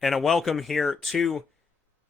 and a welcome here to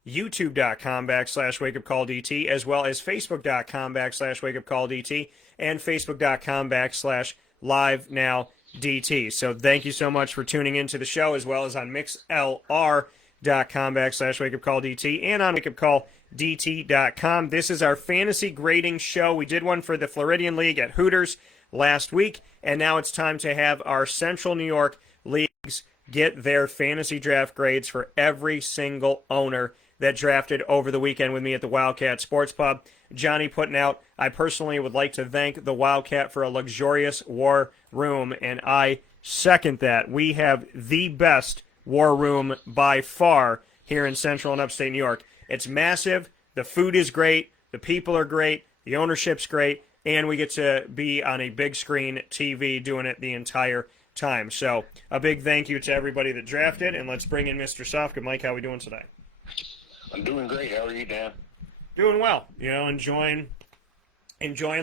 youtube.com/wakeupcalldt, as well as facebook.com/wakeupcalldt, and facebook.com/live-now-dt. So thank you so much for tuning into the show, as well as on mixlr.com/wakeupcalldt and on wakeupcalldt.com. This is our fantasy grading show. We did one for the Floridian League at Hooters last week, and now it's time to have our Central New York Leagues get their fantasy draft grades for every single owner that drafted over the weekend with me at the Wildcat Sports Pub. Johnny putting out, I personally would like to thank the Wildcat for a luxurious war room, and I second that. We have the best war room by far here in Central and Upstate New York. It's massive, the food is great, the people are great, the ownership's great, and we get to be on a big screen TV doing it the entire time. So a big thank you to everybody that drafted, and let's bring in Mr. Sofka. Mike, how are we doing today? I'm doing great. How are you, Dan? Doing well. You know, enjoying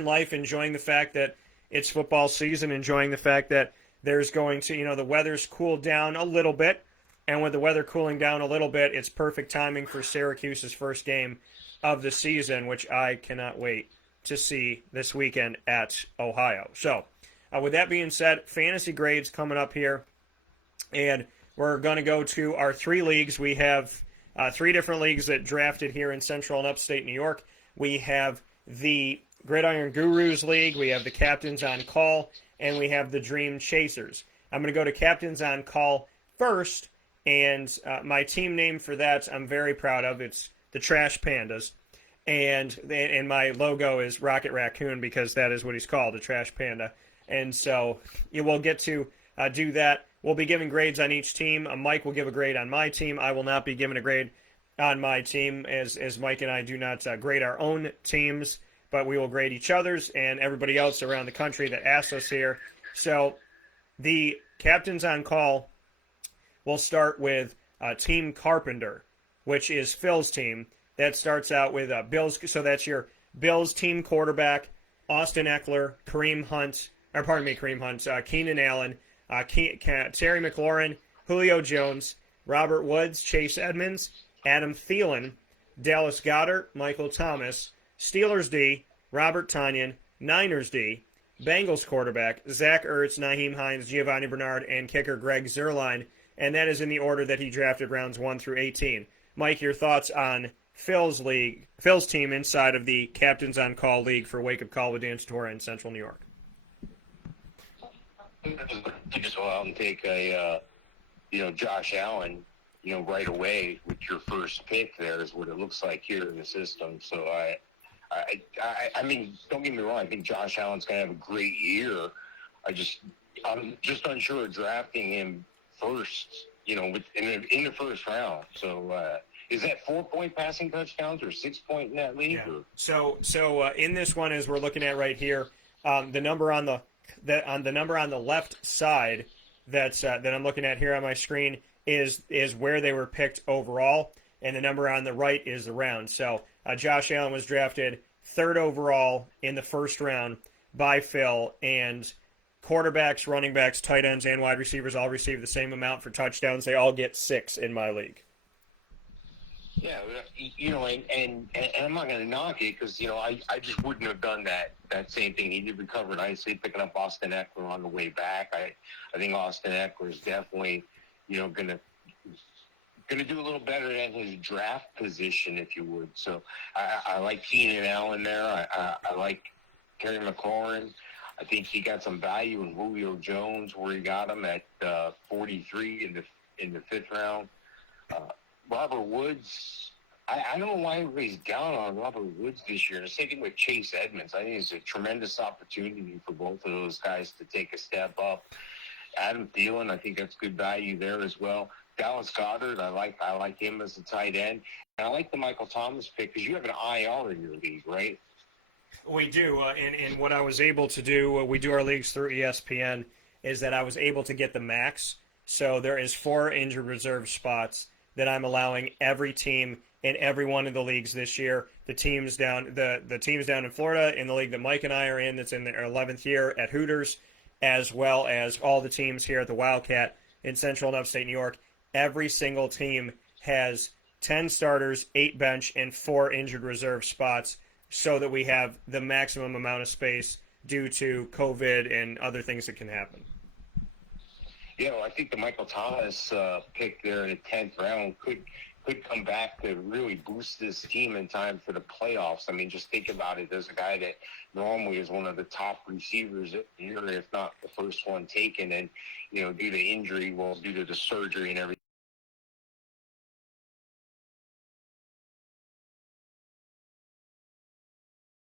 life, enjoying the fact that it's football season, enjoying the fact that there's going to, the weather's cooled down a little bit, and with the weather cooling down a little bit, it's perfect timing for Syracuse's first game of the season, which I cannot wait to see this weekend at Ohio. So, with that being said, fantasy grades coming up here, and we're going to go to our three leagues. We have three different leagues that drafted here in Central and Upstate New York. We have the Gridiron Gurus League, we have the Captains on Call, and we have the Dream Chasers. I'm going to go to Captains on Call first, and my team name for that I'm very proud of. It's the Trash Pandas, and my logo is Rocket Raccoon because that is what he's called, the Trash Panda. And so you will get to do that. We'll be giving grades on each team. Mike will give a grade on my team. I will not be giving a grade on my team, as Mike and I do not grade our own teams, but we will grade each other's and everybody else around the country that asked us here. So the Captains on Call will start with Team Carpenter, which is Phil's team. That starts out with Bills. So that's your Bills team quarterback, Austin Eckler, Keenan Hunt, Keenan Allen, Terry McLaurin, Julio Jones, Robert Woods, Chase Edmonds, Adam Thielen, Dallas Goddard, Michael Thomas, Steelers D, Robert Tonyan, Niners D, Bengals quarterback, Zach Ertz, Nyheim Hines, Giovanni Bernard, and kicker Greg Zuerlein. And that is in the order that he drafted rounds 1 through 18. Mike, your thoughts on Phil's team inside of the Captains on Call League for Wake Up Call with Dan Tortora in Central New York? You just go out and take a, Josh Allen, right away with your first pick. There is what it looks like here in the system. So I mean, don't get me wrong. I think Josh Allen's going to have a great year. I'm just unsure of drafting him first, in the first round. So is that 4-point passing touchdowns or 6-point in that league? Yeah. So in this one, as we're looking at right here, the number on the left side that I'm looking at here on my screen is where they were picked overall, and the number on the right is the round. So Josh Allen was drafted 3rd overall in the first round by Phil, and quarterbacks, running backs, tight ends, and wide receivers all receive the same amount for touchdowns. They all get 6 in my league. Yeah, and I'm not going to knock it because, I just wouldn't have done that same thing. He did recover nicely, picking up Austin Eckler on the way back. I think Austin Eckler is definitely, going to do a little better than his draft position, if you would. So I like Keenan Allen there. I like Terry McLaurin. I think he got some value in Julio Jones, where he got him at 43 in the 5th round. Robert Woods, I don't know why everybody's down on Robert Woods this year. The same thing with Chase Edmonds. I think it's a tremendous opportunity for both of those guys to take a step up. Adam Thielen, I think that's good value there as well. Dallas Goddard, I like him as a tight end. And I like the Michael Thomas pick because you have an IR in your league, right? We do, and what I was able to do, we do our leagues through ESPN, is that I was able to get the max. So there is 4 injured reserve spots that I'm allowing every team in every one of the leagues this year. The teams down in Florida, in the league that Mike and I are in, that's in their 11th year at Hooters, as well as all the teams here at the Wildcat in Central and Upstate New York. every single team has 10 starters, 8 bench, and 4 injured reserve spots so that we have the maximum amount of space due to COVID and other things that can happen. I think the Michael Thomas pick there in the 10th round could come back to really boost this team in time for the playoffs. I mean, just think about it. There's a guy that normally is one of the top receivers here, if not the first one taken, and, due to injury, due to the surgery and everything,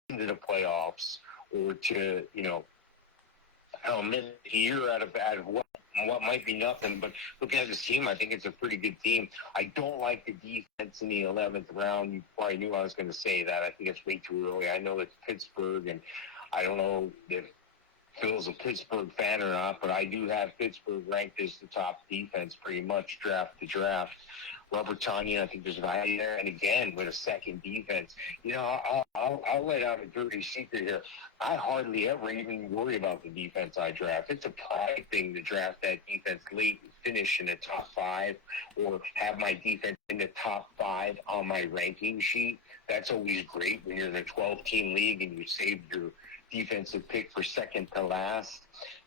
into the playoffs, or to, miss a year out of what might be nothing. But looking at this team, I think it's a pretty good team. I don't like the defense in the 11th round. You probably knew I was going to say that. I think it's way too early. I know it's Pittsburgh, and I don't know if Phil's a Pittsburgh fan or not, but I do have Pittsburgh ranked as the top defense pretty much draft to draft. Robert Tonyan, I think there's value there. And again, with a second defense, I'll let out a dirty secret here. I hardly ever even worry about the defense I draft. It's a pride thing to draft that defense late and finish in the top 5, or have my defense in the top 5 on my ranking sheet. That's always great when you're in a 12-team league and you saved your defensive pick for second to last.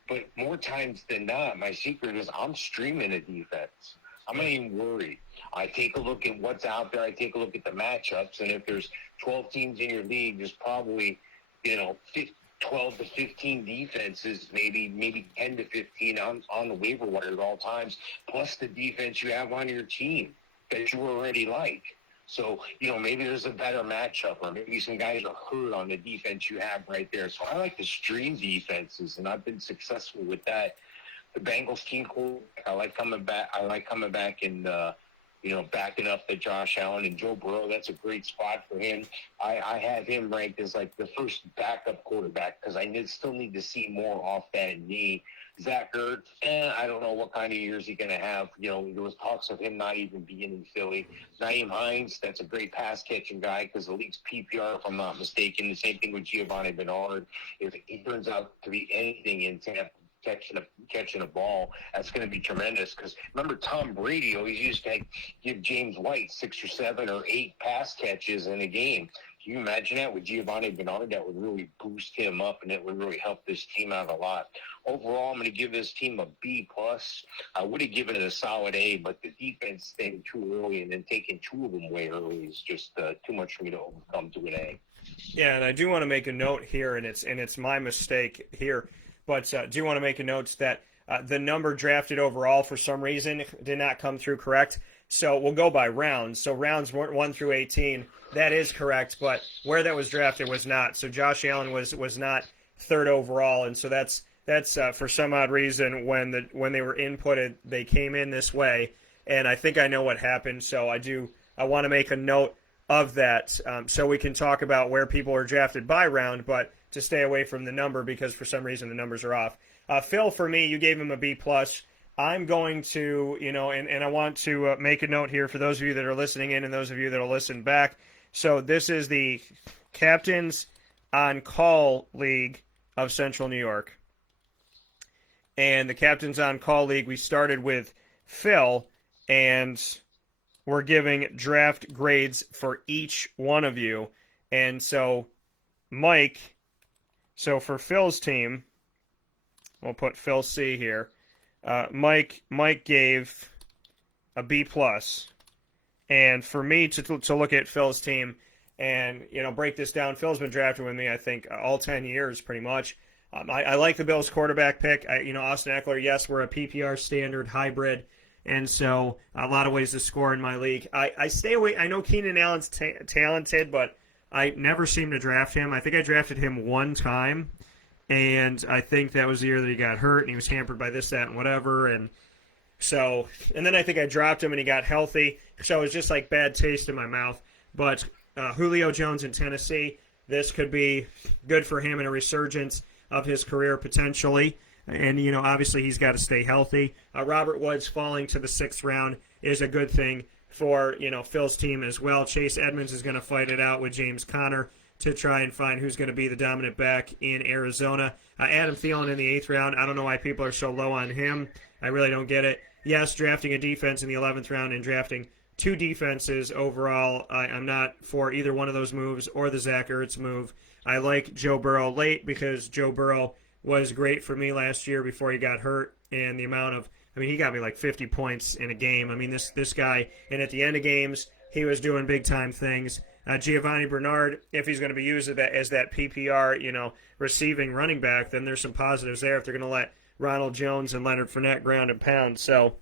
But more times than not, my secret is I'm streaming a defense. I'm not even worried. I take a look at what's out there. I take a look at the matchups, and if there's 12 teams in your league, there's probably 12 to 15 defenses, maybe 10 to 15 on the waiver wire at all times, plus the defense you have on your team that you already like. So, maybe there's a better matchup, or maybe some guys are hurt on the defense you have right there. So I like to stream defenses, and I've been successful with that. The Bengals team, I like coming back. I like coming back and, backing up the Josh Allen and Joe Burrow. That's a great spot for him. I have him ranked as like the first backup quarterback because I still need to see more off that knee. Zach Ertz, I don't know what kind of years he's going to have. There was talks of him not even being in Philly. Naeem Hines, that's a great pass-catching guy because the league's PPR, if I'm not mistaken. The same thing with Giovanni Bernard. If he turns out to be anything in Tampa, catching a ball, that's going to be tremendous. Because remember, Tom Brady always used to give James White 6 or 7 or 8 pass catches in a game. Can you imagine that with Giovanni Bernard? That would really boost him up, and it would really help this team out a lot. Overall, I'm going to give this team a B+. I would have given it a solid A, but the defense staying too early and then taking 2 of them way early is just too much for me to overcome to an A. Yeah, and I do want to make a note here, and it's my mistake here. But do want to make a note that the number drafted overall for some reason did not come through correct. So we'll go by rounds. So rounds 1 through 18, that is correct. But where that was drafted was not. So Josh Allen was not 3rd overall, and so that's for some odd reason when they were inputted, they came in this way. And I think I know what happened. So I want to make a note of that so we can talk about where people are drafted by round, but to stay away from the number because for some reason the numbers are off. Phil, for me, you gave him a B+. I'm going to, and I want to make a note here for those of you that are listening in and those of you that will listen back. So this is the Captains on Call League of Central New York. And the Captains on Call League, we started with Phil, and we're giving draft grades for each one of you. And so, Mike, so for Phil's team, we'll put Phil C here. Mike gave a B+. And for me to look at Phil's team and, break this down, Phil's been drafted with me, I think, all 10 years pretty much. I like the Bills quarterback pick. Austin Eckler, yes, we're a PPR standard hybrid. And so a lot of ways to score in my league. I stay away. I know Keenan Allen's talented, but I never seem to draft him. I think I drafted him one time, and I think that was the year that he got hurt, and he was hampered by this, that, and whatever. And then I think I dropped him, and he got healthy. So it was just like bad taste in my mouth. But Julio Jones in Tennessee, this could be good for him in a resurgence of his career potentially. And, obviously he's got to stay healthy. Robert Woods falling to the 6th round is a good thing for, Phil's team as well. Chase Edmonds is going to fight it out with James Conner to try and find who's going to be the dominant back in Arizona. Adam Thielen in the 8th round. I don't know why people are so low on him. I really don't get it. Yes, drafting a defense in the 11th round and drafting 2 defenses overall. I'm not for either one of those moves or the Zach Ertz move. I like Joe Burrow late because Joe Burrow was great for me last year before he got hurt, and the amount of, he got me like 50 points in a game. This guy, and at the end of games, he was doing big-time things. Giovanni Bernard, if he's going to be used as that PPR, receiving running back, then there's some positives there if they're going to let Ronald Jones and Leonard Fournette ground and pound. So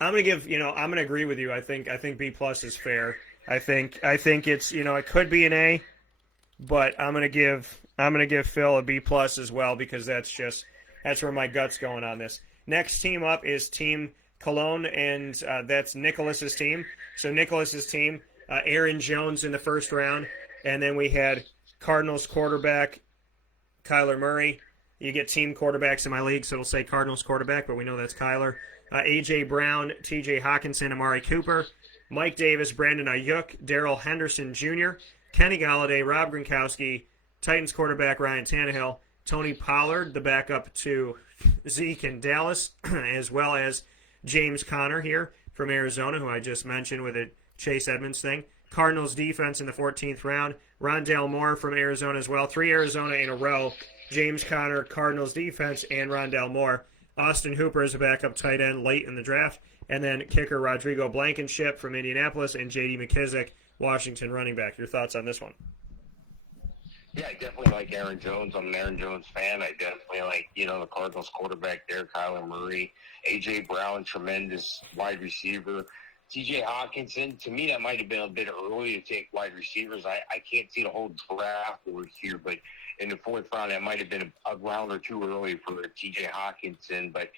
I'm going to give, I'm going to agree with you. I think B+ is fair. I think it's, it could be an A, but I'm going to give Phil a B+ as well because that's where my gut's going on this. Next team up is Team Cologne, and that's Nicholas's team. So Nicholas's team, Aaron Jones in the 1st round, and then we had Cardinals quarterback Kyler Murray. You get team quarterbacks in my league, so it'll say Cardinals quarterback, but we know that's Kyler. A.J. Brown, T.J. Hawkinson, Amari Cooper, Mike Davis, Brandon Ayuk, Darrell Henderson Jr., Kenny Golladay, Rob Gronkowski, Titans quarterback Ryan Tannehill, Tony Pollard, the backup to Zeke in Dallas, as well as James Conner here from Arizona, who I just mentioned with a Chase Edmonds thing. Cardinals defense in the 14th round. Rondale Moore from Arizona as well. 3 Arizona in a row. James Conner, Cardinals defense, and Rondale Moore. Austin Hooper is a backup tight end late in the draft. And then kicker Rodrigo Blankenship from Indianapolis and J.D. McKissick, Washington running back. Your thoughts on this one? Yeah, I definitely like Aaron Jones. I'm an Aaron Jones fan. I definitely like, the Cardinals quarterback there, Kyler Murray. A.J. Brown, tremendous wide receiver. T.J. Hawkinson, to me, that might have been a bit early to take wide receivers. I can't see the whole draft board here, but in the 4th round, that might have been a round or 2 early for T.J. Hawkinson. But,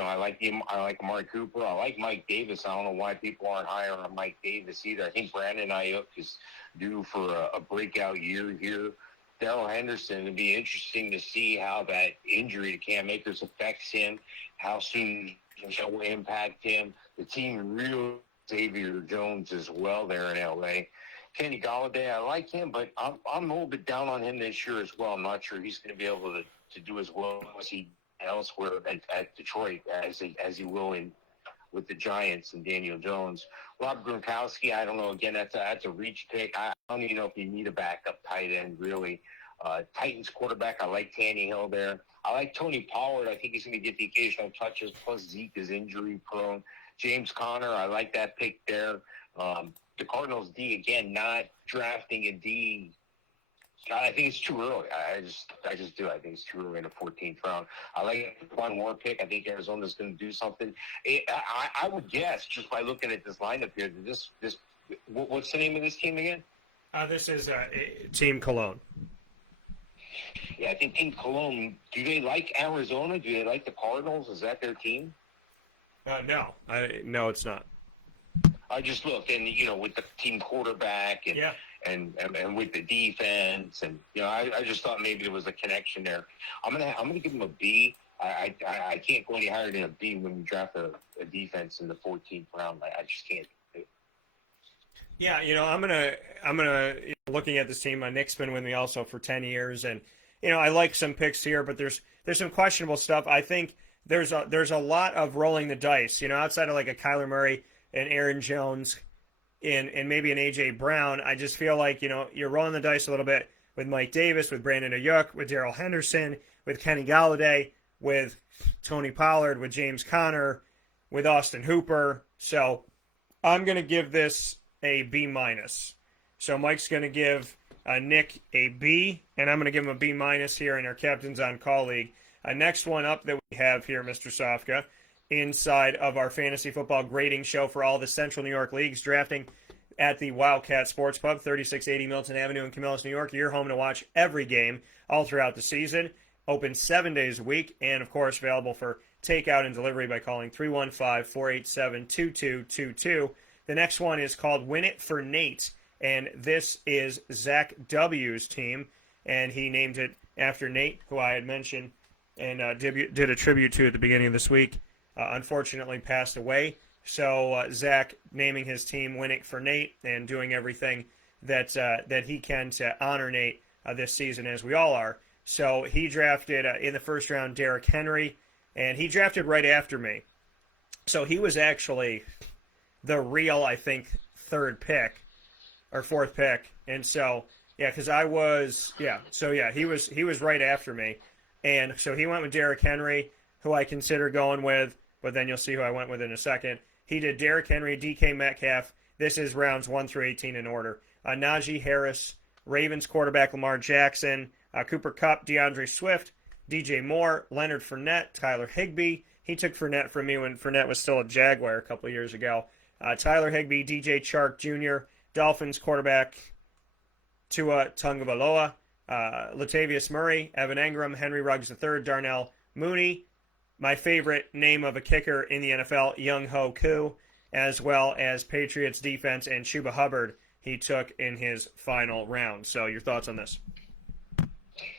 I like him. I like Amari Cooper. I like Mike Davis. I don't know why people aren't higher on Mike Davis either. I think Brandon Ayuk is due for a breakout year here. Darrell Henderson, it'd be interesting to see how that injury to Cam Akers affects him, how soon Michelle will impact him. The team really Xavier Jones as well there in L.A. Kenny Golladay, I like him, but I'm a little bit down on him this year as well. I'm not sure he's going to be able to do as well as he elsewhere at Detroit as he will with the Giants and Daniel Jones. Rob Gronkowski, I don't know. Again, that's a reach pick. I don't even know if you need a backup tight end, really. Titans quarterback, I like Tannehill there. I like Tony Pollard. I think he's going to get the occasional touches, plus Zeke is injury-prone. James Conner, I like that pick there. The Cardinals D, again, not drafting a D. I think it's too early. I just do. I think it's too early in the 14th round. I like one more pick. I think Arizona's going to do something. I would guess, just by looking at this lineup here, that what's the name of this team again? This is Team Cologne. Yeah, I think Team Cologne, do they like Arizona? Do they like the Cardinals? Is that their team? No. No, it's not. I just looked, and, with the team quarterback and with the defense, and, I just thought maybe there was a connection there. I'm gonna give them a B. I can't go any higher than a B when you draft a defense in the 14th round. I just can't. Yeah, I'm gonna looking at this team. Nick's been with me also for 10 years, and I like some picks here, but there's some questionable stuff. I think there's a lot of rolling the dice. Outside of like a Kyler Murray and Aaron Jones, and maybe an A.J. Brown, I just feel like you're rolling the dice a little bit with Mike Davis, with Brandon Ayuk, with Darrell Henderson, with Kenny Golladay, with Tony Pollard, with James Conner, with Austin Hooper. So I'm gonna give this a B-. So Mike's going to give Nick a B, and I'm going to give him a B- here in our Captains on Call League. Next one up that we have here, Mr. Sofka, inside of our fantasy football grading show for all the Central New York leagues, drafting at the Wildcat Sports Pub, 3680 Milton Avenue in Camillus, New York. You're home to watch every game all throughout the season. Open 7 days a week, and, of course, available for takeout and delivery by calling 315-487-2222. The next one is called Win It for Nate, and this is Zach W's team, and he named it after Nate, who I had mentioned and did a tribute to at the beginning of this week. Unfortunately passed away, so Zach naming his team Win It for Nate and doing everything that he can to honor Nate this season, as we all are. So he drafted in the first round Derrick Henry, and he drafted right after me. So he was actually the real, I think, third pick or fourth pick, and so yeah, because I was he was right after me, and so he went with Derrick Henry, who I consider going with, but then you'll see who I went with in a second. He did Derrick Henry, DK Metcalf. This is rounds 1 through 18 in order. Najee Harris, Ravens quarterback Lamar Jackson, Cooper Kupp, DeAndre Swift, DJ Moore, Leonard Fournette, Tyler Higbee. He took Fournette from me when Fournette was still a Jaguar a couple of years ago. Tyler Higbee, DJ Chark Jr., Dolphins quarterback Tua Tagovailoa, Latavius Murray, Evan Ingram, Henry Ruggs III, Darnell Mooney, my favorite name of a kicker in the NFL, Young Ho Koo, as well as Patriots defense and Chuba Hubbard he took in his final round. So your thoughts on this?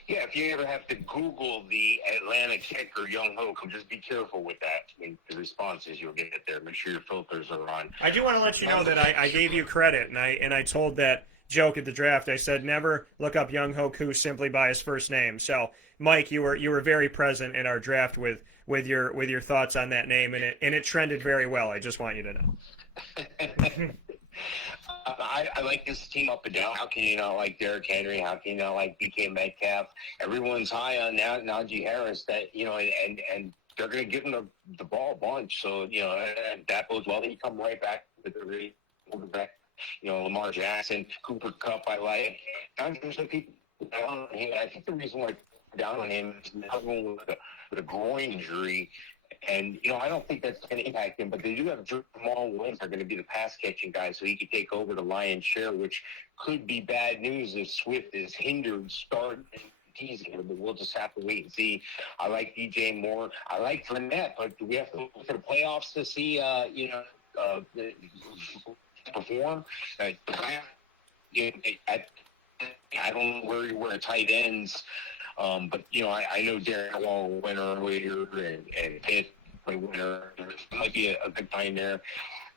Yeah, if you ever have to Google the Atlanta kicker, Young Holcomb, just be careful with that. I mean, the responses you'll get there. Make sure your filters are on. I do want to let you know that I gave you credit, and I told that joke at the draft. I said never look up Young Hoku simply by his first name. So, Mike, you were very present in our draft with your thoughts on that name, and it trended very well. I just want you to know. I like this team up and down. How can you not like Derrick Henry? How can you not like DK Metcalf? Everyone's high on Najee Harris. That and they're going to give him the ball a bunch. So and that bodes well. Then you come right back with the quarterback. Lamar Jackson, Cooper Kupp. I like. There's some people down on him. I think the reason why I'm down on him is not only with a groin injury. And, I don't think that's going to impact him, but they do have Jamal Williams are going to be the pass-catching guy, so he could take over the lion's share, which could be bad news if Swift is hindered starting teasing him, but we'll just have to wait and see. I like DJ Moore. I like Fournette, but do we have to look for the playoffs to see, perform? I don't know where tight ends. But I know Darren Wall went earlier and Pitt played winner. There might be a good time there.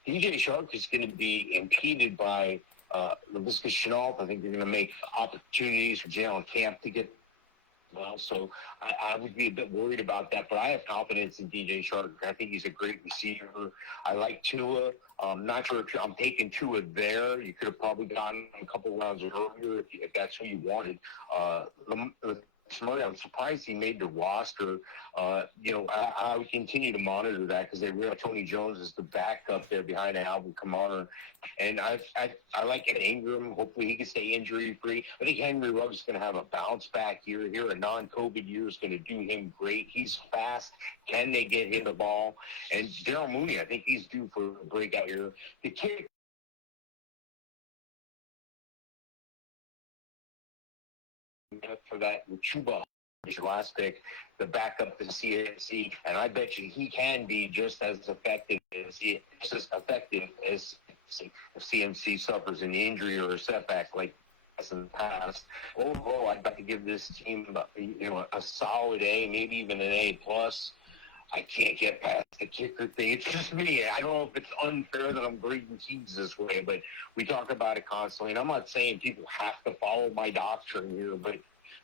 DJ Shark is going to be impeded by LaVisca Chenault. I think they're going to make opportunities for Jalen Camp to get well. So I would be a bit worried about that. But I have confidence in DJ Shark. I think he's a great receiver. I like Tua. I'm not sure if I'm taking Tua there. You could have probably gotten a couple rounds earlier if that's who you wanted. I'm surprised he made the roster. I would continue to monitor that because they realize Tony Jones is the backup there behind Alvin Kamara. And I like Ingram. Hopefully he can stay injury-free. I think Henry Ruggs is going to have a bounce-back year here. A non-COVID year is going to do him great. He's fast. Can they get him the ball? And Darryl Mooney, I think he's due for a breakout year. The kick for that with Chuba, his last pick, the backup to CNC, and I bet you he can be just as effective as CMC suffers an injury or a setback like in the past. Overall, I'd like to give this team a solid A, maybe even an A plus. I can't get past the kicker thing. It's just me. I don't know if it's unfair that I'm grading teams this way, but we talk about it constantly. And I'm not saying people have to follow my doctrine here, but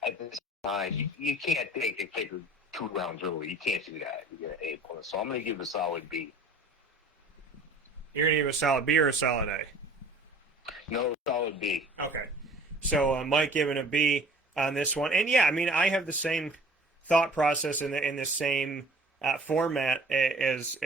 at this time, you can't take a kicker 2 rounds early. You can't do that. You get an A plus. So I'm going to give a solid B. You're going to give a solid B or a solid A? No, solid B. Okay. So Mike giving a B on this one. And, yeah, I mean, I have the same thought process in the same format as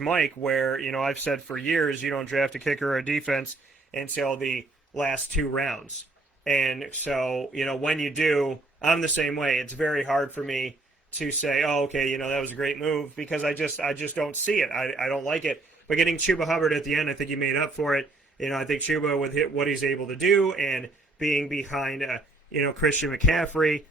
Mike, where I've said for years you don't draft a kicker or a defense until the last 2 rounds, and so when you do, I'm the same way. It's very hard for me to say, oh, okay, that was a great move, because I just don't see it. I don't like it. But getting Chuba Hubbard at the end, I think he made up for it. I think Chuba, with what he's able to do and being behind Christian McCaffrey,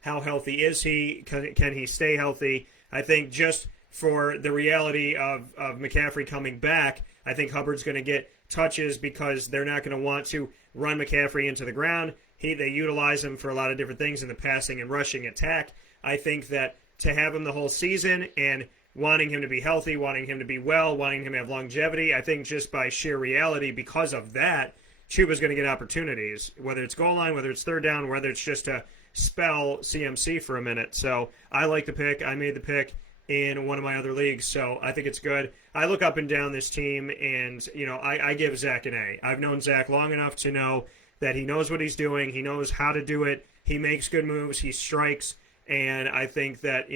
how healthy is he? Can he stay healthy? I think just for the reality of McCaffrey coming back, I think Hubbard's going to get touches because they're not going to want to run McCaffrey into the ground. They utilize him for a lot of different things in the passing and rushing attack. I think that to have him the whole season and wanting him to be healthy, wanting him to be well, wanting him to have longevity, I think just by sheer reality, because of that, Chuba's going to get opportunities, whether it's goal line, whether it's third down, whether it's just to spell CMC for a minute. So I like the pick. I made the pick in one of my other leagues, so I think it's good. I look up and down this team, and I give Zach an A. I've known Zach long enough to know that he knows what he's doing. He knows how to do it. He makes good moves. He strikes, and I think that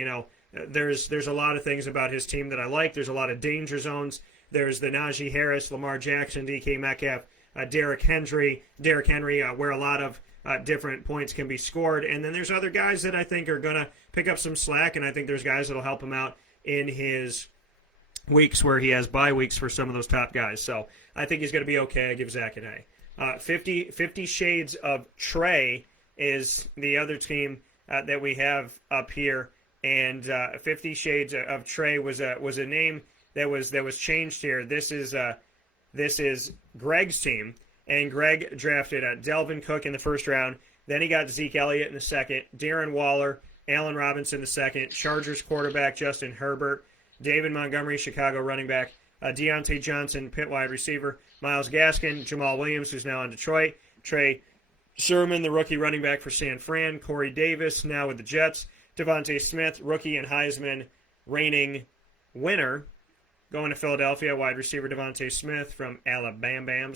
there's a lot of things about his team that I like. There's a lot of danger zones. There's the Najee Harris, Lamar Jackson, DK Metcalf, Derrick Henry, where a lot of different points can be scored. And then there's other guys that I think are going to pick up some slack, and I think there's guys that will help him out in his weeks where he has bye weeks for some of those top guys. So I think he's going to be okay. I give Zach an A. 50 Shades of Trey is the other team that we have up here. And 50 Shades of Trey was a name that was changed here. This is Greg's team, and Greg drafted Delvin Cook in the first round. Then he got Zeke Elliott in the second, Darren Waller, Allen Robinson the second, Chargers quarterback Justin Herbert, David Montgomery, Chicago running back, Deontay Johnson, Pitt wide receiver, Myles Gaskin, Jamal Williams, who's now in Detroit, Trey Sermon, the rookie running back for San Fran, Corey Davis, now with the Jets, Devontae Smith, rookie and Heisman reigning winner, going to Philadelphia, wide receiver Devontae Smith from Alabama.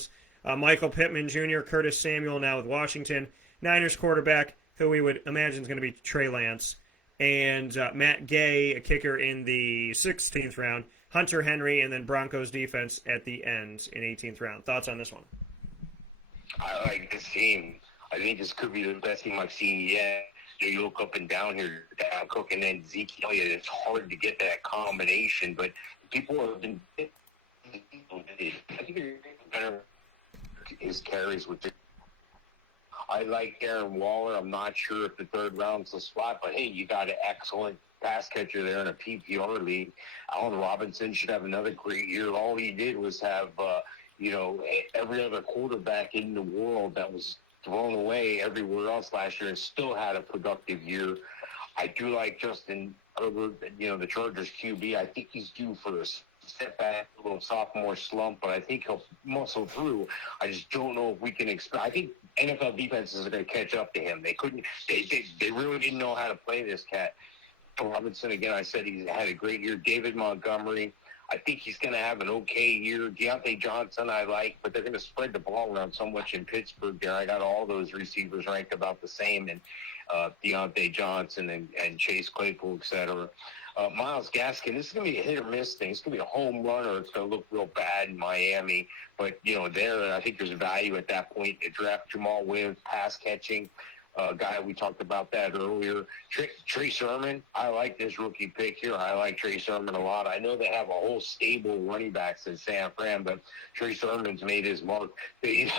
Michael Pittman Jr., Curtis Samuel, now with Washington, Niners quarterback, who we would imagine is going to be Trey Lance, and Matt Gay, a kicker in the 16th round, Hunter Henry, and then Broncos defense at the end in 18th round. Thoughts on this one? I like this team. I think this could be the best team I've seen yet. You look up and down here, Dan Cook and then Zeke Elliott. It's hard to get that combination, but people have been. I think you're better his carries with it. I like Darren Waller. I'm not sure if the third round's the spot, but hey, you got an excellent pass catcher there in a PPR league. Allen Robinson should have another great year. All he did was have, every other quarterback in the world that was thrown away everywhere else last year and still had a productive year. I do like Justin Herbert, the Chargers QB. I think he's due for a step back, a little sophomore slump, but I think he'll muscle through. I just don't know if we can expect. I think NFL defenses are going to catch up to him. They couldn't. They really didn't know how to play this cat. Robinson, again, I said he's had a great year. David Montgomery, I think he's going to have an okay year. Deontay Johnson, I like, but they're going to spread the ball around so much in Pittsburgh there. I got all those receivers ranked about the same, and Deontay Johnson and Chase Claypool, et cetera. Myles Gaskin, this is going to be a hit or miss thing. It's going to be a home run or it's going to look real bad in Miami. But, there, I think there's value at that point to draft Jamal Williams, pass catching. Guy, we talked about that earlier. Trey Sermon, I like this rookie pick here. I like Trey Sermon a lot. I know they have a whole stable running backs in San Fran, but Trey Sermon's made his mark. The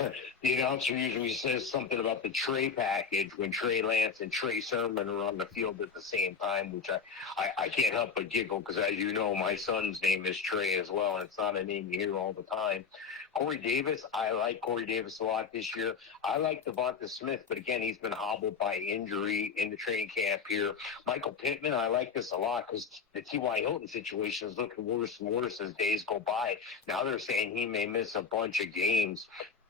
announcer usually says something about the Trey package when Trey Lance and Trey Sermon are on the field at the same time, which I can't help but giggle because, as you know, my son's name is Trey as well, and it's not a name you hear all the time. Corey Davis, I like Corey Davis a lot this year. I like Devonta Smith, but again, he's been hobbled by injury in the training camp here. Michael Pittman, I like this a lot because the T.Y. Hilton situation is looking worse and worse as days go by. Now they're saying he may miss a bunch of games.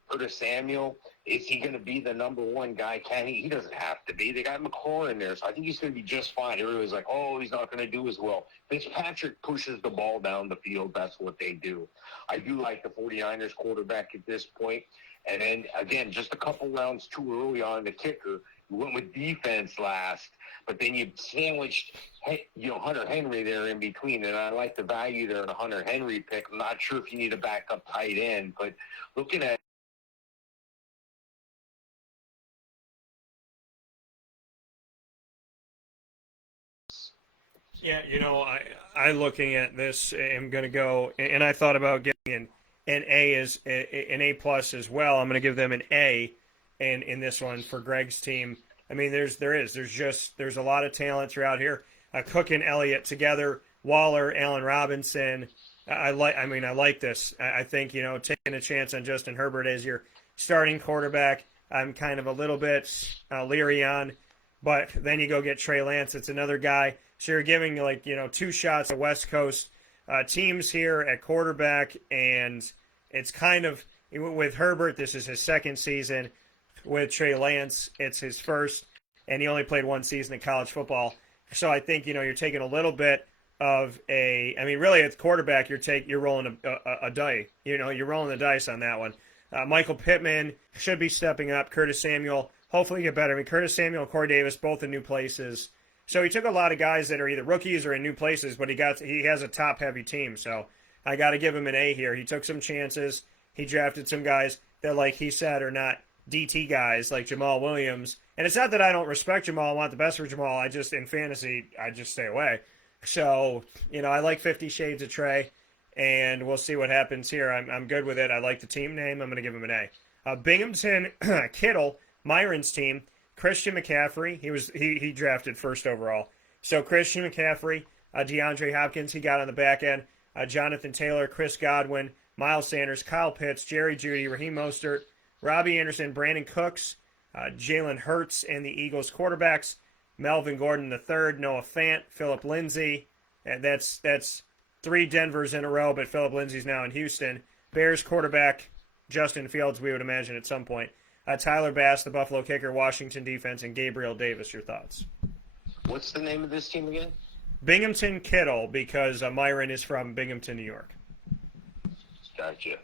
Curtis Samuel, is he going to be the number one guy? Can he? He doesn't have to be. They got McLaurin there, so I think he's going to be just fine. Everybody's like, oh, he's not going to do as well. Fitzpatrick pushes the ball down the field. That's what they do. I do like the 49ers quarterback at this point. And then, again, just a couple rounds too early on the kicker. You went with defense last, but then you sandwiched, Hunter Henry there in between. And I like the value there in a Hunter Henry pick. I'm not sure if you need a backup tight end, but looking at Yeah, I looking at this, am going to go, and I thought about getting an A plus as well. I'm going to give them an A, in this one for Greg's team. I mean, there's a lot of talent throughout here. Cook and Elliott together, Waller, Allen Robinson. I like this. I think taking a chance on Justin Herbert as your starting quarterback, I'm kind of a little bit leery on. But then you go get Trey Lance. It's another guy. So you're giving, two shots at West Coast teams here at quarterback, and it's kind of with Herbert, this is his second season. With Trey Lance, it's his first, and he only played one season in college football. So I think, you're taking a little bit of really at quarterback, you're rolling a die. You're rolling the dice on that one. Michael Pittman should be stepping up. Curtis Samuel, hopefully get better. Curtis Samuel and Corey Davis, both in new places. So he took a lot of guys that are either rookies or in new places, but he has a top-heavy team. So I got to give him an A here. He took some chances. He drafted some guys that, like he said, are not DT guys like Jamal Williams. And it's not that I don't respect Jamal. I want the best for Jamal. In fantasy, I just stay away. So, I like 50 Shades of Trey, and we'll see what happens here. I'm good with it. I like the team name. I'm going to give him an A. Binghamton Kittle, Myron's team. Christian McCaffrey, he drafted first overall. So Christian McCaffrey, DeAndre Hopkins, he got on the back end. Jonathan Taylor, Chris Godwin, Miles Sanders, Kyle Pitts, Jerry Jeudy, Raheem Mostert, Robbie Anderson, Brandon Cooks, Jalen Hurts, and the Eagles quarterbacks. Melvin Gordon III, Noah Fant, Philip Lindsay. And that's 3 Denvers in a row, but Philip Lindsay's now in Houston. Bears quarterback, Justin Fields, we would imagine at some point. Tyler Bass, the Buffalo kicker, Washington defense, and Gabriel Davis. Your thoughts? What's the name of this team again? Binghamton Kittle, because Myron is from Binghamton, New York. Gotcha.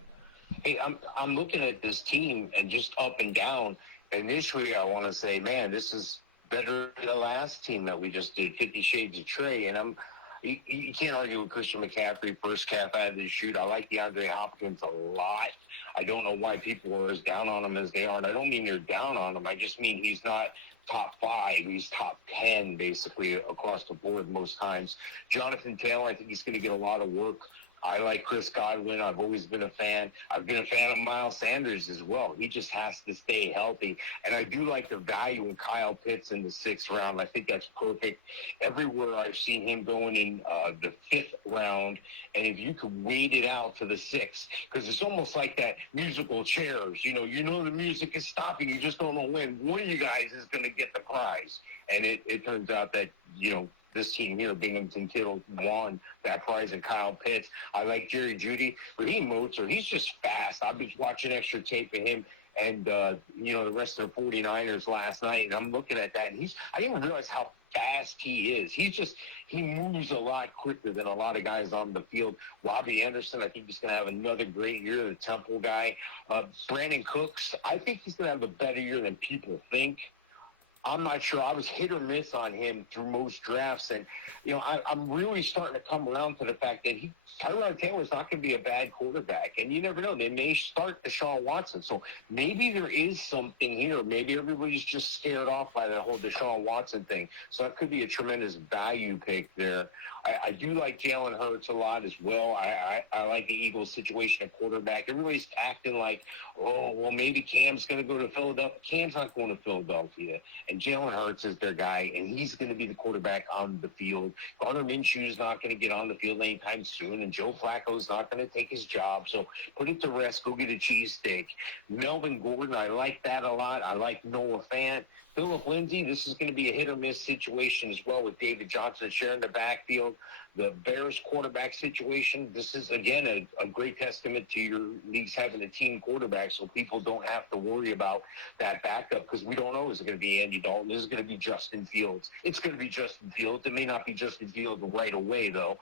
Hey, I'm looking at this team and just up and down. Initially, I want to say, man, this is better than the last team that we just did, 50 Shades of Trey. And you can't argue with Christian McCaffrey, first calf out of the chute. I like DeAndre Hopkins a lot. I don't know why people are as down on him as they are. And I don't mean they're down on him. I just mean he's not top 5. He's top 10, basically, across the board most times. Jonathan Taylor, I think he's going to get a lot of work. I like Chris Godwin. I've always been a fan. I've been a fan of Miles Sanders as well. He just has to stay healthy. And I do like the value in Kyle Pitts in the 6th round. I think that's perfect. Everywhere I've seen him going in the 5th round, and if you could wait it out to the 6th, because it's almost like that musical chairs. You know the music is stopping. You just don't know when. One of you guys is going to get the prize. And it turns out that, this team here, Binghamton Kittle, won that prize, and Kyle Pitts. I like Jerry Jeudy. Raheem Mostert, he's just fast. I've been watching extra tape of him and, the rest of the 49ers last night, and I'm looking at that, and I didn't realize how fast he is. He moves a lot quicker than a lot of guys on the field. Robbie Anderson, I think he's going to have another great year, the Temple guy. Brandon Cooks, I think he's going to have a better year than people think. I'm not sure. I was hit or miss on him through most drafts. And, I'm really starting to come around to the fact that Tyrod Taylor's not going to be a bad quarterback. And you never know. They may start Deshaun Watson. So maybe there is something here. Maybe everybody's just scared off by the whole Deshaun Watson thing. So that could be a tremendous value pick there. I do like Jalen Hurts a lot as well. I like the Eagles' situation at quarterback. Everybody's acting like, maybe Cam's going to go to Philadelphia. Cam's not going to Philadelphia. And Jalen Hurts is their guy, and he's going to be the quarterback on the field. Gardner Minshew's not going to get on the field anytime soon, and Joe Flacco's not going to take his job. So put it to rest. Go get a cheesesteak. Melvin Gordon, I like that a lot. I like Noah Fant. Philip Lindsay, this is going to be a hit-or-miss situation as well with David Johnson sharing the backfield. The Bears quarterback situation, this is, again, a great testament to your leagues having a team quarterback so people don't have to worry about that backup because we don't know, is it going to be Andy Dalton? Is it going to be Justin Fields? It's going to be Justin Fields. It may not be Justin Fields right away, though.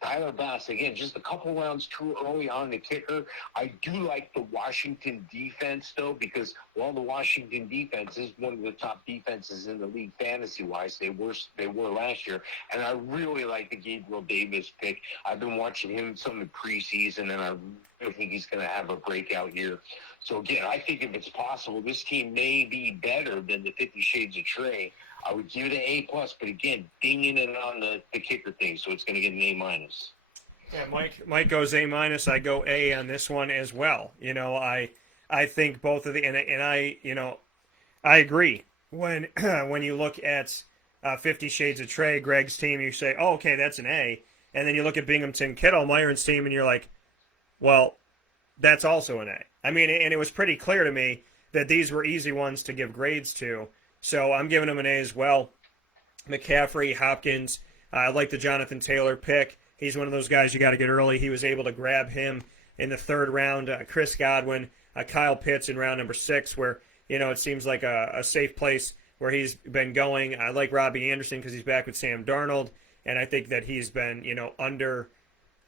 Tyler Bass, again, just a couple rounds too early on the kicker. I do like the Washington defense, though, because, the Washington defense is one of the top defenses in the league fantasy-wise. They were last year. And I really like the Gabriel Davis pick. I've been watching him some in preseason, and I really think he's going to have a breakout year. So, again, I think if it's possible, this team may be better than the 50 Shades of Trey. I would give it an A+, but again, dinging it on the kicker thing, so it's going to get an A-. Yeah, Mike goes A-. I go A on this one as well. I think both of I agree. When when you look at 50 Shades of Trey, Greg's team, you say, oh, okay, that's an A. And then you look at Binghamton Kittle, Myron's team, and you're like, well, that's also an A. I mean, and it was pretty clear to me that these were easy ones to give grades to. So I'm giving him an A as well. McCaffrey, Hopkins, I like the Jonathan Taylor pick. He's one of those guys you got to get early. He was able to grab him in the third round, Chris Godwin, Kyle Pitts in round number 6, where it seems like a safe place where he's been going. I like Robbie Anderson because he's back with Sam Darnold, and I think that he's been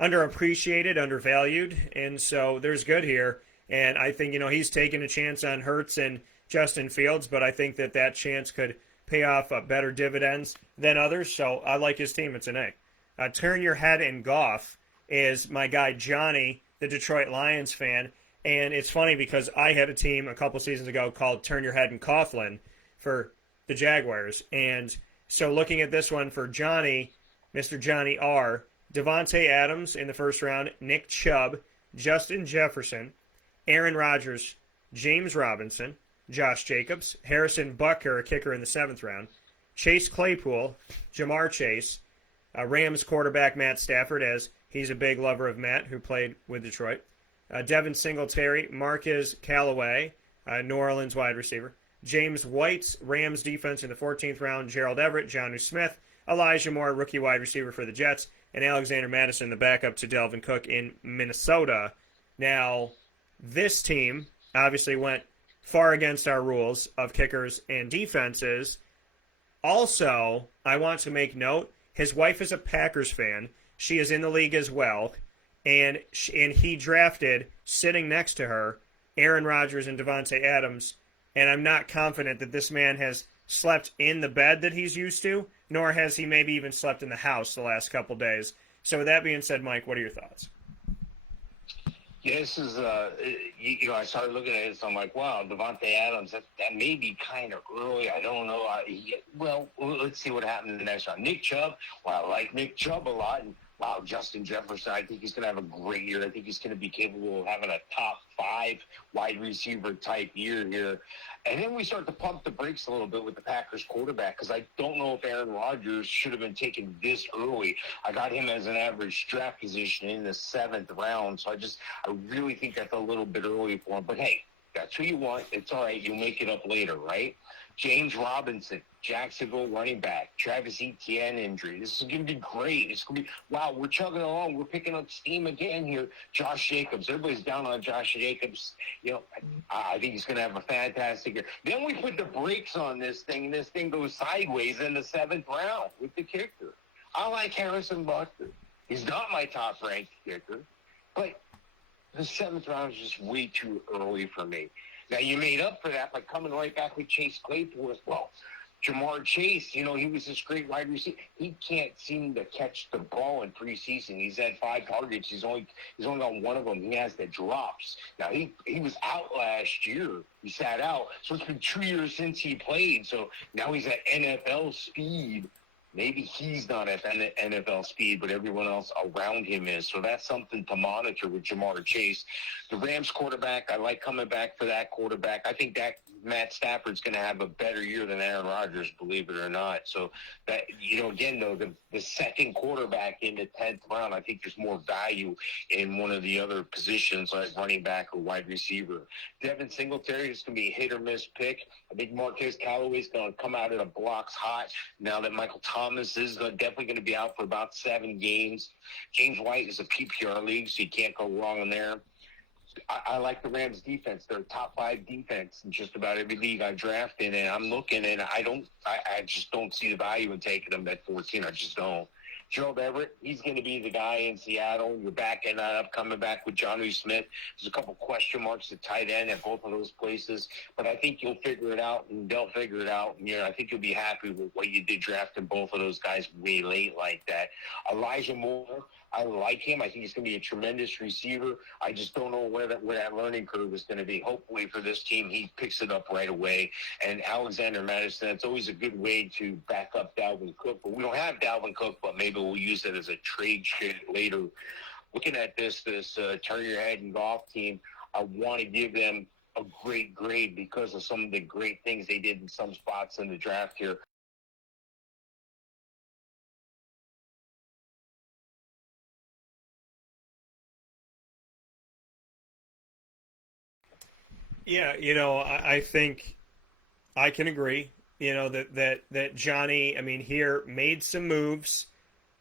underappreciated, undervalued, and so there's good here. And I think he's taking a chance on Hurts and Justin Fields, but I think that chance could pay off better dividends than others. So I like his team. It's an A. Turn Your Head and Goff is my guy Johnny, the Detroit Lions fan. And it's funny because I had a team a couple seasons ago called Turn Your Head and Coughlin for the Jaguars. And so looking at this one for Johnny, Mr. Johnny R., Devontae Adams in the first round, Nick Chubb, Justin Jefferson, Aaron Rodgers, James Robinson, Josh Jacobs, Harrison Butker, a kicker in the 7th round, Chase Claypool, Jamar Chase, Rams quarterback Matt Stafford, as he's a big lover of Matt, who played with Detroit, Devin Singletary, Marquez Callaway, New Orleans wide receiver, James White's Rams defense in the 14th round, Gerald Everett, Jonnu Smith, Elijah Moore, rookie wide receiver for the Jets, and Alexander Madison, the backup to Dalvin Cook in Minnesota. Now, this team obviously went far against our rules of kickers and defenses. Also, I want to make note, his wife is a Packers fan. She is in the league as well. And he drafted, sitting next to her, Aaron Rodgers and Devontae Adams. And I'm not confident that this man has slept in the bed that he's used to, nor has he maybe even slept in the house the last couple days. So with that being said, Mike, what are your thoughts? Yeah, this is, I started looking at it, so I'm like, wow, Devontae Adams, that may be kind of early. I don't know. Well, let's see what happens in the next round. Nick Chubb, well, I like Nick Chubb a lot. And, wow, Justin Jefferson, I think he's going to have a great year. I think he's going to be capable of having a top 5 wide receiver type year here. And then we start to pump the brakes a little bit with the Packers quarterback, because I don't know if Aaron Rodgers should have been taken this early. I got him as an average draft position in the 7th round, so I really think that's a little bit early for him. But hey, that's who you want. It's all right. You'll make it up later, right? James Robinson, Jacksonville running back, Travis Etienne injury. This is going to be great. It's going to be, wow, we're chugging along. We're picking up steam again here. Josh Jacobs. Everybody's down on Josh Jacobs. I think he's going to have a fantastic year. Then we put the brakes on this thing, and this thing goes sideways in the 7th round with the kicker. I like Harrison Butker. He's not my top-ranked kicker, but the 7th round is just way too early for me. Now, you made up for that by coming right back with Chase Claypool as well. Jamar Chase, he was this great wide receiver. He can't seem to catch the ball in preseason. He's had 5 targets. He's only on one of them. He has the drops. Now, he was out last year. He sat out. So it's been 2 years since he played. So now he's at NFL speed. Maybe he's not at NFL speed, but everyone else around him is. So that's something to monitor with Jamar Chase. The Rams quarterback, I like coming back for that quarterback. I think that Matt Stafford's going to have a better year than Aaron Rodgers, believe it or not. So that, again, though, the second quarterback in the 10th round, I think there's more value in one of the other positions like running back or wide receiver. Devin Singletary is going to be a hit or miss pick. I think Marquez Callaway's going to come out of the blocks hot now that Michael Thomas is definitely going to be out for about 7 games. James White is a PPR league, so you can't go wrong in there. I like the Rams defense. They're a top 5 defense in just about every league I draft in, and I'm looking, and I just don't see the value in taking them at 14. I just don't. Gerald Everett, he's going to be the guy in Seattle. You're backing that up, coming back with Jonnu Smith. There's a couple question marks at tight end at both of those places, but I think you'll figure it out, and they'll figure it out. And, I think you'll be happy with what you did drafting both of those guys way late like that. Elijah Moore, I like him. I think he's going to be a tremendous receiver. I just don't know where that learning curve is going to be. Hopefully for this team, he picks it up right away. And Alexander Madison, it's always a good way to back up Dalvin Cook. But we don't have Dalvin Cook, but maybe we'll use it as a trade shit later. Looking at this Turn Your Head and Golf team, I want to give them a great grade because of some of the great things they did in some spots in the draft here. Yeah, I think I can agree. That Johnny, here made some moves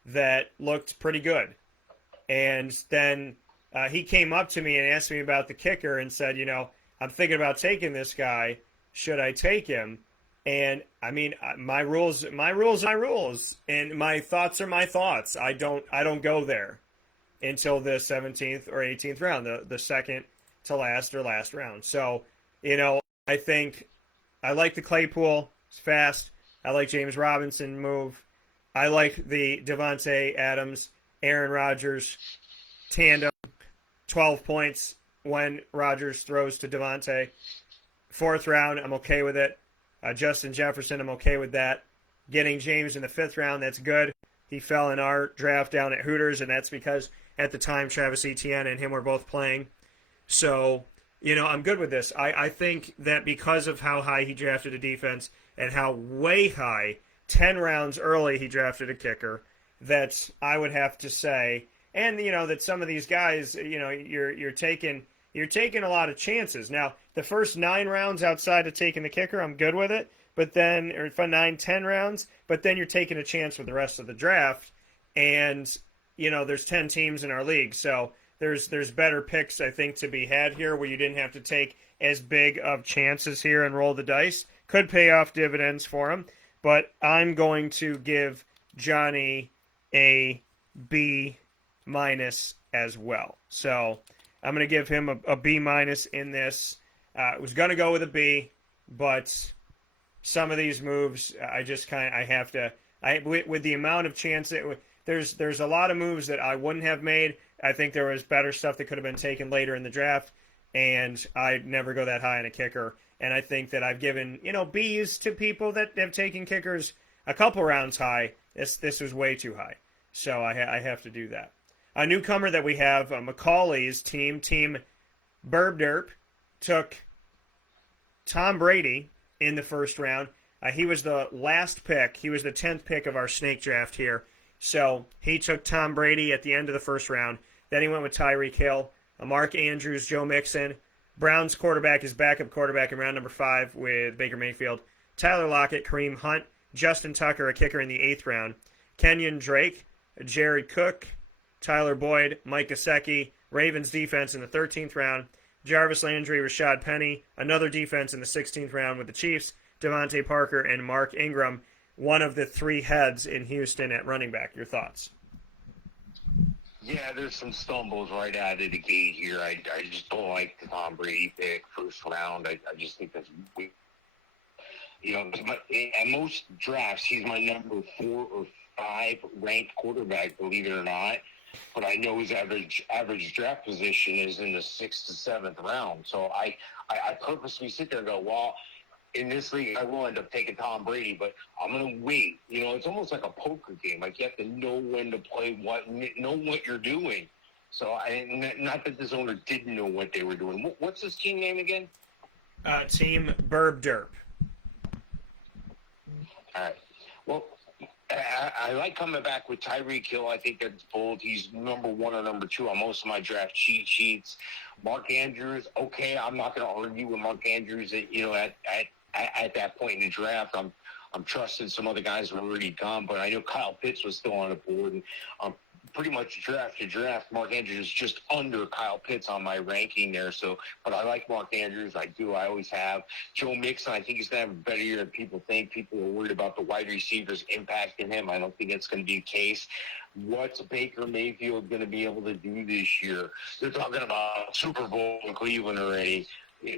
that looked pretty good, and then he came up to me and asked me about the kicker and said, I'm thinking about taking this guy. Should I take him? And I mean, my rules are my rules, and my thoughts are my thoughts. I don't go there until the 17th or 18th round, the second to last or last round. So, I think I like the Claypool. It's fast. I like James Robinson move. I like the Devontae Adams, Aaron Rodgers tandem, 12 points when Rodgers throws to Devontae. Fourth round, I'm okay with it. Justin Jefferson, I'm okay with that. Getting James in the fifth round, that's good. He fell in our draft down at Hooters, and that's because at the time Travis Etienne and him were both playing. So, I'm good with this. I think that because of how high he drafted a defense and how way high, 10 rounds early he drafted a kicker, that I would have to say, and, that some of these guys, you're taking a lot of chances. Now, the first 9 rounds outside of taking the kicker, I'm good with it. But then, or for 9-10 rounds, but then you're taking a chance with the rest of the draft. And, there's 10 teams in our league. So there's better picks, I think, to be had here where you didn't have to take as big of chances here and roll the dice. Could pay off dividends for him. But I'm going to give Johnny a B- as well. So I'm going to give him a B- in this. I was going to go with a B, but some of these moves, I just I have to. With the amount of chance that there's a lot of moves that I wouldn't have made. I think there was better stuff that could have been taken later in the draft, and I'd never go that high on a kicker. And I think that I've given B's to people that have taken kickers a couple rounds high. This was way too high, so I have to do that. A newcomer that we have, Macaulay's team Burb Derp, took Tom Brady in the first round. He was the last pick. He was the 10th pick of our snake draft here. So he took Tom Brady at the end of the first round. Then he went with Tyreek Hill, Mark Andrews, Joe Mixon. Browns quarterback is backup quarterback in round number 5 with Baker Mayfield. Tyler Lockett, Kareem Hunt, Justin Tucker, a kicker in the 8th round. Kenyon Drake, Jared Cook, Tyler Boyd, Mike Gesicki, Ravens defense in the 13th round. Jarvis Landry, Rashad Penny, another defense in the 16th round with the Chiefs. Devontae Parker and Mark Ingram, one of the 3 heads in Houston at running back. Your thoughts? Yeah, there's some stumbles right out of the gate here. I just don't like the Tom Brady pick first round. I just think that's weak. At most drafts, he's my number 4 or 5 ranked quarterback, believe it or not. But I know his average draft position is in the 6th to 7th round. So I purposely sit there and go, well, in this league, I will end up taking Tom Brady, but I'm going to wait. It's almost like a poker game. Like, you have to know when to play know what you're doing. So, not that this owner didn't know what they were doing. What's his team name again? Team Burb Derp. All right. Well, I like coming back with Tyreek Hill. I think that's bold. He's number 1 or number 2 on most of my draft cheat sheets. Mark Andrews, okay, I'm not going to argue with Mark Andrews at that point in the draft. I'm trusting some other guys who are already gone, but I know Kyle Pitts was still on the board, and pretty much draft to draft, Mark Andrews is just under Kyle Pitts on my ranking there. So, but I like Mark Andrews. I do. I always have. Joe Mixon, I think he's going to have a better year than people think. People are worried about the wide receivers impacting him. I don't think it's going to be the case. What's Baker Mayfield going to be able to do this year? They're talking about Super Bowl in Cleveland already.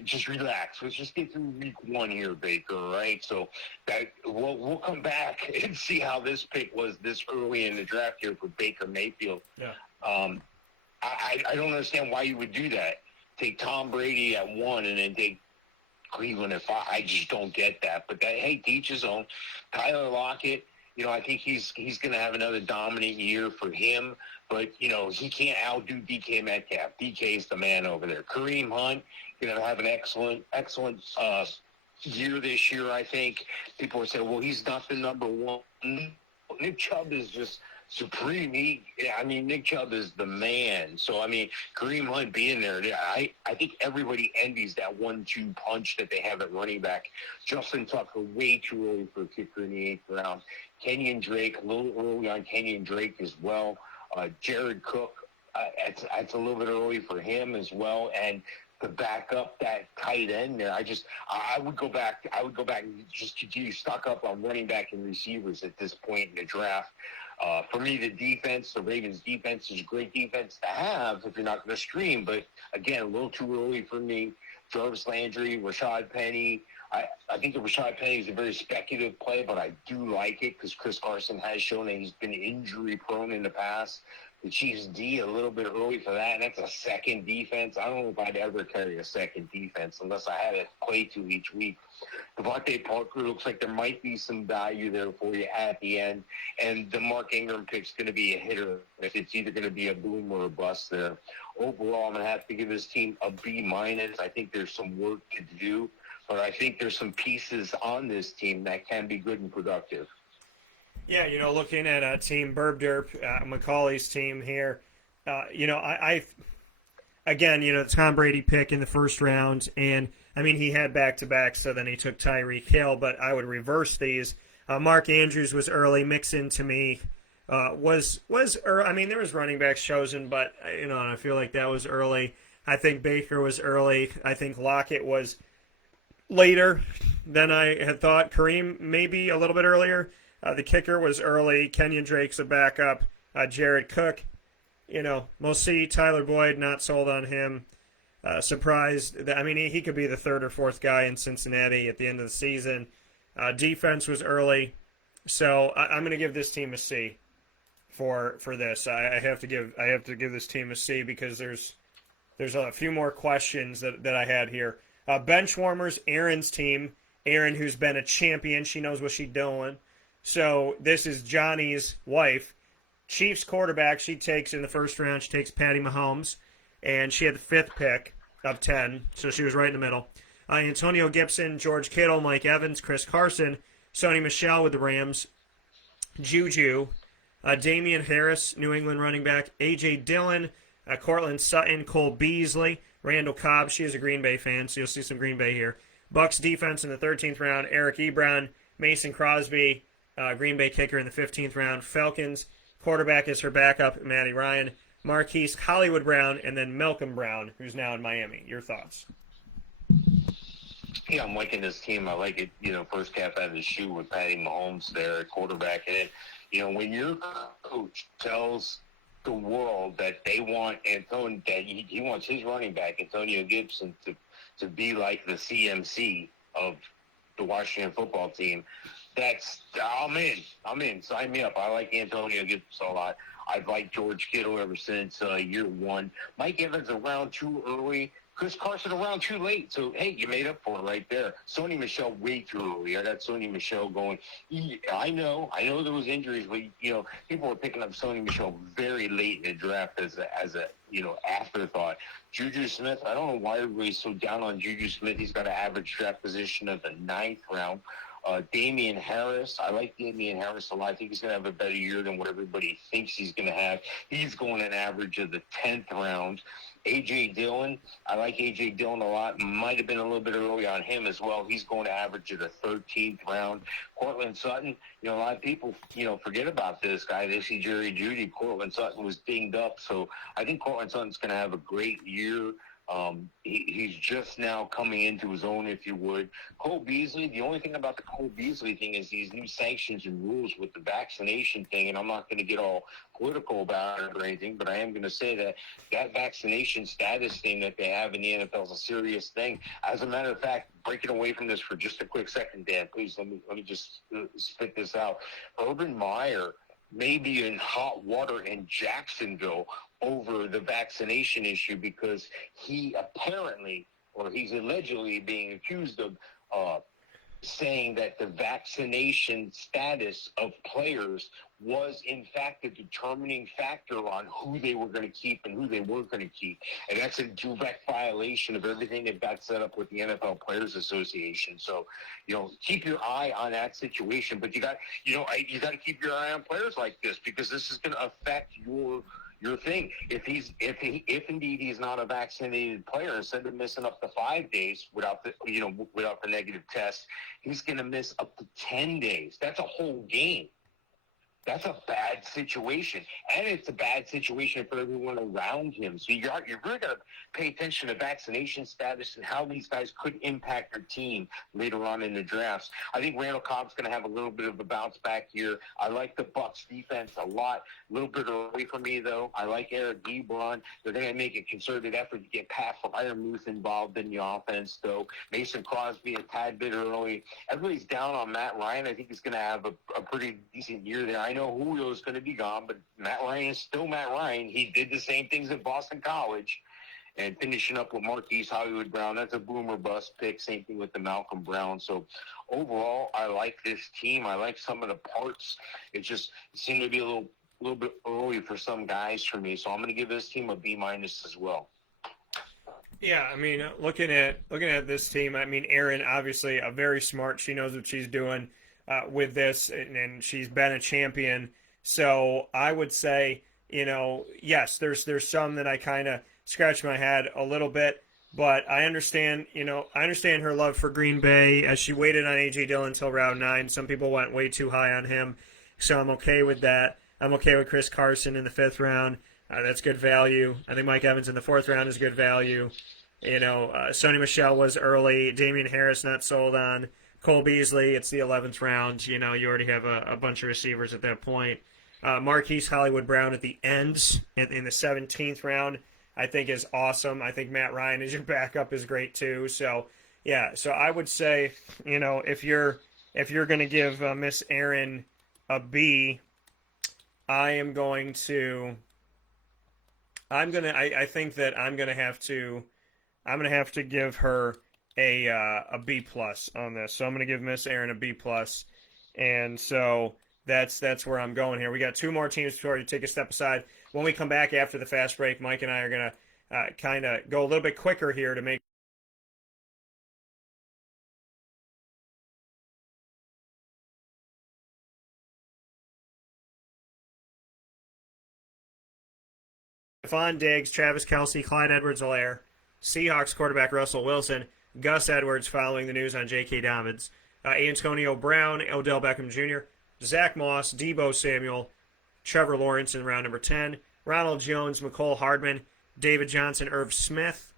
Just relax. Let's just get through week 1 here, Baker, right? So that we'll come back and see how this pick was this early in the draft here for Baker Mayfield. Yeah. I don't understand why you would do that. Take Tom Brady at 1 and then take Cleveland at 5. I just don't get that. But hey, teach his own. Tyler Lockett, I think he's going to have another dominant year for him. But, he can't outdo DK Metcalf. DK is the man over there. Kareem Hunt, have an excellent year this year, I think. People would say, well, he's not the number 1. Nick Chubb is just supreme. Nick Chubb is the man. So, Kareem Hunt being there, I think everybody envies that 1-2 punch that they have at running back. Justin Tucker, way too early for a kicker in the 8th round. Kenyon Drake, a little early on Kenyon Drake as well. Jared Cook, it's a little bit early for him as well. And to back up that tight end there, I would go back and just continue to stock up on running back and receivers at this point in the draft. For me, the Ravens defense is a great defense to have if you're not going to stream. But again, a little too early for me. Jarvis Landry, Rashad Penny. I think that Rashad Penny is a very speculative play, but I do like it because Chris Carson has shown that he's been injury prone in the past. The Chiefs D a little bit early for that, and that's a second defense. I don't know if I'd ever carry a second defense unless I had to play to each week. Devontae Parker looks like there might be some value there for you at the end, and the Mark Ingram pick's going to be a hitter. It's either going to be a boom or a bust there. Overall, I'm going to have to give this team a B-. I think there's some work to do, but I think there's some pieces on this team that can be good and productive. Yeah, looking at Team Burb Derp, Macaulay's team here, I again, the Tom Brady pick in the first round, and, I mean, he had back-to-back, so then he took Tyreek Hill, but I would reverse these. Mark Andrews was early. Mixon, to me, there was running backs chosen, but, I feel like that was early. I think Baker was early. I think Lockett was later than I had thought. Kareem maybe a little bit earlier. The kicker was early. Kenyon Drake's a backup. Jared Cook, we'll see. Tyler Boyd, not sold on him. Surprised. He could be the third or fourth guy in Cincinnati at the end of the season. Defense was early. So I'm going to give this team a C for this. I have to give this team a C because there's a few more questions that I had here. Bench warmers, Aaron's team. Aaron, who's been a champion. She knows what she's doing. So this is Johnny's wife. Chiefs quarterback she takes in the first round. She takes Patty Mahomes. And she had the 5th pick of 10. So she was right in the middle. Antonio Gibson, George Kittle, Mike Evans, Chris Carson, Sony Michelle with the Rams, Juju, Damien Harris, New England running back, A.J. Dillon, Cortland Sutton, Cole Beasley, Randall Cobb. She is a Green Bay fan, so you'll see some Green Bay here. Bucks defense in the 13th round, Eric Ebron, Mason Crosby, Green Bay kicker in the 15th round. Falcons quarterback is her backup, Matty Ryan. Marquise Hollywood Brown, and then Malcolm Brown, who's now in Miami. Your thoughts? Yeah, I'm liking this team. I like it, first cap out of the shoe with Patty Mahomes there at quarterback. And when your coach tells the world that they want Antonio, that he wants his running back, Antonio Gibson, to be like the CMC of the Washington football team, I'm in. Sign me up. I like Antonio Gibson a lot. I've liked George Kittle ever since year one. Mike Evans around too early. Chris Carson around too late. So, hey, you made up for it right there. Sony Michelle way too early. I got Sony Michelle going. I know there was injuries, but, people were picking up Sony Michelle very late in the draft as a afterthought. Juju Smith, I don't know why everybody's so down on Juju Smith. He's got an average draft position of the 9th round. Damien Harris, I like Damien Harris a lot. I think he's going to have a better year than what everybody thinks he's going to have. He's going an average of the 10th round. A.J. Dillon, I like A.J. Dillon a lot. Might have been a little bit early on him as well. He's going to average of the 13th round. Cortland Sutton, a lot of people, forget about this guy. They see Jerry Jeudy. Cortland Sutton was dinged up. So I think Cortland Sutton's going to have a great year. He's just now coming into his own, if you would. Cole Beasley, the only thing about the Cole Beasley thing is these new sanctions and rules with the vaccination thing, and I'm not going to get all political about it or anything, but I am going to say that vaccination status thing that they have in the NFL is a serious thing. As a matter of fact, breaking away from this for just a quick second, Dan, please let me just spit this out. Urban Meyer may be in hot water in Jacksonville over the vaccination issue because he's allegedly being accused of saying that the vaccination status of players was in fact a determining factor on who they were going to keep and who they weren't going to keep. And that's a direct violation of everything they've got set up with the NFL Players Association. So, keep your eye on that situation, but you got to keep your eye on players like this because this is going to affect your thing. If indeed he's not a vaccinated player, instead of missing up to 5 days without the negative test, he's going to miss up to 10 days. That's a whole game. That's a bad situation, and it's a bad situation for everyone around him. So you're really going to pay attention to vaccination status and how these guys could impact their team later on in the drafts. I think Randall Cobb's going to have a little bit of a bounce back here. I like the Bucs defense a lot. A little bit early for me, though. I like Eric Ebron. They're going to make a concerted effort to get Pat Freiermuth involved in the offense, though. Mason Crosby a tad bit early. Everybody's down on Matt Ryan. I think he's going to have a pretty decent year there. I know Julio's going to be gone, but Matt Ryan is still Matt Ryan. He did the same things at Boston College. And finishing up with Marquise Hollywood Brown, that's a boomer bust pick. Same thing with the Malcolm Brown. So overall, I like this team. I like some of the parts. It seemed to be a little bit early for some guys for me. So I'm going to give this team a B- as well. Yeah, I mean, looking at this team, I mean, Erin obviously very smart. She knows what she's doing with this, and she's been a champion. So I would say, yes, there's some that I kind of scratch my head a little bit, but I understand her love for Green Bay as she waited on A.J. Dillon until round 9. Some people went way too high on him, so I'm okay with that. I'm okay with Chris Carson in the 5th round. That's good value. I think Mike Evans in the 4th round is good value. Sony Michelle was early. Damien Harris not sold on. Cole Beasley, it's the 11th round. You already have a bunch of receivers at that point. Marquise Hollywood Brown at the end in the 17th round, I think is awesome. I think Matt Ryan as your backup is great too. So yeah, so I would say, if you're going to give Miss Erin a B, I think that I'm going to have to give her a B plus on this. So I'm going to give Miss Erin a B plus, and so that's where I'm going here. We got 2 more teams before you take a step aside. When we come back after the fast break, Mike and I are going to kind of go a little bit quicker here to make Stephon Diggs, Travis Kelce, Clyde Edwards-Helaire, Seahawks quarterback Russell Wilson, Gus Edwards following the news on J.K. Dobbins, Antonio Brown, Odell Beckham Jr., Zach Moss, Deebo Samuel, Trevor Lawrence in round number 10, Ronald Jones, McCole Hardman, David Johnson, Irv Smith,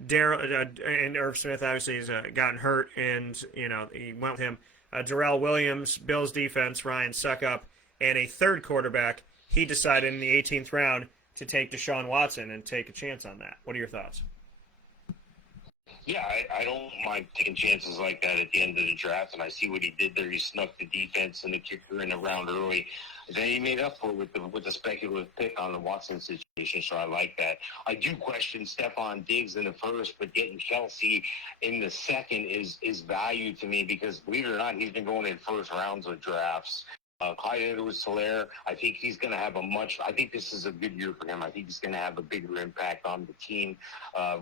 and Irv Smith obviously has gotten hurt, and he went with him. Darrell Williams, Bills defense, Ryan Suckup, and a third quarterback. He decided in the 18th round to take Deshaun Watson and take a chance on that. What are your thoughts? Yeah, I don't mind taking chances like that at the end of the draft, and I see what he did there. He snuck the defense and the kicker in the round early. Then he made up for it with the speculative pick on the Watson situation, so I like that. I do question Stephon Diggs in the first, but getting Kelce in the second is value to me because, believe it or not, he's been going in first rounds of drafts. Clyde Edwards-Helaire, I think he's going to have I think this is a good year for him. I think he's going to have a bigger impact on the team.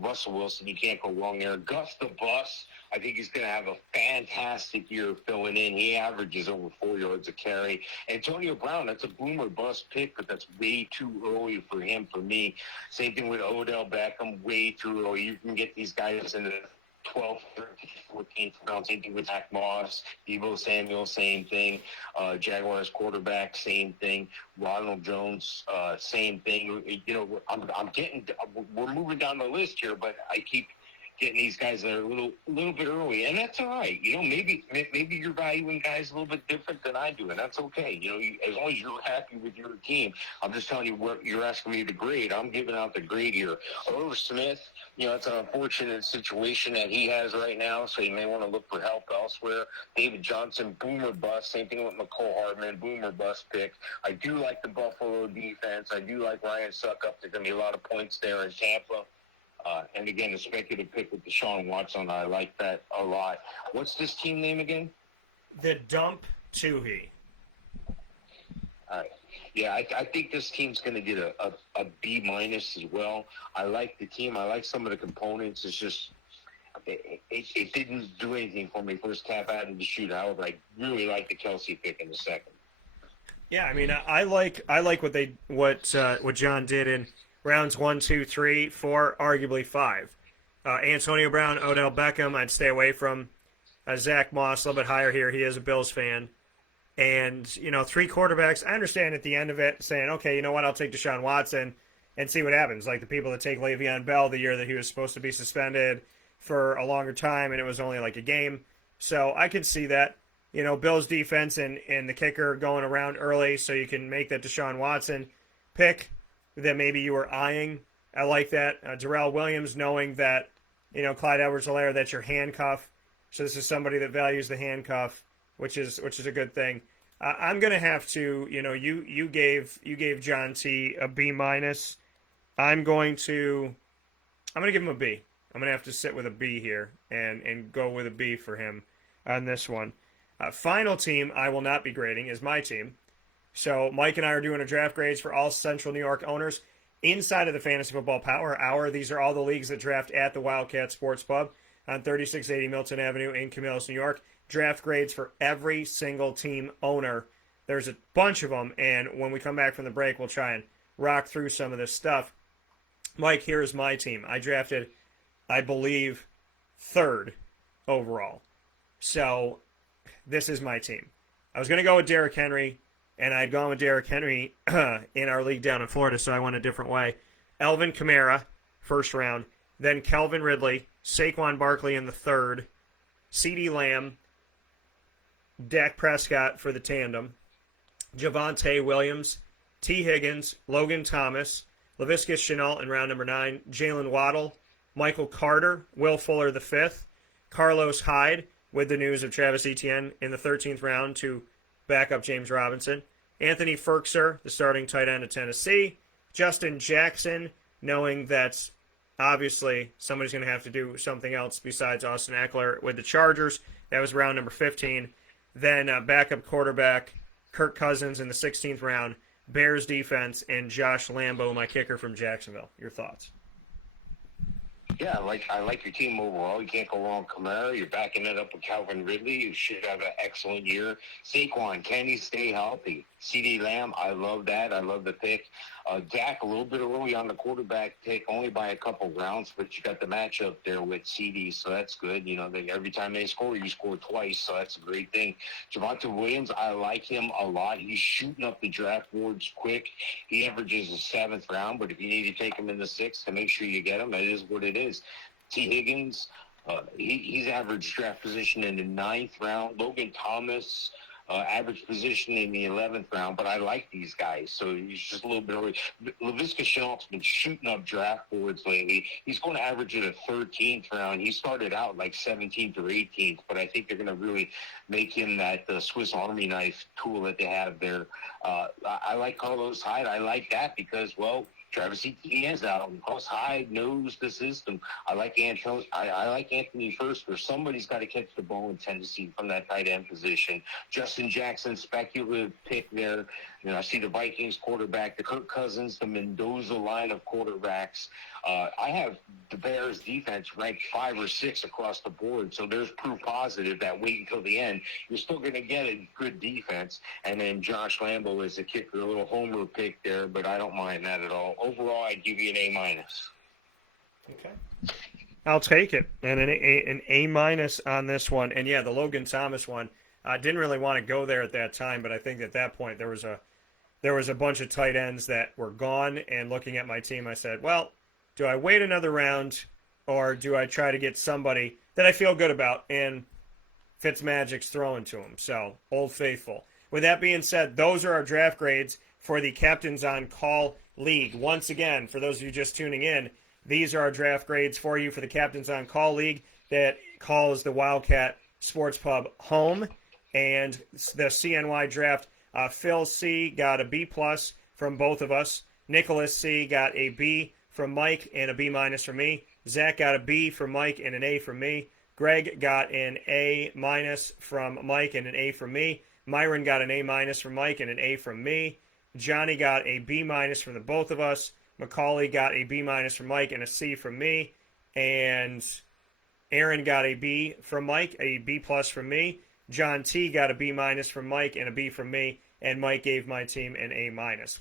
Russell Wilson, you can't go wrong there. Gus the Bus, I think he's going to have a fantastic year filling in. He averages over 4 yards a carry. Antonio Brown, that's a boomer bust pick, but that's way too early for him, for me. Same thing with Odell Beckham, way too early. You can get these guys in the 12th, 13th, 14th round. Same thing with Zach Moss, Deebo Samuel, same thing. Jaguars quarterback, same thing. Ronald Jones, same thing. We're moving down the list here, but I keep getting these guys that are a little bit early, and that's all right. Maybe you're valuing guys a little bit different than I do, and that's okay. As long as you're happy with your team. I'm just telling you what you're asking me to grade. I'm giving out the grade here. Irv Smith, it's an unfortunate situation that he has right now, so you may want to look for help elsewhere. David Johnson, boomer bust. Same thing with McCole Hardman, boomer bust pick. I do like the Buffalo defense. I do like Ryan Suckup. There's going to be a lot of points there in Tampa. And again, the speculative pick with Deshaun Watson, I like that a lot. What's this team name again? The Dump Toohey. All right. Yeah, I think this team's going to get a B- as well. I like the team. I like some of the components. It's just it didn't do anything for me first tap out of the shoot. However, I really like the Kelce pick in the second. Yeah, I mean, I like what John did in rounds 1, 2, 3, 4, arguably 5. Antonio Brown, Odell Beckham, I'd stay away from. Zach Moss, a little bit higher here. He is a Bills fan. And, 3 quarterbacks, I understand at the end of it saying, okay, you know what, I'll take Deshaun Watson and see what happens. Like the people that take Le'Veon Bell the year that he was supposed to be suspended for a longer time and it was only like a game. So I could see that. Bill's defense and the kicker going around early so you can make that Deshaun Watson pick that maybe you were eyeing. I like that. Jamal Williams knowing that, Clyde Edwards-Helaire, that's your handcuff. So this is somebody that values the handcuff, which is a good thing. I'm gonna have to, you gave John T a B minus. I'm gonna give him a B. I'm gonna have to sit with a B here and go with a B for him on this one. Final team I will not be grading is my team. So Mike and I are doing a draft grades for all Central New York owners inside of the Fantasy Football Power Hour. These are all the leagues that draft at the Wildcat Sports Pub on 3680 Milton Avenue in Camillus, New York. Draft grades for every single team owner. There's a bunch of them, and when we come back from the break, we'll try and rock through some of this stuff. Mike, here's my team. I drafted, I believe, 3rd overall. So this is my team. I was going to go with Derrick Henry, and I'd gone with Derrick Henry in our league down in Florida, so I went a different way. Alvin Kamara, 1st round. Then Calvin Ridley, Saquon Barkley in the 3rd. CeeDee Lamb, Dak Prescott for the tandem. Javonte Williams, T. Higgins, Logan Thomas, Laviska Shenault in round number 9. Jalen Waddle, Michael Carter, Will Fuller the 5th. Carlos Hyde, with the news of Travis Etienne in the 13th round to back up James Robinson. Anthony Ferkser, the starting tight end of Tennessee. Justin Jackson, knowing that obviously somebody's going to have to do something else besides Austin Eckler with the Chargers. That was round number 15. Then backup quarterback Kirk Cousins in the 16th round. Bears defense and Josh Lambo, my kicker from Jacksonville. Your thoughts? Yeah, I like your team overall. You can't go wrong with Kamara. You're backing it up with Calvin Ridley. You should have an excellent year. Saquon, can he stay healthy? CeeDee Lamb, I love that. I love the pick. Dak, a little bit early on the quarterback pick, only by a couple rounds, but you got the matchup there with CD, so that's good. Every time they score, you score twice, so that's a great thing. Javonte Williams, I like him a lot. He's shooting up the draft boards quick. He averages a 7th round, but if you need to take him in the 6th to make sure you get him, that is what it is. T. Higgins, he's average draft position in the 9th round. Logan Thomas, average position in the 11th round, but I like these guys, so he's just a little bit early. Laviska Shenault's been shooting up draft boards lately. He's going to average at a 13th round. He started out like 17th or 18th, but I think they're going to really make him that Swiss Army knife tool that they have there. I like Carlos Hyde. I like that because, well, Travis Etienne's out. Carlos Hyde knows the system. I like Anthony Firkser. Somebody's got to catch the ball in Tennessee from that tight end position. Justin Jackson, speculative pick there. I see the Vikings quarterback, the Kirk Cousins, the Mendoza line of quarterbacks. I have the Bears defense ranked 5 or 6 across the board, so there's proof positive that wait until the end. You're still going to get a good defense. And then Josh Lambo is a kicker, a little homer pick there, but I don't mind that at all. Overall, I'd give you an A minus. Okay. I'll take it. And an A minus on this one. And yeah, the Logan Thomas one, I didn't really want to go there at that time, but I think at that point there was a bunch of tight ends that were gone. And looking at my team, I said, well, do I wait another round or do I try to get somebody that I feel good about? And Fitzmagic's throwing to him. So, Old Faithful. With that being said, those are our draft grades for the Captains on Call League. Once again, for those of you just tuning in, these are our draft grades for you for the Captains on Call League that calls the Wildcat Sports Pub home. And the CNY draft, Phil C. got a B+ from both of us. Nicholas C. got a B from Mike and a B- from me. Zach got a B from Mike and an A from me. Greg got an A- from Mike and an A from me. Myron got an A- from Mike and an A from me. Johnny got a B- from the both of us. Macaulay got a B- from Mike and a C from me. And Aaron got a B from Mike, a B+ from me. John T. got a B- from Mike and a B from me. And Mike gave my team an A-.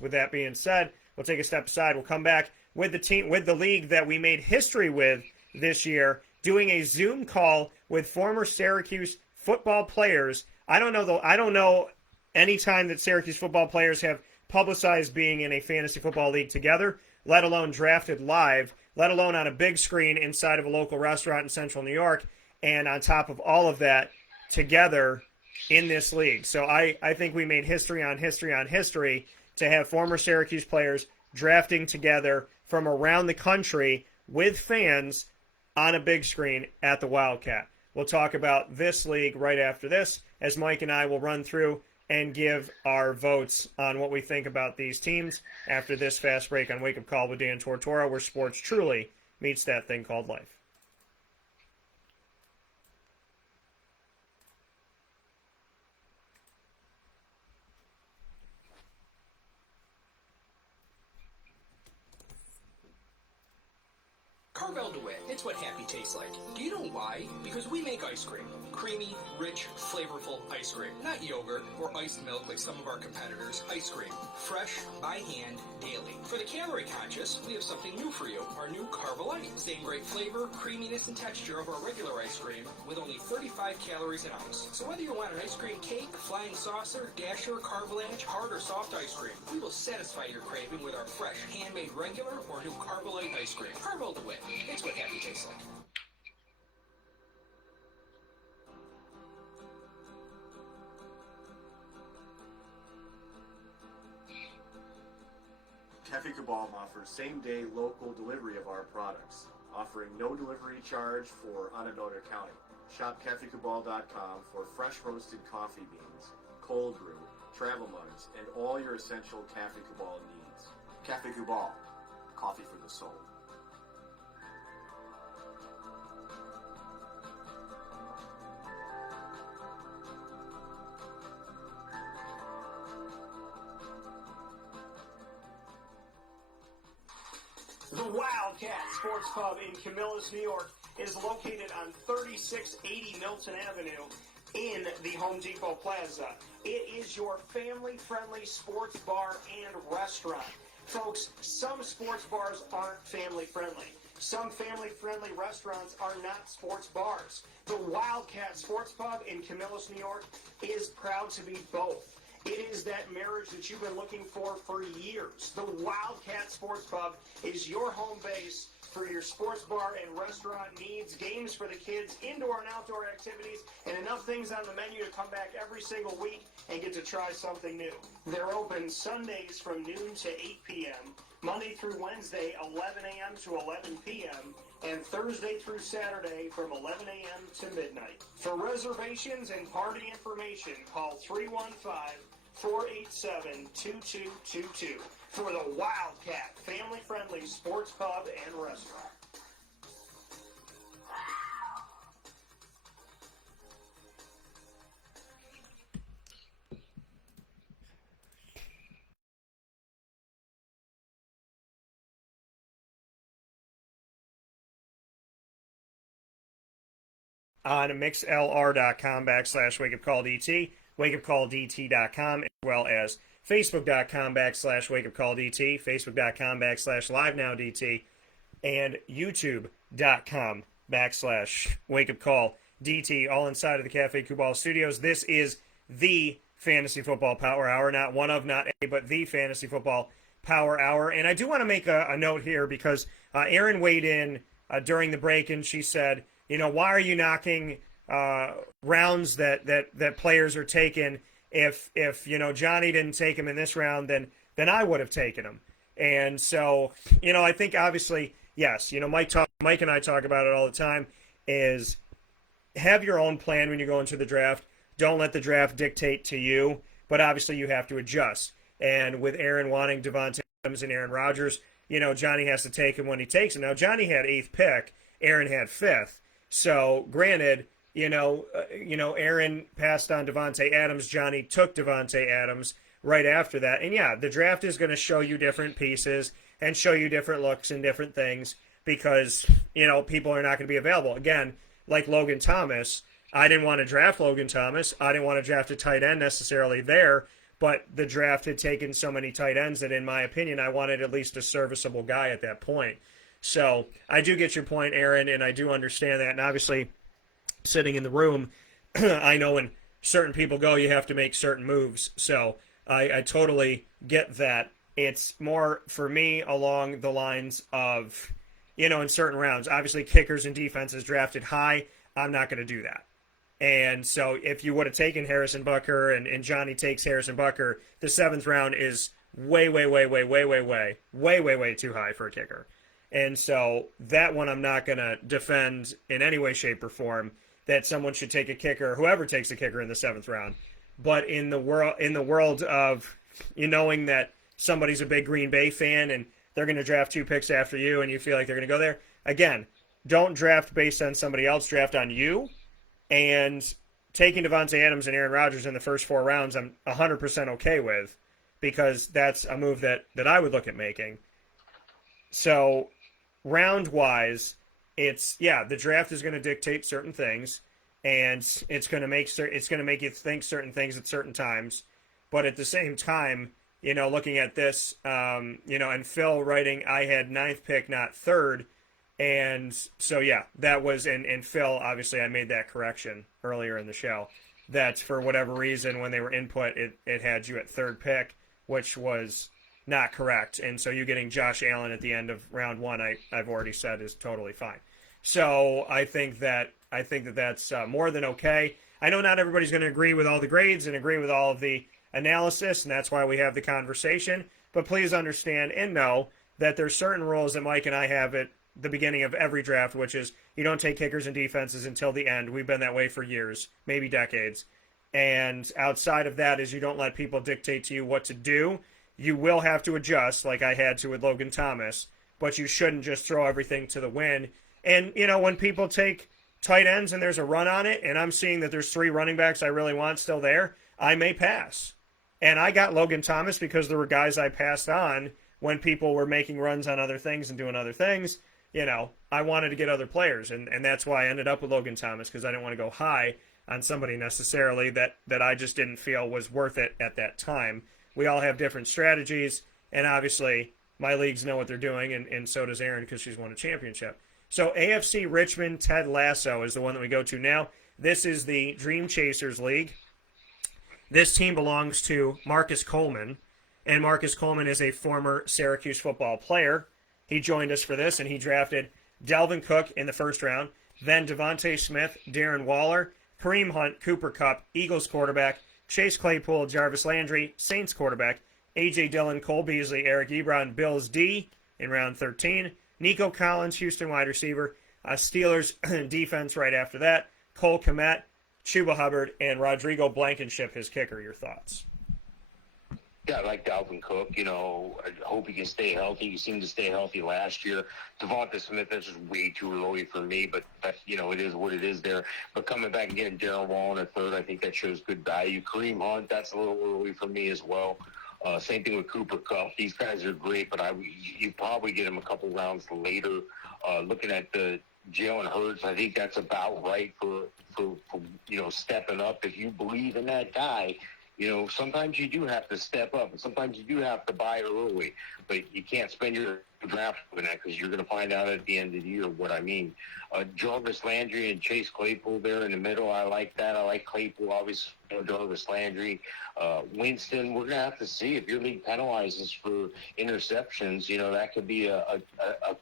With that being said, we'll take a step aside. We'll come back with the team, with the league that we made history with this year, doing a Zoom call with former Syracuse football players. I don't know anytime that Syracuse football players have publicized being in a fantasy football league together, let alone drafted live, let alone on a big screen inside of a local restaurant in central New York, and on top of all of that, together in this league. So I think we made history on history on history to have former Syracuse players drafting together from around the country with fans on a big screen at the Wildcat. We'll talk about this league right after this, as Mike and I will run through and give our votes on what we think about these teams after this fast break on Wake Up Call with Dan Tortora, where sports truly meets that thing called life. Carvel DeWitt, it's what happy tastes like. Do you know why? Because we make ice cream. Creamy, rich, flavorful ice cream. Not yogurt or iced milk like some of our competitors. Ice cream. Fresh, by hand, daily. For the calorie conscious, we have something new for you. Our new Carvelite. Same great flavor, creaminess, and texture of our regular ice cream with only 35 calories an ounce. So whether you want an ice cream cake, flying saucer, dasher, carvalanche, hard or soft ice cream, we will satisfy your craving with our fresh, handmade regular or new Carvelite ice cream. Carvel DeWitt. It's what happy tastes like. Cafe Cabal offers same-day local delivery of our products, offering no delivery charge for Onondaga County. Shop cafecabal.com for fresh roasted coffee beans, cold brew, travel mugs, and all your essential Cafe Cabal needs. Cafe Cabal, coffee for the soul. The Wildcat Sports Pub in Camillus, New York is located on 3680 Milton Avenue in the Home Depot Plaza. It is your family-friendly sports bar and restaurant. Folks, some sports bars aren't family-friendly. Some family-friendly restaurants are not sports bars. The Wildcat Sports Pub in Camillus, New York is proud to be both. It is that marriage that you've been looking for years. The Wildcat Sports Pub is your home base for your sports bar and restaurant needs, games for the kids, indoor and outdoor activities, and enough things on the menu to come back every single week and get to try something new. They're open Sundays from noon to 8 p.m., Monday through Wednesday, 11 a.m. to 11 p.m., and Thursday through Saturday from 11 a.m. to midnight. For reservations and party information, call 315-487-2222 for the Wildcat family-friendly sports pub and restaurant. On mixlr.com/wakeupcalldt, wakeupcalldt.com, as well as facebook.com/wakeupcalldt, facebook.com/livenowdt, and youtube.com/wakeupcalldt, all inside of the Cafe Kubal Studios. This is the Fantasy Football Power Hour, not one of, not a, but the Fantasy Football Power Hour. And I do want to make a note here because Erin weighed in during the break and she said, you know, why are you knocking rounds that players are taking? If you know Johnny didn't take him in this round, then I would have taken him. And so, you know, I think obviously, yes, you know, Mike and I talk about it all the time, is have your own plan when you go into the draft. Don't let the draft dictate to you, but obviously you have to adjust. And with Aaron wanting Devontae Adams and Aaron Rodgers, you know, Johnny has to take him when he takes him. Now, Johnny had 8th pick, Aaron had 5th. So, granted, you know, Aaron passed on Devontae Adams. Johnny took Devontae Adams right after that. And, yeah, the draft is going to show you different pieces and show you different looks and different things because, you know, people are not going to be available. Again, like Logan Thomas, I didn't want to draft Logan Thomas. I didn't want to draft a tight end necessarily there, but the draft had taken so many tight ends that, in my opinion, I wanted at least a serviceable guy at that point. So I do get your point, Aaron, and I do understand that. And obviously, sitting in the room, I know when certain people go, you have to make certain moves. So I totally get that. It's more for me along the lines of, in certain rounds. Obviously, kickers and defenses drafted high. I'm not going to do that. And so if you would have taken Harrison Butker and Johnny takes Harrison Butker, the 7th round is way too high for a kicker. And so that one I'm not going to defend in any way, shape, or form, that someone should take a kicker, whoever takes a kicker in the 7th round. But in the world of knowing that somebody's a big Green Bay fan and they're going to draft 2 picks after you and you feel like they're going to go there, again, don't draft based on somebody else, draft on you. And taking Devontae Adams and Aaron Rodgers in the first 4 rounds, I'm 100% okay with, because that's a move that I would look at making. So round-wise, the draft is going to dictate certain things, and it's going to make you think certain things at certain times. But at the same time, looking at this, and Phil writing, I had 9th pick, not 3rd. And so, that was, and Phil, obviously I made that correction earlier in the show, that for whatever reason, when they were input, it had you at 3rd pick, which was not correct. And so you getting Josh Allen at the end of round 1, I've already said is totally fine. So I think that's more than okay. I know not everybody's going to agree with all the grades and agree with all of the analysis, and that's why we have the conversation. But please understand and know that there's certain rules that Mike and I have at the beginning of every draft, which is you don't take kickers and defenses until the end. We've been that way for years, maybe decades. And outside of that is you don't let people dictate to you what to do. You will have to adjust, like I had to with Logan Thomas, but you shouldn't just throw everything to the wind. And, when people take tight ends and there's a run on it, and I'm seeing that there's 3 running backs I really want still there, I may pass. And I got Logan Thomas because there were guys I passed on when people were making runs on other things and doing other things. I wanted to get other players, and that's why I ended up with Logan Thomas, because I didn't want to go high on somebody necessarily that I just didn't feel was worth it at that time. We all have different strategies, and obviously my leagues know what they're doing, and so does Erin, because she's won a championship. So AFC Richmond Ted Lasso is the one that we go to now. This is the Dream Chasers League. This team belongs to Marcus Coleman, and Marcus Coleman is a former Syracuse football player. He joined us for this, and he drafted Dalvin Cook in the 1st round, then Devontae Smith, Darren Waller, Kareem Hunt, Cooper Kupp, Eagles quarterback, Chase Claypool, Jarvis Landry, Saints quarterback, A.J. Dillon, Cole Beasley, Eric Ebron, Bills D in round 13, Nico Collins, Houston wide receiver, Steelers defense right after that, Cole Kmet, Chuba Hubbard, and Rodrigo Blankenship, his kicker. Your thoughts? Yeah, I like Dalvin Cook. I hope he can stay healthy. He seemed to stay healthy last year. Devonta Smith, that's just way too early for me, but it is what it is there. But coming back and getting Darren Waller in a 3rd, I think that shows good value. Kareem Hunt, that's a little early for me as well. Same thing with Cooper Kupp. These guys are great, but you probably get them a couple rounds later. Looking at the Jalen Hurts, I think that's about right for stepping up. If you believe in that guy, sometimes you do have to step up, and sometimes you do have to buy early, but you can't spend your draft doing that, because you're going to find out at the end of the year what I mean. Jarvis Landry and Chase Claypool there in the middle, I like that. I like Claypool, obviously. Jarvis Landry. Winston, we're going to have to see if your league penalizes for interceptions. That could be a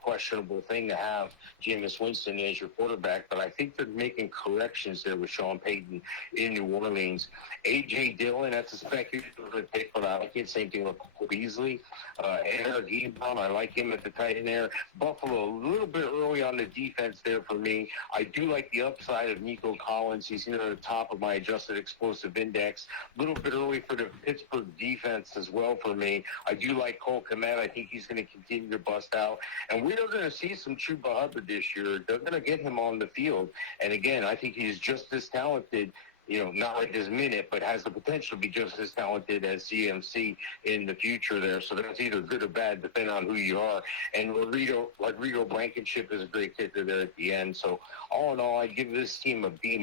questionable thing to have Jameis Winston as your quarterback, but I think they're making corrections there with Sean Payton in New Orleans. A.J. Dillon, that's a speculative pick, but I like it. Same thing with Cole Beasley. Eric Ebron, I like him at the tight end there. Buffalo, a little bit early on the defense there for me. I do like the upside of Nico Collins. He's near the top of my adjusted explosive index. A little bit early for the Pittsburgh defense as well for me. I do like Cole Kmet. I think he's going to continue to bust out. And we are going to see some Chuba Hubbard this year. They're going to get him on the field. And again, I think he's just as talented, not at this minute, but has the potential to be just as talented as CMC in the future there. So that's either good or bad, depending on who you are. And Rodrigo Blankenship is a great kicker there at the end. So all in all, I'd give this team a B-.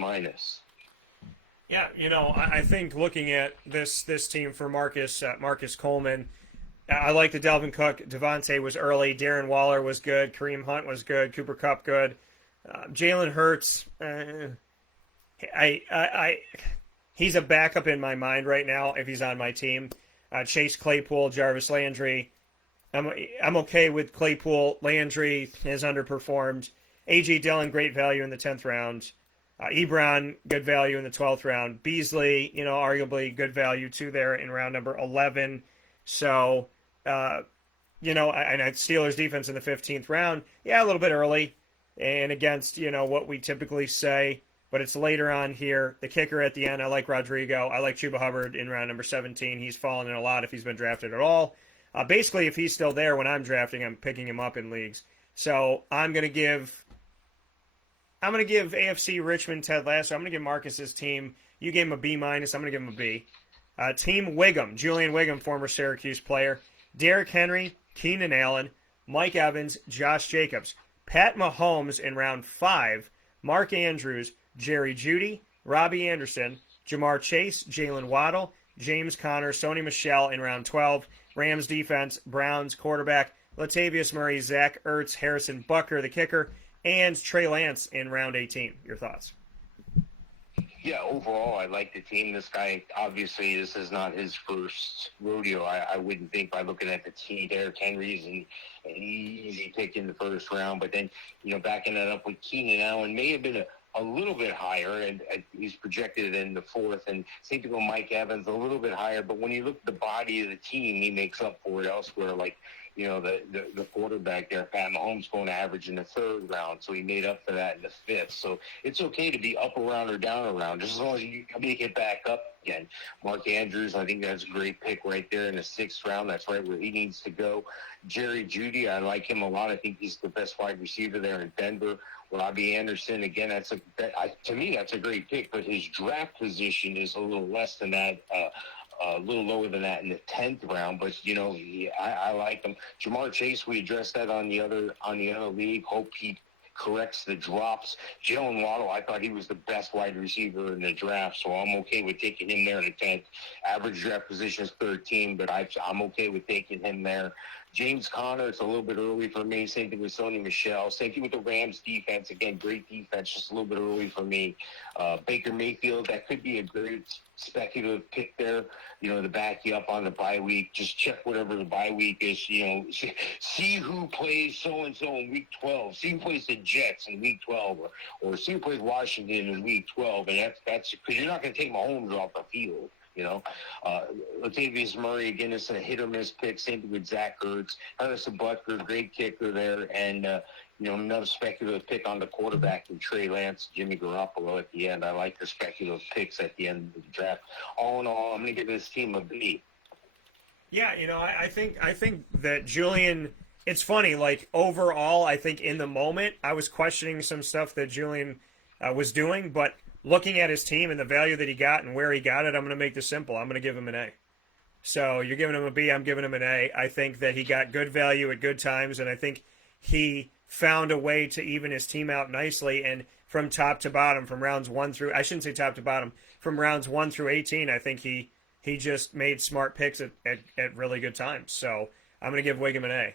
Yeah, I think looking at this team for Marcus Coleman, I like the Dalvin Cook. Devontae was early. Darren Waller was good. Kareem Hunt was good. Cooper Kupp good. Jalen Hurts, he's a backup in my mind right now if he's on my team. Chase Claypool, Jarvis Landry. I'm okay with Claypool. Landry has underperformed. A.J. Dillon, great value in the 10th round. Ebron, good value in the 12th round. Beasley, arguably good value too there in round number 11. So, and Steelers defense in the 15th round. Yeah, a little bit early and against, what we typically say, but it's later on here. The kicker at the end, I like Rodrigo. I like Chuba Hubbard in round number 17. He's fallen in a lot if he's been drafted at all. Basically, if he's still there when I'm drafting, I'm picking him up in leagues. So I'm going to give AFC Richmond Ted Lasso. I'm going to give Marcus his team. You gave him a B-. I'm going to give him a B. Team Wiggum, Julian Wiggum, former Syracuse player. Derrick Henry, Keenan Allen, Mike Evans, Josh Jacobs. Pat Mahomes in round 5. Mark Andrews, Jerry Jeudy, Robbie Anderson, Jamar Chase, Jalen Waddle, James Conner, Sony Michelle in round 12. Rams defense, Browns quarterback, Latavius Murray, Zach Ertz, Harrison Butker, the kicker, and Trey Lance in round 18. Your thoughts? Yeah, overall, I like the team. This guy, obviously, this is not his first rodeo. I wouldn't think by looking at the team. Derrick Henry's an easy pick in the first round, but then, backing that up with Keenan Allen may have been a little bit higher, and he's projected in the 4th, and same thing with Mike Evans, a little bit higher, but when you look at the body of the team, he makes up for it elsewhere, like, the quarterback there, Pat Mahomes, going to average in the 3rd round, so he made up for that in the 5th. So it's okay to be up around or down around, just as long as you make it back up again. Mark Andrews, I think that's a great pick right there in the 6th round. That's right where he needs to go. Jerry Jeudy, I like him a lot. I think he's the best wide receiver there in Denver. Robbie Anderson, again, to me, that's a great pick, but his draft position is a little less than that, a little lower than that in the 10th round, but I like him. Jamar Chase, we addressed that on the other league. Hope he corrects the drops. Jalen Waddle, I thought he was the best wide receiver in the draft, so I'm okay with taking him there in the 10th. Average draft position is 13, but I'm okay with taking him there. James Conner, it's a little bit early for me. Same thing with Sony Michelle. Same thing with the Rams defense. Again, great defense, just a little bit early for me. Baker Mayfield, that could be a great speculative pick there, to back you up on the bye week. Just check whatever the bye week is, see who plays so-and-so in week 12. See who plays the Jets in week 12 or see who plays Washington in week 12. And that's because you're not going to take Mahomes off the field. Latavius Murray, again, it's a hit-or-miss pick. Same thing with Zach Ertz. Harrison Butker, great kicker there. And, another speculative pick on the quarterback in Trey Lance, Jimmy Garoppolo at the end. I like the speculative picks at the end of the draft. All in all, I'm going to give this team a B. Yeah, I think that Julian, it's funny, like, overall, I think in the moment, I was questioning some stuff that Julian was doing, but looking at his team and the value that he got and where he got it, I'm going to make this simple. I'm going to give him an A. So you're giving him a B, I'm giving him an A. I think that he got good value at good times, and I think he found a way to even his team out nicely. And from top to bottom, from rounds 1 through, I shouldn't say top to bottom, from rounds 1 through 18, I think he just made smart picks at really good times. So I'm going to give Wiggum an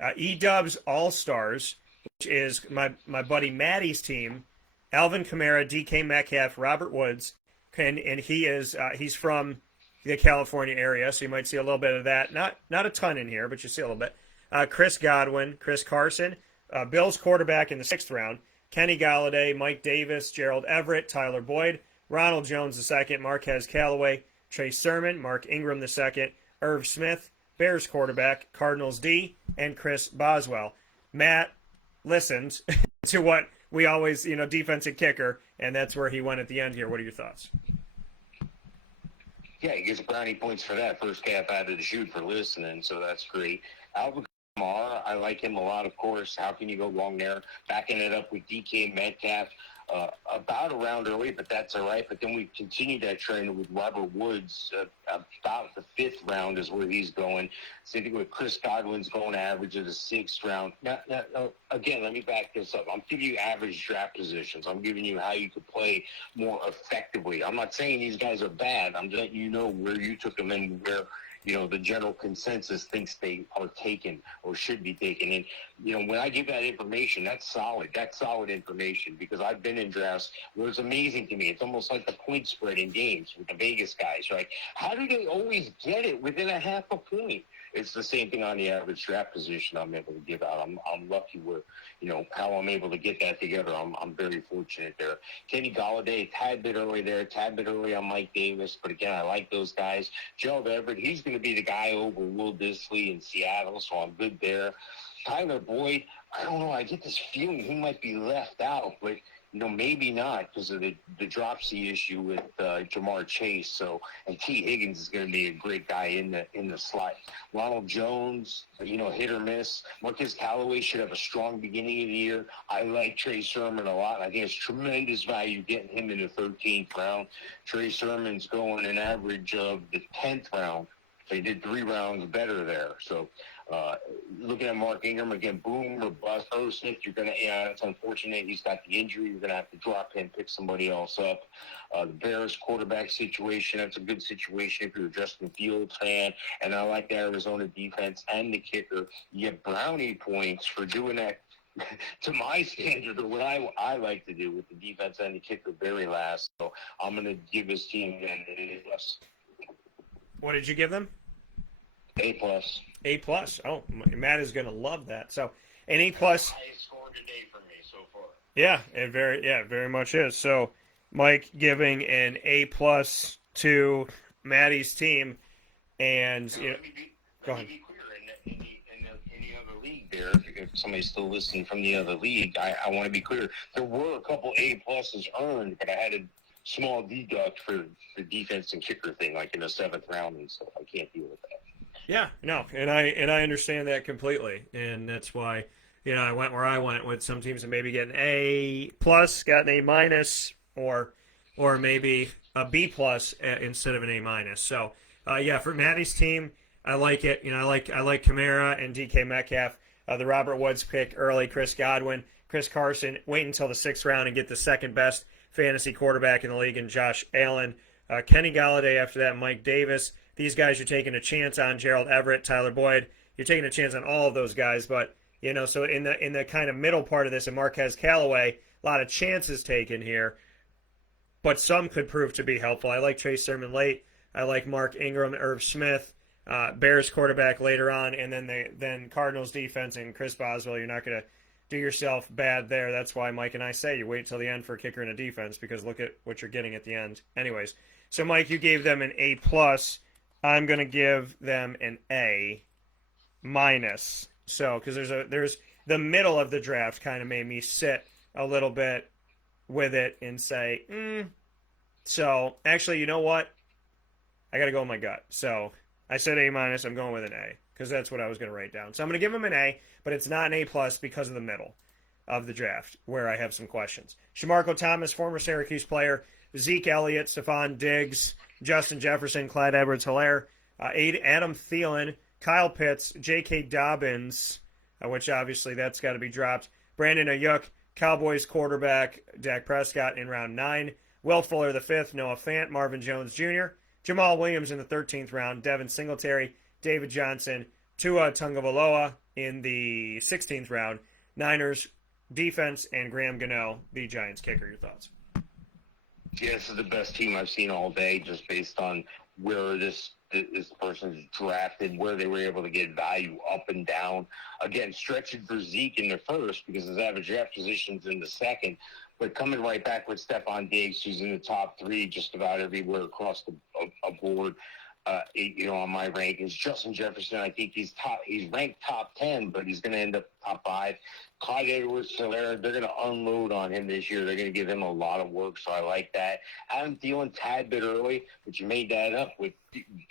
A. E-Dubs All-Stars, which is my buddy Maddie's team, Alvin Kamara, DK Metcalf, Robert Woods, and he's from the California area, so you might see a little bit of that. Not a ton in here, but you see a little bit. Chris Godwin, Chris Carson, Bills quarterback in the 6th round, Kenny Galladay, Mike Davis, Gerald Everett, Tyler Boyd, Ronald Jones II, Marquez Callaway, Trey Sermon, Mark Ingram II, Irv Smith, Bears quarterback, Cardinals D, and Chris Boswell. Matt listened to what we always, defensive kicker, and that's where he went at the end here. What are your thoughts? Yeah, he gets brownie points for that. First cap out of the chute for listening, so that's great. Alvin Kamara, I like him a lot, of course. How can you go wrong there? Backing it up with DK Metcalf, about a round early, but that's all right. But then we continue that trend with Robert Woods. About the 5th round is where he's going. Same thing with Chris Godwin's going average of the 6th round. Now, again, let me back this up. I'm giving you average draft positions. I'm giving you how you could play more effectively. I'm not saying these guys are bad. I'm just letting you know where you took them and where the general consensus thinks they are taken or should be taken. And, when I give that information, that's solid. That's solid information, because I've been in drafts where it's amazing to me. It's almost like the point spread in games with the Vegas guys, right? How do they always get it within a half a point? It's the same thing on the average draft position I'm able to give out. I'm lucky with, how I'm able to get that together. I'm very fortunate there. Kenny Golladay, tad bit early on Mike Davis, but again, I like those guys. Gerald Everett, he's going to be the guy over Will Disley in Seattle, so I'm good there. Tyler Boyd, I don't know. I get this feeling he might be left out, but maybe not, because of the dropsy issue with Jamar Chase. So, and T. Higgins is going to be a great guy in the slot. Ronald Jones, hit or miss. Marquez Callaway should have a strong beginning of the year. I like Trey Sermon a lot. I think it's tremendous value getting him in the 13th round. Trey Sermon's going an average of the 10th round. They did 3 rounds better there. So, looking at Mark Ingram, again, boom or bust. Smith, you're going to, it's unfortunate he's got the injury. You're going to have to drop him, pick somebody else up. The Bears quarterback situation, that's a good situation if you're a Justin Fields fan. And I like the Arizona defense and the kicker. You get brownie points for doing that to my standard, or what I like to do with the defense and the kicker very last. So I'm going to give this team an A+. What did you give them? A+. A+. Oh, Matt is going to love that. So an A+. Highest score today for me so far. Yeah, it very much is. So Mike giving an A+ to Maddie's team, and Let me go ahead. be clear. In the other league there, if somebody's still listening from the other league, I want to be clear. There were a couple A+ earned, but I had a small deduct for the defense and kicker thing, like in the 7th round and stuff. I can't deal with that. Yeah, no, and I understand that completely, and that's why I went where I went, with some teams that maybe get an A+, got an A-, or maybe a B+ instead of an A-. So for Maddie's team, I like it. I like Kamara and DK Metcalf. The Robert Woods pick early, Chris Godwin, Chris Carson. Wait until the 6th round and get the second best fantasy quarterback in the league, in Josh Allen. Kenny Golladay after that, Mike Davis. These guys you're taking a chance on. Gerald Everett, Tyler Boyd. You're taking a chance on all of those guys. But, so in the kind of middle part of this, and Marquez Callaway, a lot of chances taken here. But some could prove to be helpful. I like Trey Sermon late. I like Mark Ingram, Irv Smith, Bears quarterback later on, and then Cardinals defense and Chris Boswell. You're not going to do yourself bad there. That's why Mike and I say you wait till the end for a kicker and a defense, because look at what you're getting at the end. Anyways, so Mike, you gave them an A+. I'm going to give them an A-. So, because there's the middle of the draft kind of made me sit a little bit with it and say, So, actually, you know what? I got to go with my gut. So, I said A-. I'm going with an A, because that's what I was going to write down. So, I'm going to give him an A, but it's not an A+ because of the middle of the draft, where I have some questions. Shamarko Thomas, former Syracuse player. Zeke Elliott, Stephon Diggs, Justin Jefferson, Clyde Edwards-Helaire, Adam Thielen, Kyle Pitts, J.K. Dobbins, which obviously that's got to be dropped. Brandon Ayuk, Cowboys quarterback, Dak Prescott in round 9. Will Fuller the 5th, Noah Fant, Marvin Jones Jr., Jamal Williams in the 13th round, Devin Singletary, David Johnson, Tua Tagovailoa in the 16th round, Niners defense, and Graham Gano, the Giants kicker. Your thoughts? Yeah, this is the best team I've seen all day, just based on where this person's drafted, where they were able to get value up and down. Again, stretching for Zeke in the 1st because his average draft position's in the 2nd, but coming right back with Stephon Diggs, who's in the top 3 just about everywhere across the board. On my rankings, Justin Jefferson, I think he's ranked top 10, but he's going to end up top 5. Clyde Edwards-Helaire, they're going to unload on him this year. They're going to give him a lot of work, so I like that. Adam Thielen, tad bit early, but you made that up with,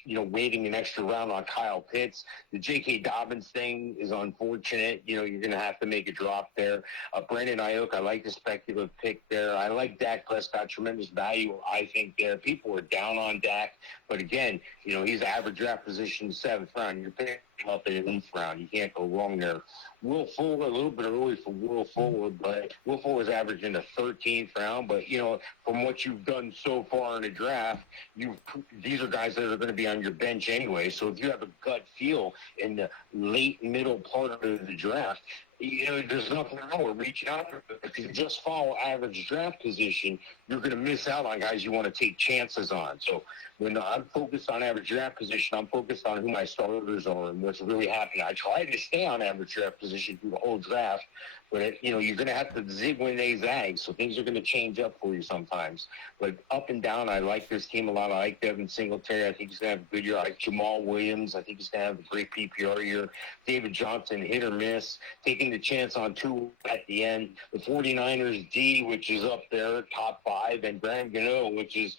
waiting an extra round on Kyle Pitts. The J.K. Dobbins thing is unfortunate. You're going to have to make a drop there. Brandon Ayuk, I like the speculative pick there. I like Dak Prescott, tremendous value, I think, there. People are down on Dak, but again, he's average draft position 7th round. You're picking up in the 8th round. You can't go wrong there. Will Fuller, a little bit early for Will Fuller, but Will Fuller's averaging the 13th round. But, from what you've done so far in the draft, these are guys that are going to be on your bench anyway. So if you have a gut feel in the late, middle part of the draft, there's nothing wrong with reaching out. If you just follow average draft position, you're going to miss out on guys you want to take chances on. So when I'm focused on average draft position, I'm focused on who my starters are and what's really happening. I try to stay on average draft position through the whole draft, but you're going to have to zig when they zag, so things are going to change up for you sometimes. But up and down, I like this team a lot. I like Devin Singletary. I think he's going to have a good year. I like Jamal Williams. I think he's going to have a great PPR year. David Johnson, hit or miss, taking the chance on 2 at the end. The 49ers D, which is up there, top 5, and Graham Gano, which is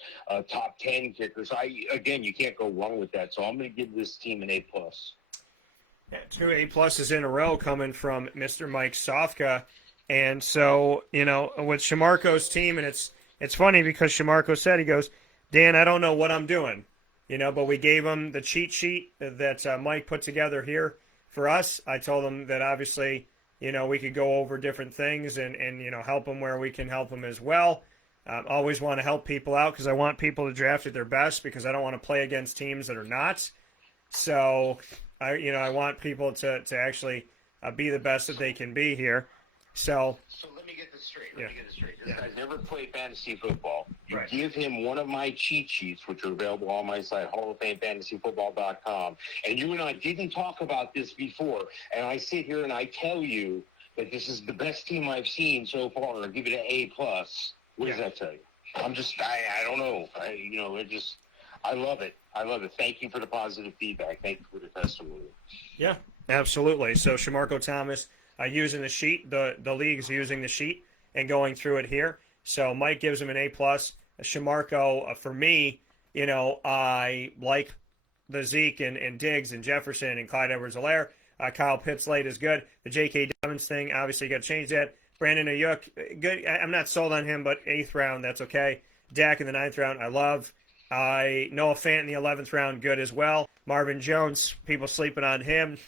top 10 kicker. So, you can't go wrong with that. So I'm going to give this team an A+. Yeah, 2 A+ in a row coming from Mr. Mike Sofka. And so, with Shamarko's team, and it's funny because Shamarko said, he goes, Dan, I don't know what I'm doing, but we gave him the cheat sheet that Mike put together here for us. I told him that obviously, we could go over different things and help him where we can help him as well. Always want to help people out because I want people to draft at their best because I don't want to play against teams that are not. So, I want people to actually be the best that they can be here. So let me get this straight. Yeah. This guy's never played fantasy football. You Right. give him one of my cheat sheets, which are available on my site, HallOfFameFantasyFootball.com, and you and I didn't talk about this before, and I sit here and I tell you that this is the best team I've seen so far, and I give it an A+. What does that tell you? I don't know. I love it. Thank you for the positive feedback. Thank you for the testimony. Yeah, absolutely. So Shamarko Thomas using the sheet, the league's using the sheet and going through it here. So Mike gives him an A+. Shamarko, for me, I like the Zeke and Diggs and Jefferson and Clyde Edwards-Helaire. Kyle Pitts late is good. The J.K. Dobbins thing, obviously you got to change that. Brandon Ayuk, good. I'm not sold on him, but 8th round, that's okay. Dak in the 9th round, I love. Noah Fant in the 11th round, good as well. Marvin Jones, people sleeping on him.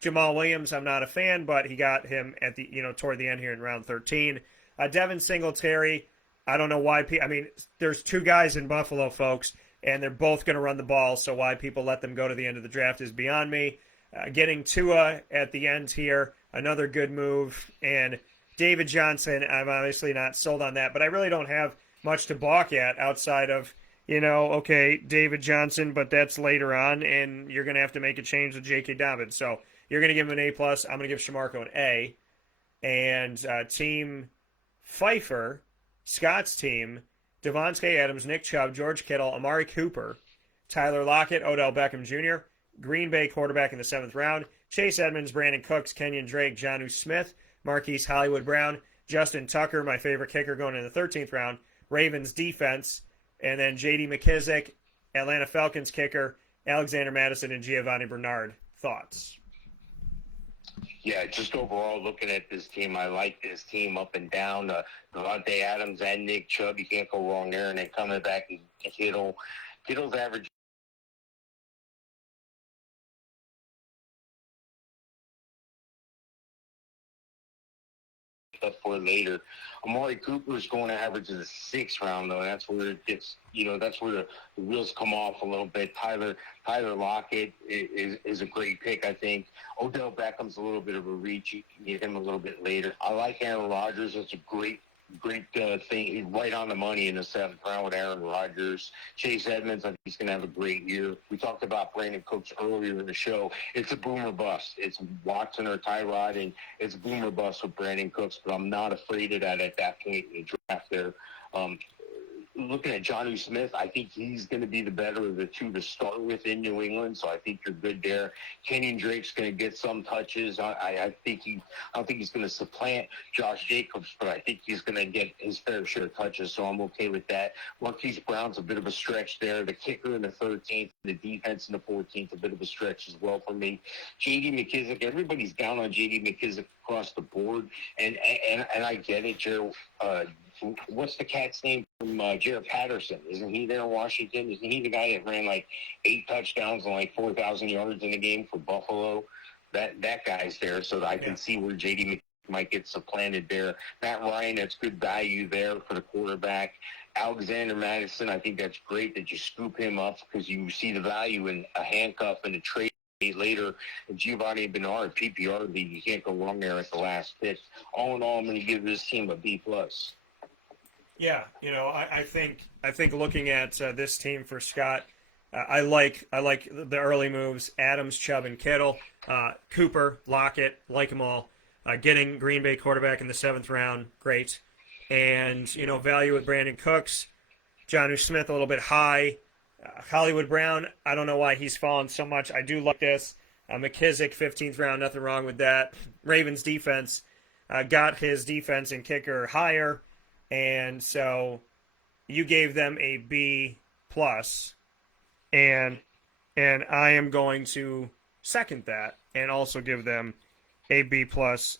Jamal Williams, I'm not a fan, but he got him at the toward the end here in round 13. Devin Singletary, I don't know why. There's 2 guys in Buffalo, folks, and they're both going to run the ball. So why people let them go to the end of the draft is beyond me. Getting Tua at the end here, another good move, and David Johnson, I'm obviously not sold on that, but I really don't have much to balk at outside of, okay, David Johnson, but that's later on, and you're going to have to make a change with J.K. Dobbins. So you're going to give him an A+. I'm going to give Shamarko an A. And Team Pfeiffer, Scott's team, Devontae Adams, Nick Chubb, George Kittle, Amari Cooper, Tyler Lockett, Odell Beckham Jr., Green Bay quarterback in the 7th round, Chase Edmonds, Brandon Cooks, Kenyon Drake, Jonnu Smith, Marquise Hollywood Brown, Justin Tucker, my favorite kicker going in the 13th round, Ravens defense, and then J.D. McKissick, Atlanta Falcons kicker, Alexander Madison, and Giovanni Bernard. Thoughts? Yeah, just overall looking at this team, I like this team up and down. Devontae Adams and Nick Chubb, you can't go wrong there. And then coming back, Kittle's average up for later. Amari Cooper is going to average in the 6th round, though. And that's where it gets, that's where the wheels come off a little bit. Tyler Lockett is a great pick, I think. Odell Beckham's a little bit of a reach. You can get him a little bit later. I like Aaron Rodgers. It's a great thing. He's right on the money in the 7th round with Aaron Rodgers. Chase Edmonds, I think he's going to have a great year. We talked about Brandon Cooks earlier in the show. It's a boomer bust. It's Watson or Tyrod, and it's a boomer bust with Brandon Cooks, but I'm not afraid of that at that point in the draft there. Looking at Jonnu Smith, I think he's going to be the better of the 2 to start with in New England, so I think you're good there. Kenyon Drake's going to get some touches. I don't think he's going to supplant Josh Jacobs, but I think he's going to get his fair share of touches, so I'm okay with that. Marquise Brown's a bit of a stretch there. The kicker in the 13th, the defense in the 14th, a bit of a stretch as well for me. J.D. McKissick, everybody's down on J.D. McKissick across the board, and I get it, Joe. what's the cat's name from Jared Patterson? Isn't he there in Washington? Isn't he the guy that ran like 8 touchdowns and like 4,000 yards in a game for Buffalo? That guy's there, so that I can see where J.D. might get supplanted there. Matt Ryan, that's good value there for the quarterback. Alexander Madison, I think that's great that you scoop him up because you see the value in a handcuff and a trade later. And Giovanni Bernard, PPR league, you can't go wrong there at the last pick. All in all, I'm going to give this team a B+. Yeah, I think looking at this team for Scott, I like the early moves: Adams, Chubb, and Kittle, Cooper, Lockett, like them all. Getting Green Bay quarterback in the 7th round, great. And, value with Brandon Cooks, Jonnu Smith a little bit high. Hollywood Brown, I don't know why he's fallen so much. I do like this. McKissick, 15th round, nothing wrong with that. Ravens defense, got his defense and kicker higher. And so you gave them a B+. And I am going to second that and also give them a B+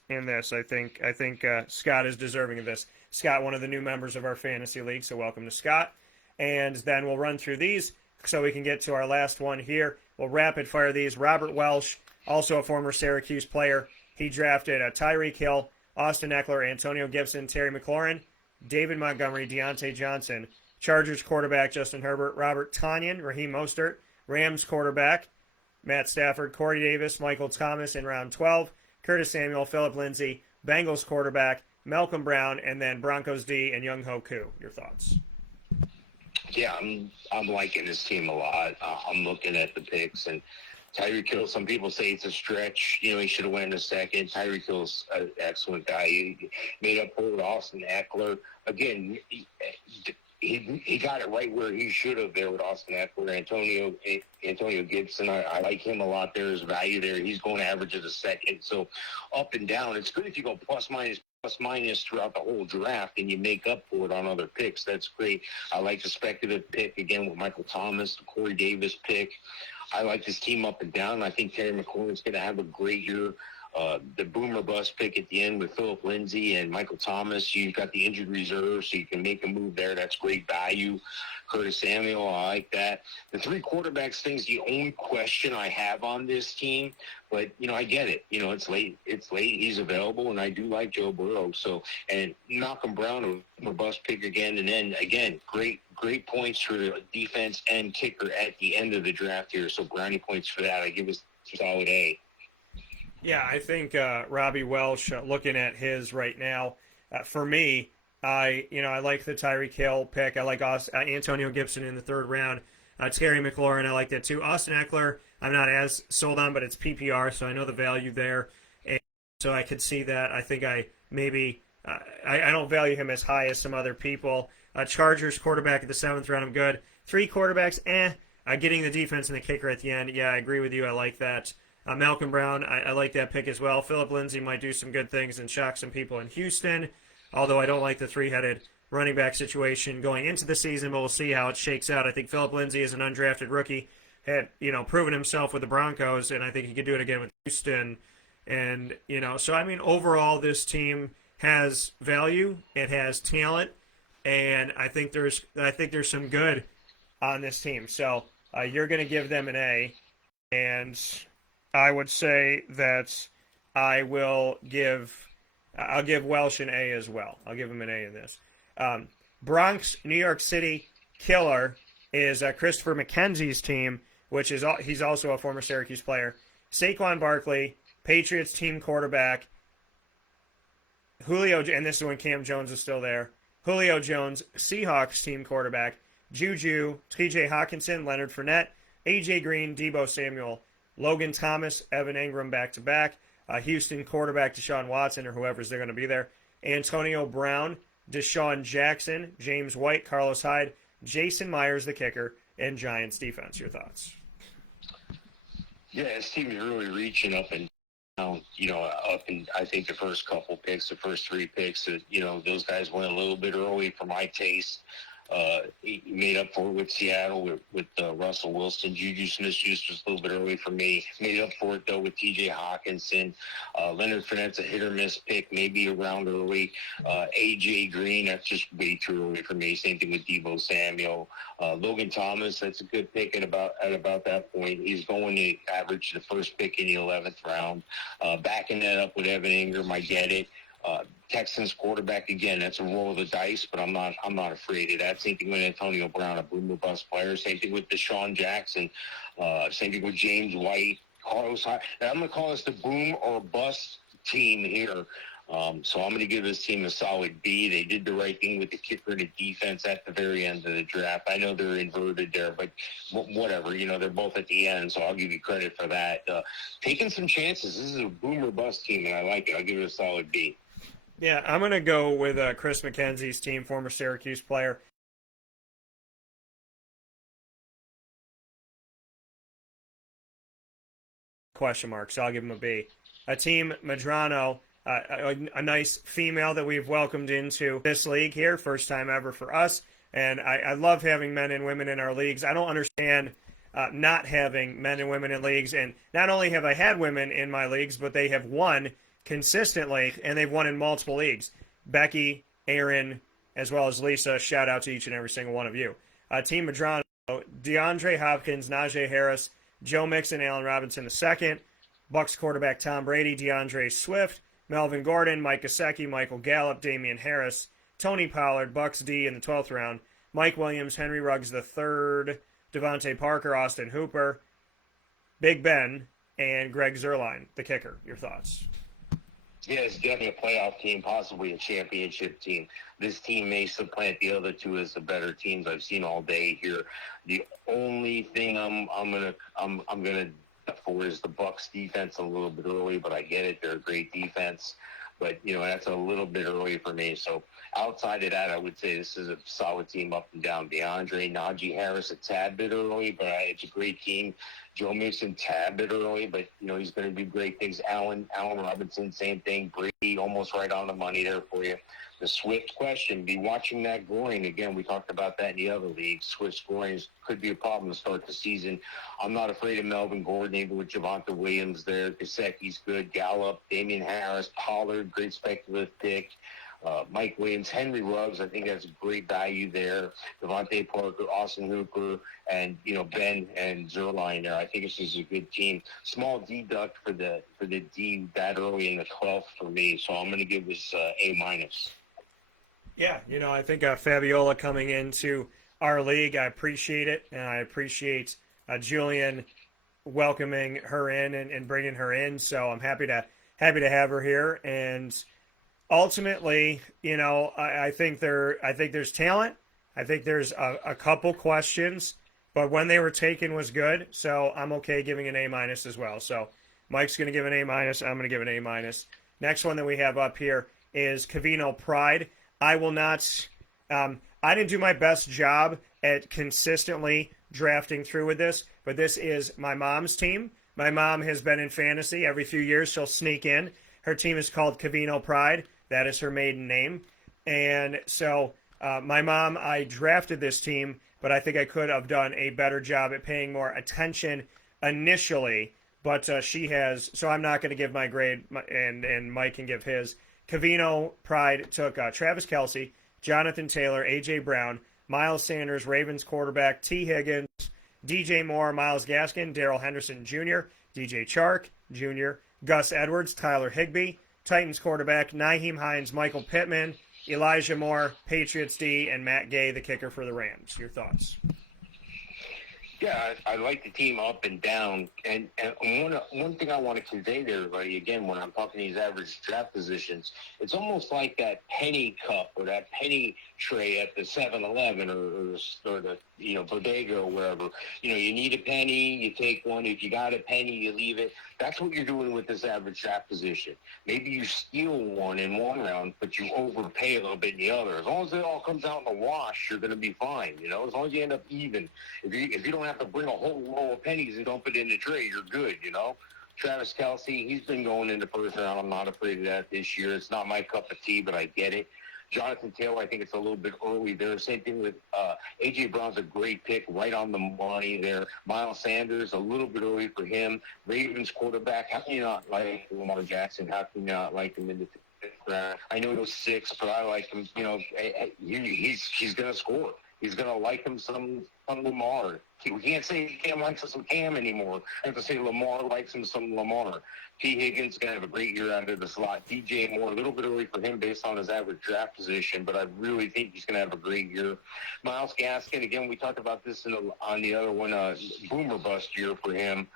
in this. I think Scott is deserving of this. Scott, one of the new members of our fantasy league, so welcome to Scott. And then we'll run through these so we can get to our last one here. We'll rapid fire these. Robert Welsh, also a former Syracuse player. He drafted Tyreek Hill, Austin Eckler, Antonio Gibson, Terry McLaurin, David Montgomery, Deontay Johnson, Chargers quarterback Justin Herbert, Robert Tonyan, Raheem Mostert, Rams quarterback Matt Stafford, Corey Davis, Michael Thomas in round 12, Curtis Samuel, Philip Lindsay, Bengals quarterback Malcolm Brown, and then Broncos D and Younghoe Koo. Your thoughts? Yeah, I'm liking this team a lot. I'm looking at the picks, and Tyreek Hill, some people say it's a stretch. He should have went in a second. Tyreek Hill's an excellent guy. He made up for it with Austin Eckler. Again, he got it right where he should have there with Austin Eckler. Antonio Gibson, I like him a lot. There's value there. He's going to average as a second. So up and down, it's good if you go plus minus throughout the whole draft and you make up for it on other picks. That's great. I like the speculative pick again with Michael Thomas, the Corey Davis pick. I like this team up and down. I think Terry McLaurin's going to have a great year. The boomer bust pick at the end with Philip Lindsay and Michael Thomas. You've got the injured reserve, so you can make a move there. That's great value. Curtis Samuel, I like that. The 3 quarterbacks thing's the only question I have on this team. But, I get it. It's late. He's available, and I do like Joe Burrow. So, and Malcolm Brown, a bust pick again. And then, again, great points for the defense and kicker at the end of the draft here. So, brownie points for that. I give us a solid A. Yeah, I think Robbie Welsh, looking at his right now, for me, I like the Tyreek Hill pick. I like Antonio Gibson in the 3rd round. Terry McLaurin, I like that too. Austin Eckler, I'm not as sold on, but it's PPR, so I know the value there. And so I could see that. I think I don't value him as high as some other people. Chargers quarterback at the 7th round, I'm good. 3 quarterbacks, getting the defense and the kicker at the end, yeah, I agree with you. I like that. Malcolm Brown, I like that pick as well. Philip Lindsay might do some good things and shock some people in Houston, although I don't like the 3-headed running back situation going into the season, but we'll see how it shakes out. I think Philip Lindsay is an undrafted rookie, had proven himself with the Broncos, and I think he could do it again with Houston. And so overall, this team has value, it has talent, and I think there's some good on this team. So you're going to give them an A, and I would say that I'll give Welsh an A as well. I'll give him an A in this. Bronx, New York City killer is Christopher McKenzie's team, which is he's also a former Syracuse player. Saquon Barkley, Patriots team quarterback. Julio, and this is when Cam Jones is still there. Julio Jones, Seahawks team quarterback. Juju, T.J. Hawkinson, Leonard Fournette, A.J. Green, Deebo Samuel, Logan Thomas, Evan Ingram back-to-back, Houston quarterback Deshaun Watson or whoever's they're going to be there, Antonio Brown, Deshaun Jackson, James White, Carlos Hyde, Jason Myers, the kicker, and Giants defense. Your thoughts? Yeah, this team is really reaching up and down, up in, I think, the first couple picks, the first 3 picks, those guys went a little bit early for my taste. He made up for it with Seattle with Russell Wilson. Juju Smith-Schuster was a little bit early for me. Made up for it, though, with T.J. Hawkinson. Leonard Fournette's a hit-or-miss pick, maybe a round early. A.J. Green, that's just way too early for me. Same thing with Deebo Samuel. Logan Thomas, that's a good pick at about that point. He's going to average the first pick in the 11th round. Backing that up with Evan Ingram, I get it. Texans quarterback, again, that's a roll of the dice, but I'm not afraid of that. Same thing with Antonio Brown, a boom or bust player. Same thing with Deshaun Jackson. Same thing with James White, Carlos Hyde. And I'm going to call this the boom or bust team here. So I'm going to give this team a solid B. They did the right thing with the kicker and the defense at the very end of the draft. I know they're inverted there, but whatever. They're both at the end, so I'll give you credit for that. Taking some chances. This is a boom or bust team, and I like it. I'll give it a solid B. Yeah, I'm going to go with Chris McKenzie's team, former Syracuse player. Question mark, so I'll give him a B. Team Medrano, a nice female that we've welcomed into this league here, first time ever for us. And I love having men and women in our leagues. I don't understand not having men and women in leagues. And not only have I had women in my leagues, but they have won consistently, and they've won in multiple leagues. Becky, Aaron, as well as Lisa. Shout out to each and every single one of you. Team Medrano, DeAndre Hopkins, Najee Harris, Joe Mixon, Allen Robinson II, Bucks quarterback Tom Brady, DeAndre Swift, Melvin Gordon, Mike Gesicki, Michael Gallup, Damien Harris, Tony Pollard, Bucks D in the 12th round, Mike Williams, Henry Ruggs III, Devontae Parker, Austin Hooper, Big Ben, and Greg Zuerlein, the kicker. Your thoughts? Yeah, it's definitely a playoff team, possibly a championship team. This team may supplant the other two as the better teams I've seen all day here. The only thing I'm gonna for is the Bucks defense a little bit early, but I get it. They're a great defense. But, that's a little bit early for me. So outside of that, I would say this is a solid team up and down. Najee Harris a tad bit early, but it's a great team. Joe Mixon, tad bit early, but, he's going to do great things. Allen Robinson, same thing. Brady, almost right on the money there for you. The Swift question, be watching that groin. Again, we talked about that in the other league. Swift's groin could be a problem to start the season. I'm not afraid of Melvin Gordon, even with Javonte Williams there. Gesicki's good. Gallup, Damien Harris, Pollard, great speculative pick. Mike Williams, Henry Ruggs, I think that's a great value there. Devontae Parker, Austin Hooper, and Ben and Zuerlein there. I think this is a good team. Small deduct for the D that early in the 12th for me, so I'm going to give this A-. Yeah, I think Fabiola coming into our league, I appreciate it, and I appreciate Julian welcoming her in and bringing her in. So I'm happy to have her here. And ultimately, I think there's talent. I think there's a couple questions, but when they were taken was good. So I'm okay giving an A- as well. So Mike's going to give an A-. I'm going to give an A-. Next one that we have up here is Cavino Pride. I will not. I didn't do my best job at consistently drafting through with this, but this is my mom's team. My mom has been in fantasy every few years. She'll sneak in. Her team is called Cavino Pride. That is her maiden name. And so my mom, I drafted this team, but I think I could have done a better job at paying more attention initially. But she has, so I'm not going to give my grade, and Mike can give his. Cavino Pride took Travis Kelce, Jonathan Taylor, A.J. Brown, Miles Sanders, Ravens quarterback, T. Higgins, DJ Moore, Myles Gaskin, Darrell Henderson Jr., DJ Chark Jr., Gus Edwards, Tyler Higbee, Titans quarterback, Nyheim Hines, Michael Pittman, Elijah Moore, Patriots D, and Matt Gay, the kicker for the Rams. Your thoughts? Yeah, I like the team up and down. And one thing I want to convey to everybody, again, when I'm talking these average draft positions, it's almost like that penny cup or that penny tray at the 7-Eleven or the, bodega or wherever. You need a penny, you take one. If you got a penny, you leave it. That's what you're doing with this average draft position. Maybe you steal one in one round, but you overpay a little bit in the other. As long as it all comes out in the wash, you're going to be fine. As long as you end up even. If you don't have to bring a whole roll of pennies and dump it in the tray, you're good, Travis Kelce, he's been going in the first round. I'm not afraid of that this year. It's not my cup of tea, but I get it. Jonathan Taylor, I think it's a little bit early there. Same thing with A.J. Brown's a great pick, right on the money there. Miles Sanders, a little bit early for him. Ravens quarterback, how can you not like Lamar Jackson? How can you not like him in the fifth round? I know it was 6, but I like him. You know, he's going to score. He's going to like him some Lamar. We can't say Cam likes him some Cam anymore. I have to say Lamar likes him some Lamar. T. Higgins going to have a great year out of the slot. DJ Moore, a little bit early for him based on his average draft position, but I really think he's going to have a great year. Myles Gaskin, again, we talked about this on the other one, boomer bust year for him.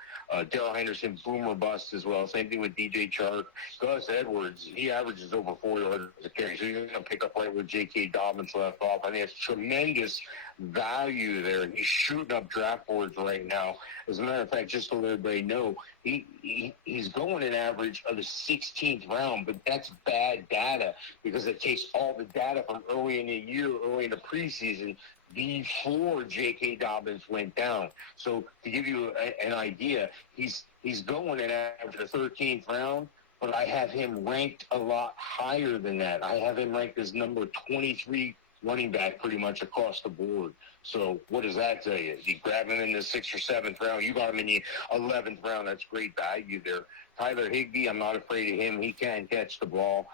Darrell Henderson, boomer bust as well. Same thing with DJ Chark. Gus Edwards, he averages over 4 yards a carry, so you're going to pick up right where J.K. Dobbins left off. I think it's tremendous value there. He's shooting up draft boards right now. As a matter of fact, just to let everybody know, he's going an average of the 16th round, but that's bad data because it takes all the data from early in the year, early in the preseason, before J.K. Dobbins went down. So to give you an idea, he's going an average of the 13th round, but I have him ranked a lot higher than that. I have him ranked as number 23 running back pretty much across the board. So what does that tell you? If you grab him in the 6th or 7th round, you got him in the 11th round. That's great value there. Tyler Higbee, I'm not afraid of him. He can catch the ball.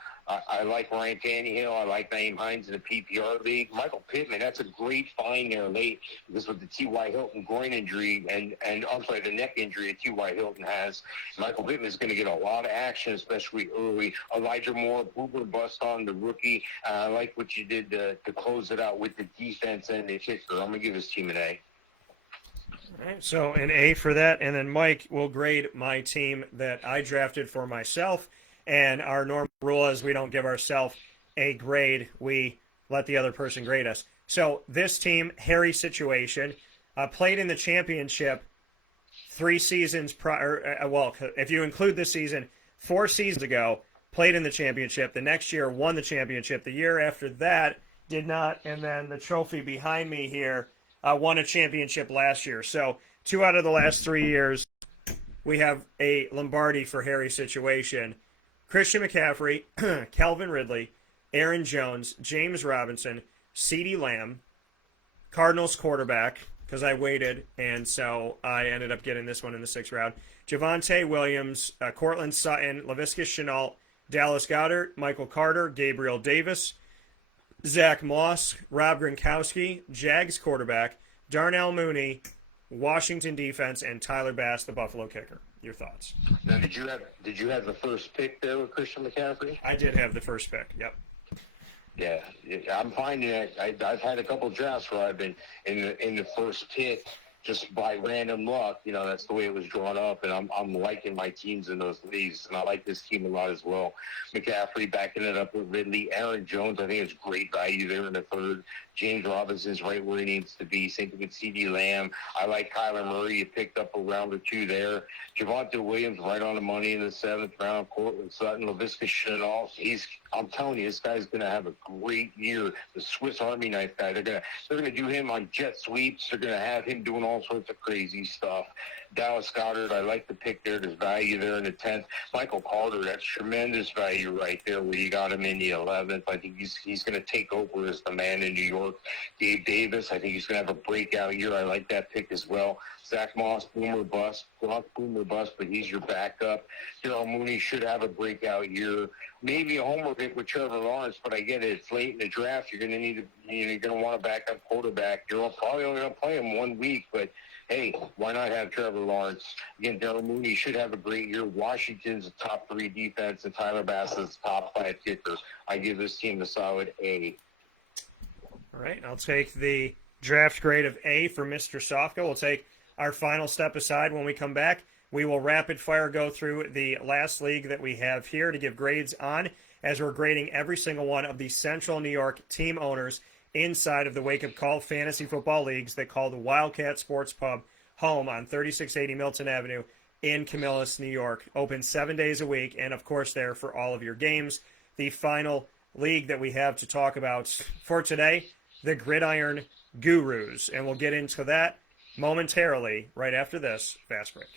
I like Ryan Tannehill. I like Naeem Hines in the PPR league. Michael Pittman, that's a great find there late because with the T.Y. Hilton groin injury and I'm sorry, the neck injury that T.Y. Hilton has, Michael Pittman is going to get a lot of action, especially early. Elijah Moore, boomer bust on the rookie. I like what you did to close it out with the defense and the kicker. I'm going to give his team an A. All right, so an A for that, and then Mike will grade my team that I drafted for myself. And our normal rule is we don't give ourselves a grade. We let the other person grade us. So this team, hairy situation, played in the championship 3 seasons prior. Well, if you include this season, 4 seasons ago, played in the championship. The next year, won the championship. The year after that, did not. And then the trophy behind me here, won a championship last year. So 2 out of the last 3 years, we have a Lombardi for hairy situation. Christian McCaffrey, Calvin Ridley, Aaron Jones, James Robinson, CeeDee Lamb, Cardinals quarterback, because I waited, and so I ended up getting this one in the 6th round. Javonte Williams, Cortland Sutton, Laviska Shenault, Dallas Goddard, Michael Carter, Gabriel Davis, Zach Moss, Rob Gronkowski, Jags quarterback, Darnell Mooney, Washington defense, and Tyler Bass, the Buffalo kicker. Your thoughts? Now, did you have the first pick there with Christian McCaffrey? I did have the first pick. Yep. Yeah, I'm finding it. I've had a couple drafts where I've been in the first pick just by random luck. You know, that's the way it was drawn up, and I'm liking my teams in those leagues, and I like this team a lot as well. McCaffrey backing it up with Ridley. Aaron Jones, I think it's great value there in the 3rd. James Robinson's right where he needs to be. Same thing with CeeDee Lamb. I like Kyler Murray. You picked up a round or 2 there. Javonte Williams right on the money in the 7th round. Cortland Sutton, Laviska Shenault. I'm telling you, this guy's going to have a great year. The Swiss Army knife guy. They're going to do him on jet sweeps. They're going to have him doing all sorts of crazy stuff. Dallas Goddard, I like the pick there. There's value there in the 10th. Michael Carter, that's tremendous value right there where you got him in the 11th. I think he's going to take over as the man in New York. Gabe Davis, I think he's going to have a breakout year. I like that pick as well. Zach Moss, boomer bust. Gronk, boomer bust, but he's your backup. Darnell Mooney should have a breakout year. Maybe a homer pick with Trevor Lawrence, but I get it. It's late in the draft. You're going to need you're going to want a backup quarterback. You're probably only going to play him 1 week, but hey, why not have Trevor Lawrence? Again, Darnell Mooney should have a great year. Washington's a top 3 defense, and Tyler Bass is top 5 kicker. I give this team a solid A. All right, I'll take the draft grade of A for Mr. Sofka. We'll take our final step aside when we come back. We will rapid fire go through the last league that we have here to give grades on, as we're grading every single one of the Central New York team owners inside of the Wake Up Call Fantasy Football Leagues that call the Wildcat Sports Pub home on 3680 Milton Avenue in Camillus, New York. Open 7 days a week, and of course there for all of your games. The final league that we have to talk about for today, the Gridiron Gurus, and we'll get into that momentarily right after this fast break.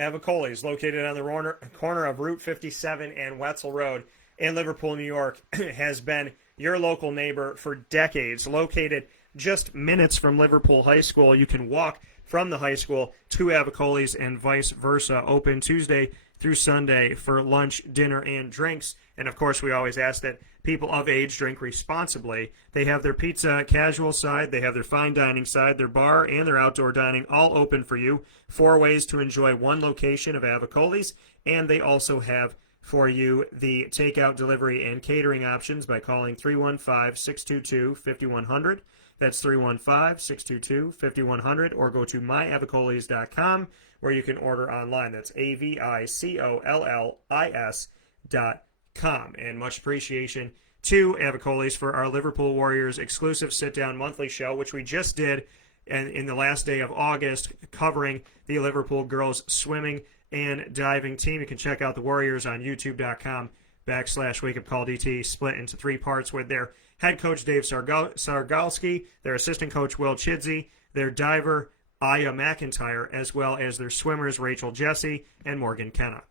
Avicoli's, located on the corner of Route 57 and Wetzel Road in Liverpool, New York, has been your local neighbor for decades. Located just minutes from Liverpool High School, you can walk from the high school to Avicoli's and vice versa. Open Tuesday through Sunday for lunch, dinner, and drinks. And, of course, we always ask that people of age drink responsibly. They have their pizza casual side, they have their fine dining side, their bar, and their outdoor dining all open for you. 4 ways to enjoy one location of Avicoli's. And they also have for you the takeout, delivery, and catering options by calling 315-622-5100. That's 315-622-5100, or go to myavicolis.com where you can order online. That's AVICOLLIS.com. And much appreciation to Avicoli's for our Liverpool Warriors exclusive sit-down monthly show, which we just did in the last day of August, covering the Liverpool girls swimming and diving team. You can check out the Warriors on youtube.com/wakeupcalldt, split into 3 parts with their head coach Dave Sargalski, their assistant coach Will Chidsey, their diver Aya McIntyre, as well as their swimmers Rachel Jesse and Morgan Kenna.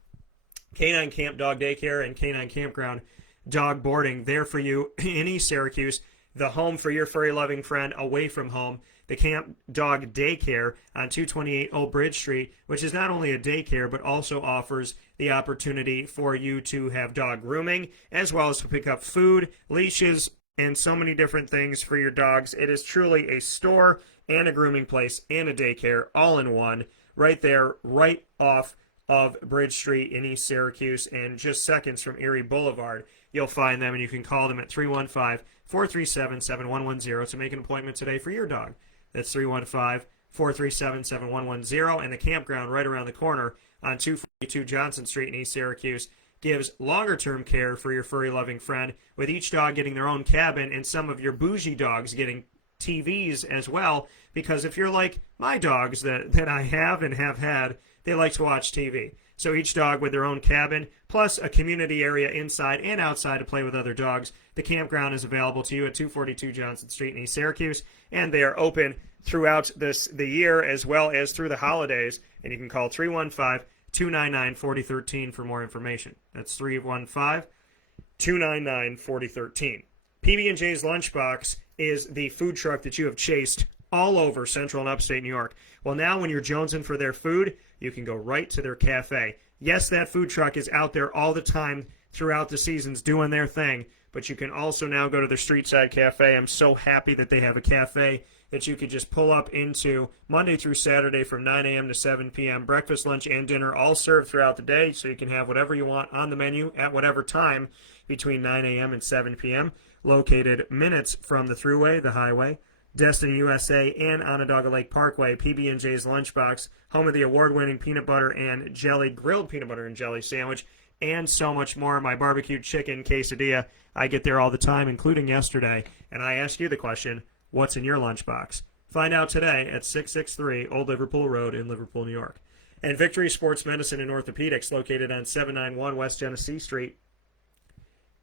Canine Camp Dog Daycare and Canine Campground Dog Boarding, there for you in East Syracuse, the home for your furry-loving friend away from home. The Camp Dog Daycare on 228 Old Bridge Street, which is not only a daycare but also offers the opportunity for you to have dog grooming, as well as to pick up food, leashes, and so many different things for your dogs. It is truly a store and a grooming place and a daycare all in one, right there, right off of Bridge Street in East Syracuse, and just seconds from Erie Boulevard. You'll find them, and you can call them at 315-437-7110 to make an appointment today for your dog. That's 315-437-7110, and the campground right around the corner on 242 Johnson Street in East Syracuse gives longer-term care for your furry-loving friend, with each dog getting their own cabin and some of your bougie dogs getting TVs as well, because if you're like my dogs that I have and have had, they like to watch TV. So each dog with their own cabin, plus a community area inside and outside to play with other dogs. The campground is available to you at 242 Johnson Street in East Syracuse, and they are open throughout the year as well as through the holidays. And you can call 315-299-4013 for more information. That's 315-299-4013. PB&J's Lunchbox is the food truck that you have chased all over central and upstate New York. Well, now when you're jonesing for their food, you can go right to their cafe. Yes, that food truck is out there all the time throughout the seasons doing their thing, but you can also now go to their street side cafe. I'm so happy that they have a cafe that you could just pull up into Monday through Saturday from 9 a.m. to 7 p.m. Breakfast, lunch, and dinner all served throughout the day, so you can have whatever you want on the menu at whatever time between 9 a.m. and 7 p.m. Located minutes from the Thruway, the highway, Destiny USA, and Onondaga Lake Parkway. PB&J's Lunchbox, home of the award-winning peanut butter and jelly, grilled peanut butter and jelly sandwich, and so much more. My barbecued chicken quesadilla, I get there all the time, including yesterday. And I ask you the question, what's in your lunchbox? Find out today at 663 Old Liverpool Road in Liverpool, New York. And Victory Sports Medicine and Orthopedics, located on 791 West Genesee Street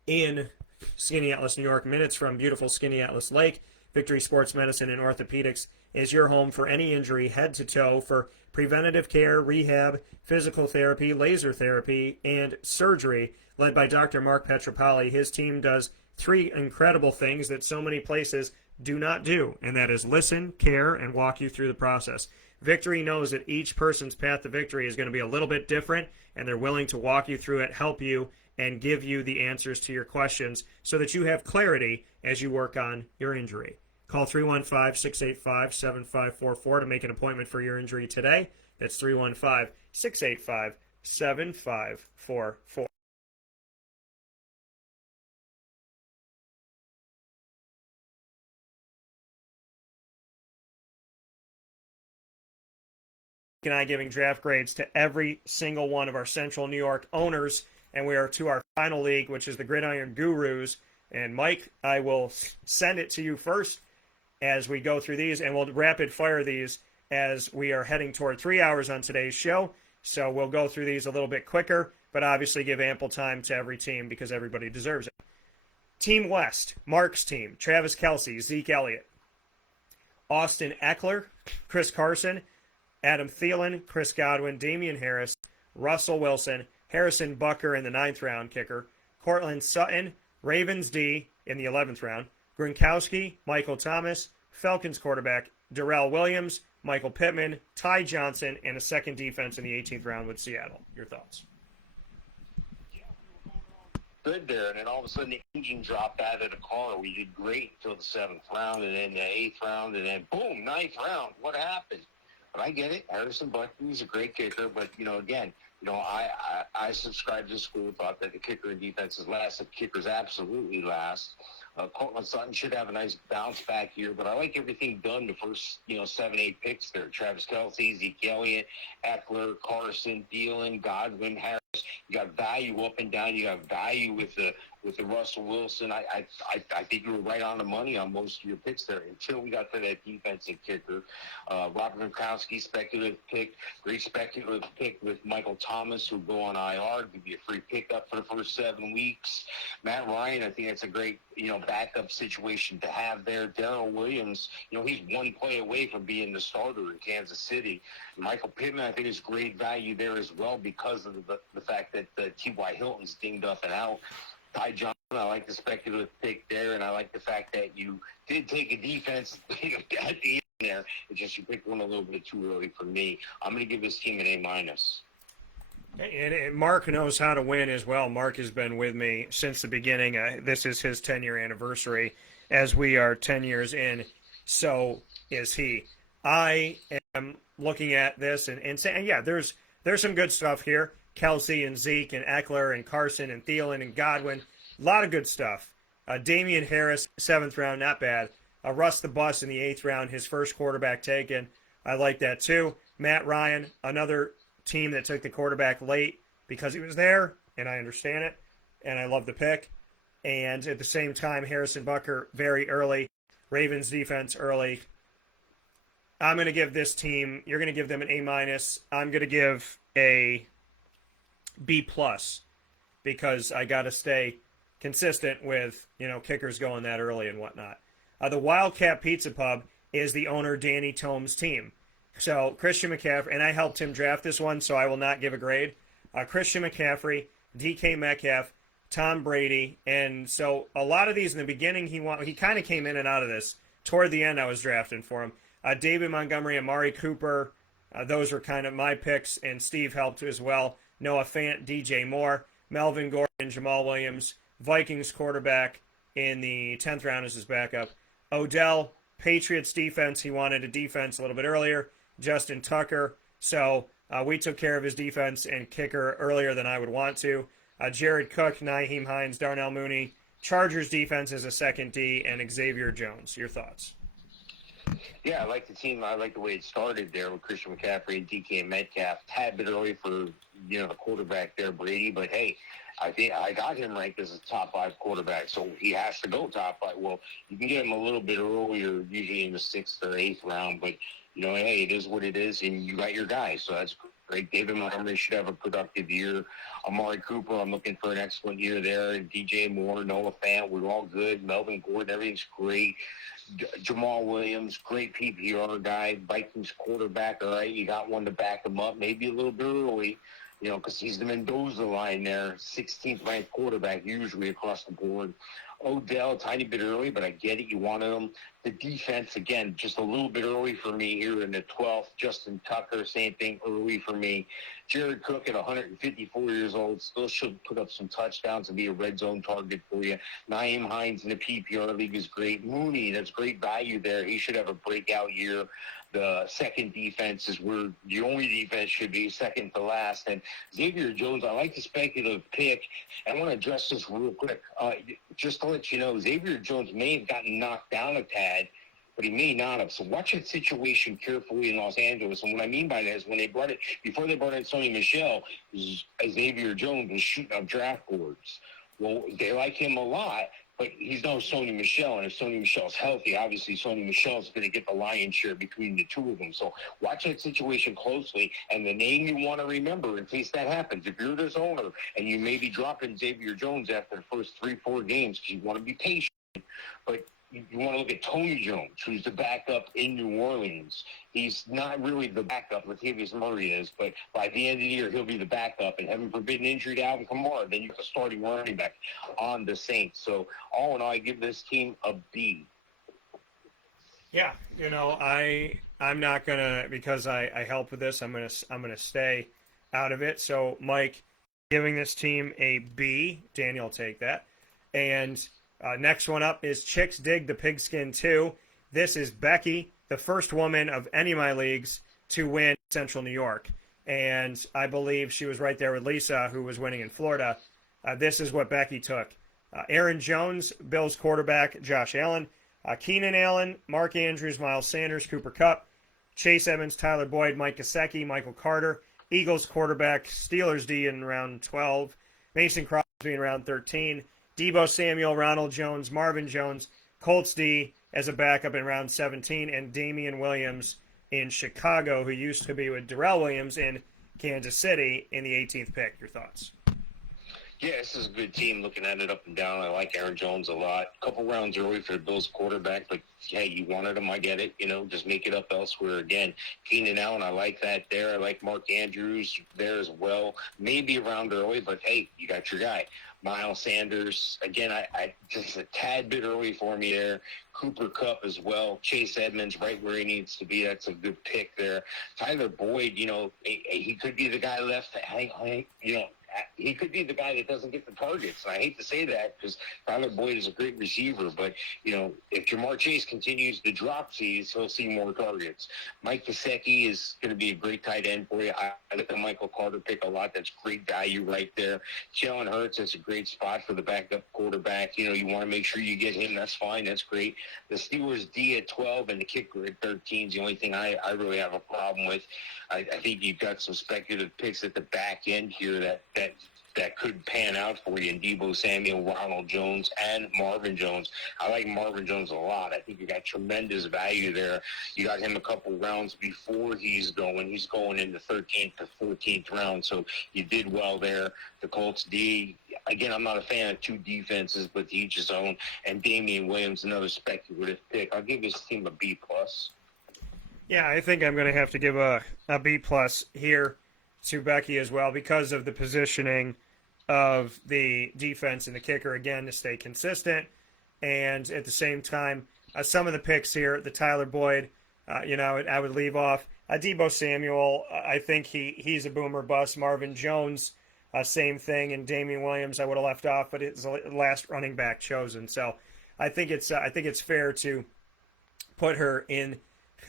in Skinny Atlas, New York, minutes from beautiful Skinny Atlas Lake. Victory Sports Medicine and Orthopedics is your home for any injury, head to toe, for preventative care, rehab, physical therapy, laser therapy, and surgery. Led by Dr. Mark Petropoli, his team does 3 incredible things that so many places do not do, and that is listen, care, and walk you through the process. Victory knows that each person's path to victory is going to be a little bit different, and they're willing to walk you through it, help you, and give you the answers to your questions so that you have clarity as you work on your injury. Call 315-685-7544 to make an appointment for your injury today. That's 315-685-7544. And I giving draft grades to every single one of our Central New York owners, and we are to our final league, which is the Gridiron Gurus. And Mike, I will send it to you first as we go through these, and we'll rapid fire these as we are heading toward 3 hours on today's show. So we'll go through these a little bit quicker, but obviously give ample time to every team because everybody deserves it. Team West, Mark's team, Travis Kelce, Zeke Elliott, Austin Eckler, Chris Carson, Adam Thielen, Chris Godwin, Damien Harris, Russell Wilson, Harrison Butker in the 9th round kicker, Cortland Sutton, Ravens D in the 11th round, Gronkowski, Michael Thomas, Falcons quarterback, Darrell Williams, Michael Pittman, Ty Johnson, and a second defense in the 18th round with Seattle. Your thoughts? Good there, and then all of a sudden the engine dropped out of the car. We did great until the 7th round, and then the 8th round, and then boom, 9th round. What happened? But I get it. Harrison Butker's a great kicker, but again, I subscribe to the school thought that the kicker and defense is last. The kickers absolutely last. Cortland Sutton should have a nice bounce back here, but I like everything done the first 7-8 picks there. Travis Kelce, Zeke Elliott, Eckler, Carson, Thielen, Godwin, Harris. You got value up and down. You got value with the Russell Wilson. I think you were right on the money on most of your picks there until we got to that defensive kicker. Robert Gronkowski, speculative pick. Great speculative pick with Michael Thomas, who go on IR. Give you a free pickup for the first 7 weeks. Matt Ryan, I think that's a great backup situation to have there. Darrell Williams, he's one play away from being the starter in Kansas City. Michael Pittman, I think, is great value there as well because of the fact that T.Y. Hilton's dinged up and out. Ty Johnson, I like the speculative pick there, and I like the fact that you did take a defense at the end there. It's just you picked one a little bit too early for me. I'm going to give this team an A-. And Mark knows how to win as well. Mark has been with me since the beginning. This is his 10-year anniversary. As we are 10 years in, so is he. I am looking at this and saying, yeah, there's some good stuff here. Kelce and Zeke and Eckler and Carson and Thielen and Godwin. A lot of good stuff. Damien Harris, 7th round, not bad. Russ the Bus in the 8th round, his first quarterback taken. I like that too. Matt Ryan, another team that took the quarterback late because he was there, and I understand it, and I love the pick. And at the same time, Harrison Butker very early. Ravens defense early. I'm going to give this team, you're going to give them an A-. I'm going to give a B+ because I got to stay consistent with, kickers going that early and whatnot. The Wildcat Pizza Pub is the owner Danny Tome's team. So Christian McCaffrey, and I helped him draft this one, so I will not give a grade. Christian McCaffrey, DK Metcalf, Tom Brady, and so a lot of these in the beginning he kind of came in and out of this. Toward the end, I was drafting for him. David Montgomery, Amari Cooper, those were kind of my picks, and Steve helped as well. Noah Fant, DJ Moore, Melvin Gordon, Jamal Williams, Vikings quarterback in the 10th round as his backup. Odell, Patriots defense, he wanted a defense a little bit earlier. Justin Tucker, so we took care of his defense and kicker earlier than I would want to. Jared Cook, Nyheim Hines, Darnell Mooney, Chargers defense as a second D, and Xavier Jones. Your thoughts? Yeah, I like the team. I like the way it started there with Christian McCaffrey and DK Metcalf. Tad bit early for the quarterback there, Brady. But hey, I think I got him ranked as a top 5 quarterback, so he has to go top 5. Well, you can get him a little bit earlier, usually in the 6th or 8th round. But hey, it is what it is, and you got your guy, so that's great. David Montgomery should have a productive year. Amari Cooper, I'm looking for an excellent year there. And DJ Moore, Noah Fant, we're all good. Melvin Gordon, everything's great. Jamal Williams, great PPR guy. Vikings quarterback, all right. You got one to back him up, maybe a little bit early, because he's the Mendoza line there. 16th ranked quarterback usually across the board. Odell, a tiny bit early, but I get it. You wanted him. The defense, again, just a little bit early for me here in the 12th. Justin Tucker, same thing, early for me. Jared Cook at 154 years old still should put up some touchdowns and be a red zone target for you. Nyheim Hines in the PPR league is great. Mooney, that's great value there. He should have a breakout year. The second defense is where the only defense should be, second to last. And Xavier Jones, I like the speculative pick. And I want to address this real quick. Just to let you know, Xavier Jones may have gotten knocked down a tad, but he may not have. So watch that situation carefully in Los Angeles. And what I mean by that is before they brought in Sony Michelle, Xavier Jones was shooting up draft boards. Well, they like him a lot, but he's no Sony Michelle, and if Sony Michelle's healthy, obviously Sony Michelle's going to get the lion's share between the two of them. So watch that situation closely, and the name you want to remember in case that happens, if you're this owner and you may be dropping Xavier Jones after the first 3-4 games because you want to be patient, but you want to look at Tony Jones, who's the backup in New Orleans. He's not really the backup. Latavius Murray is, but by the end of the year, he'll be the backup. And heaven forbid an injury to Alvin Kamara, then you have a starting running back on the Saints. So all in all, I give this team a B. Yeah, I'm not gonna, because I help with this. I'm gonna stay out of it. So Mike, giving this team a B. Daniel, take that. And next one up is Chicks Dig the Pigskin 2. This is Becky, the first woman of any of my leagues to win Central New York. And I believe she was right there with Lisa, who was winning in Florida. This is what Becky took. Aaron Jones, Bills quarterback, Josh Allen. Keenan Allen, Mark Andrews, Miles Sanders, Cooper Kupp. Chase Edmonds, Tyler Boyd, Mike Gesicki, Michael Carter. Eagles quarterback, Steelers D in round 12. Mason Crosby in round 13. Deebo Samuel, Ronald Jones, Marvin Jones, Colts D as a backup in round 17, and Damien Williams in Chicago, who used to be with Darrell Williams in Kansas City in the 18th pick. Your thoughts? Yeah, this is a good team looking at it up and down. I like Aaron Jones a lot. A couple rounds early for the Bills quarterback, but hey, you wanted him, I get it. Just make it up elsewhere again. Keenan Allen, I like that there. I like Mark Andrews there as well. Maybe a round early, but hey, you got your guy. Miles Sanders, again, I just a tad bit early for me there. Cooper Kupp as well. Chase Edmonds right where he needs to be. That's a good pick there. Tyler Boyd, he could be the guy left. He could be the guy that doesn't get the targets. And I hate to say that because Tyler Boyd is a great receiver. But, if Jamar Chase continues to drop seeds, he'll see more targets. Mike Gesicki is going to be a great tight end for you. I like the Michael Carter pick a lot. That's great value right there. Jalen Hurts is a great spot for the backup quarterback. You want to make sure you get him. That's fine. That's great. The Steelers D at 12 and the kicker at 13 is the only thing I really have a problem with. I think you've got some speculative picks at the back end here that could pan out for you in Deebo Samuel, Ronald Jones, and Marvin Jones. I like Marvin Jones a lot. I think you got tremendous value there. You got him a couple rounds before he's going. He's going in the 13th to 14th round, so you did well there. The Colts D, again, I'm not a fan of two defenses, but to each his own. And Damien Williams, another speculative pick. I'll give this team a B+. Yeah, I think I'm going to have to give a B+ here to Becky as well because of the positioning of the defense and the kicker, again, to stay consistent. And at the same time, some of the picks here, the Tyler Boyd, I would leave off. Deebo Samuel, I think he's a boomer bust. Marvin Jones, same thing. And Damien Williams, I would have left off, but it's the last running back chosen. So I think it's fair to put her in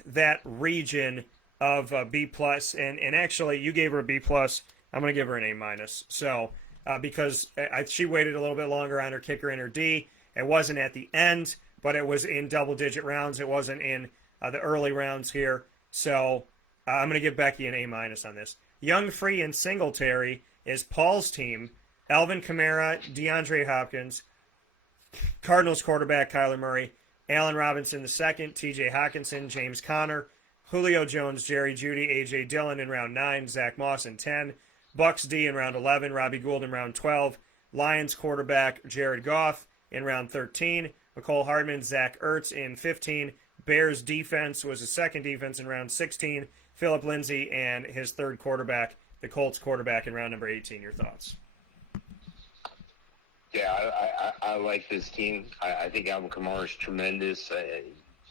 that region of B+. And actually, you gave her a B+. I'm going to give her an A-. So because she waited a little bit longer on her kicker and her D. It wasn't at the end, but it was in double-digit rounds. It wasn't in the early rounds here. So I'm going to give Becky an A- on this. Young, Free, and Singletary is Paul's team. Alvin Kamara, DeAndre Hopkins, Cardinals quarterback Kyler Murray, Allen Robinson II, T.J. Hawkinson, James Conner, Julio Jones, Jerry Jeudy, A.J. Dillon in round 9, Zach Moss in 10, Bucks D in round 11, Robbie Gould in round 12, Lions quarterback Jared Goff in round 13, McCole Hardman, Zach Ertz in 15, Bears defense was his second defense in round 16, Philip Lindsay, and his third quarterback, the Colts quarterback in round number 18. Your thoughts? Yeah, I like this team. I think Alvin Kamara is tremendous.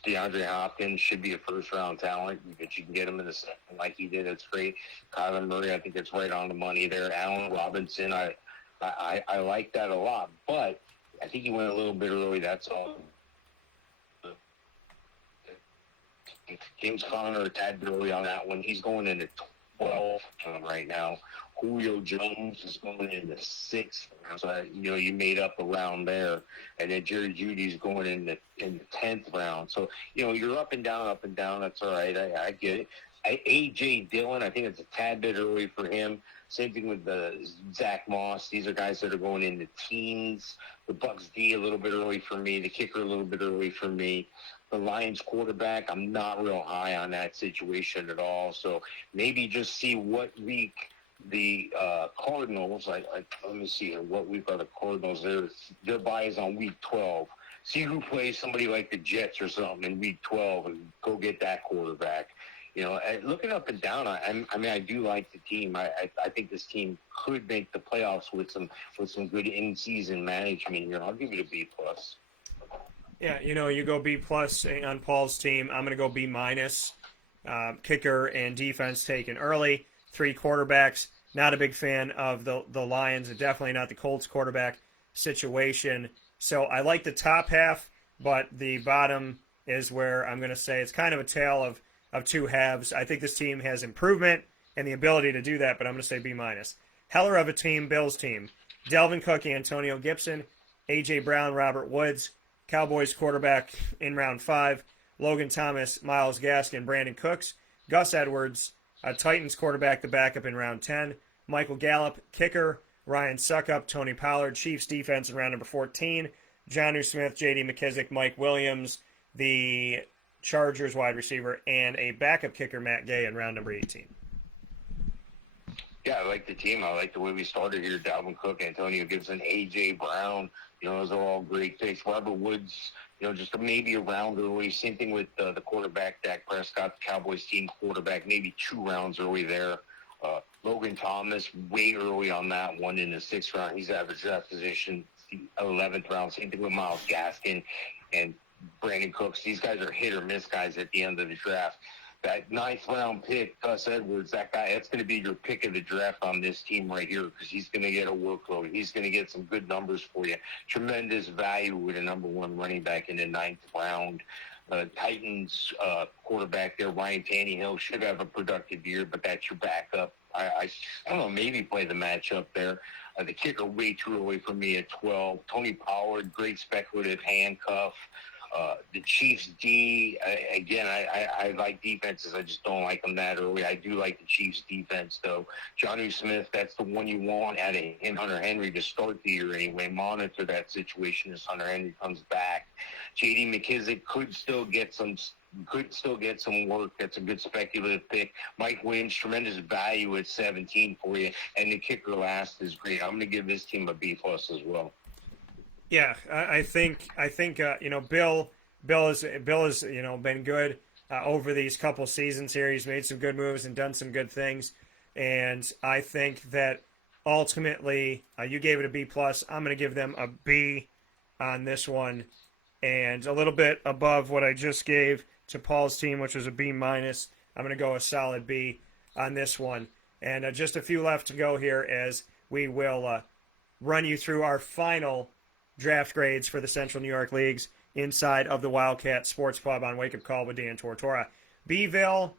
DeAndre Hopkins should be a first-round talent, but you can get him in the second like he did. It's great. Kyler Murray, I think it's right on the money there. Allen Robinson, I like that a lot. But I think he went a little bit early, that's all. James Conner, a tad bit early on that one. He's going into 12 right now. Julio Jones is going in the 6th. So, you made up a round there. And then Jerry Jeudy's going in the 10th round. So, you're up and down. That's all right. I get it. A.J. Dillon, I think it's a tad bit early for him. Same thing with Zach Moss. These are guys that are going in the teens. The Bucks D a little bit early for me. The kicker a little bit early for me. The Lions quarterback, I'm not real high on that situation at all. So maybe just see what week the Cardinals, let me see here, what week are the Cardinals? Their bye is on week 12. see who plays somebody like the Jets or something in Week 12 and go get that quarterback. You know, looking up and down, I do like the team. I think this team could make the playoffs with some good in-season management here. I'll give it a B+. Yeah, you know, you go B+ on Paul's team. I'm going to go B-. Kicker and defense taken early. 3 quarterbacks. Not a big fan of the Lions, and definitely not the Colts quarterback situation. So I like the top half, but the bottom is where I'm going to say it's kind of a tale of two halves. I think this team has improvement and the ability to do that, but I'm going to say B-. Heller of a team, Bills team. Delvin Cook, Antonio Gibson, A.J. Brown, Robert Woods. Cowboys quarterback in round 5. Logan Thomas, Myles Gaskin, Brandon Cooks. Gus Edwards, Titans quarterback, the backup in round 10. Michael Gallup, kicker. Ryan Suckup, Tony Pollard. Chiefs defense in round number 14. Jonnu Smith, J.D. McKissick, Mike Williams, the Chargers wide receiver, and a backup kicker, Matt Gay, in round number 18. Yeah, I like the team. I like the way we started here. Dalvin Cook, Antonio Gibson, A.J. Brown. You know, those are all great picks. Robert Woods, you know, just maybe a round early. Same thing with the quarterback, Dak Prescott, the Cowboys team quarterback, maybe 2 rounds early there. Logan Thomas, way early on that one in the 6th round. He's average draft position, 11th round. Same thing with Myles Gaskin and Brandon Cooks. These guys are hit or miss guys at the end of the draft. That 9th round pick, Gus Edwards, that guy, that's going to be your pick of the draft on this team right here because he's going to get a workload. He's going to get some good numbers for you. Tremendous value with a number 1 running back in the 9th round. Titans quarterback there, Ryan Tannehill, should have a productive year, but that's your backup. I don't know, maybe play the matchup there. The kicker way too early for me at 12. Tony Pollard, great speculative handcuff. The Chiefs D, again, I like defenses. I just don't like them that early. I do like the Chiefs defense, though. Jonnu Smith, that's the one you want out of him, Hunter Henry, to start the year anyway. Monitor that situation as Hunter Henry comes back. J.D. McKissick could still get some work. That's a good speculative pick. Mike Williams, tremendous value at 17 for you. And the kicker last is great. I'm going to give this team a B+ as well. Yeah, I think you know, Bill has you know, been good over these couple seasons here. He's made some good moves and done some good things, and I think that ultimately you gave it a B+. I'm going to give them a B on this one, and a little bit above what I just gave to Paul's team, which was a B-. I'm going to go a solid B on this one, and just a few left to go here as we will run you through our final draft grades for the Central New York Leagues inside of the Wildcat Sports Pub on Wake Up Call with Dan Tortora. Bville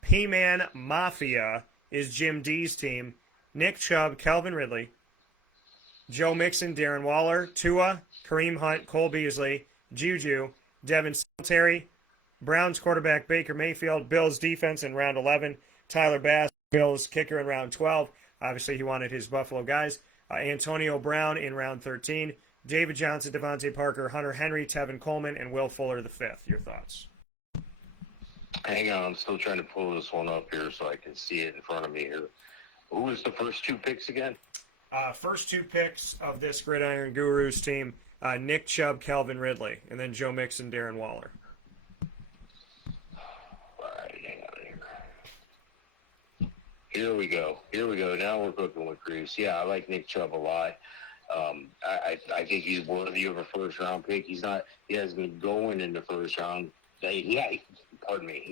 P-Man Mafia is Jim D's team. Nick Chubb, Calvin Ridley, Joe Mixon, Darren Waller, Tua, Kareem Hunt, Cole Beasley, Juju, Devin Singletary, Browns quarterback Baker Mayfield, Bills defense in round 11, Tyler Bass, Bills kicker in round 12. Obviously, he wanted his Buffalo guys. Antonio Brown in round 13. David Johnson, Devontae Parker, Hunter Henry, Tevin Coleman, and Will Fuller the 5th. Your thoughts? Hang on, I'm still trying to pull this one up here so I can see it in front of me here. Who was the first 2 picks again? First 2 picks of this Gridiron Gurus team, Nick Chubb, Calvin Ridley, and then Joe Mixon, Darren Waller. All right, hang on here. Here we go. Now we're cooking with grease. Yeah, I like Nick Chubb a lot. I think he's worthy of a first-round pick. He has been going in the first round. He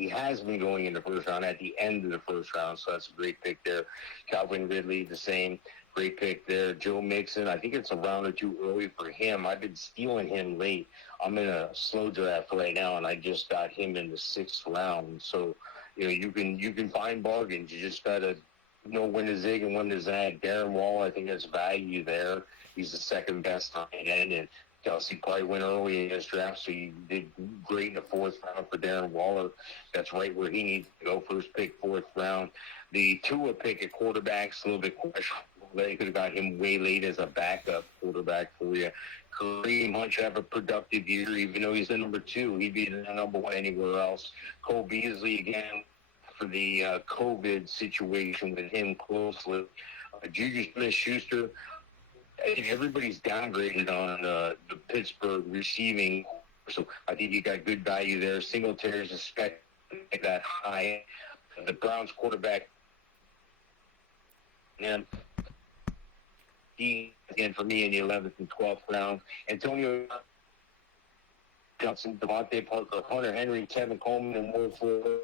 has been going in the first round at the end of the first round, so that's a great pick there. Calvin Ridley, the same. Great pick there. Joe Mixon, I think it's a round or 2 early for him. I've been stealing him late. I'm in a slow draft right now, and I just got him in the 6th round. So, you know, you can find bargains. You just got to know when to zig and when to zag. Darren Waller, I think there's value there. He's the 2nd best tight end, and Kelsey probably went early in his draft, so you did great in the 4th round for Darren Waller. That's right where he needs to go. First pick, 4th round. The Tua pick at quarterback's a little bit questionable. They could have got him way late as a backup quarterback for you. Kareem Hunt should have a productive year, even though he's the number 2. He'd be the number 1 anywhere else. Cole Beasley, again, for the COVID situation with him closely. Juju Smith-Schuster, everybody's downgraded on the Pittsburgh receiving, so I think you got good value there. Singletary is expected that high. The Browns quarterback, and he again for me in the 11th and 12th round. Antonio Johnson, Devontae Parker, Hunter Henry, Kevin Coleman, and Will Fuller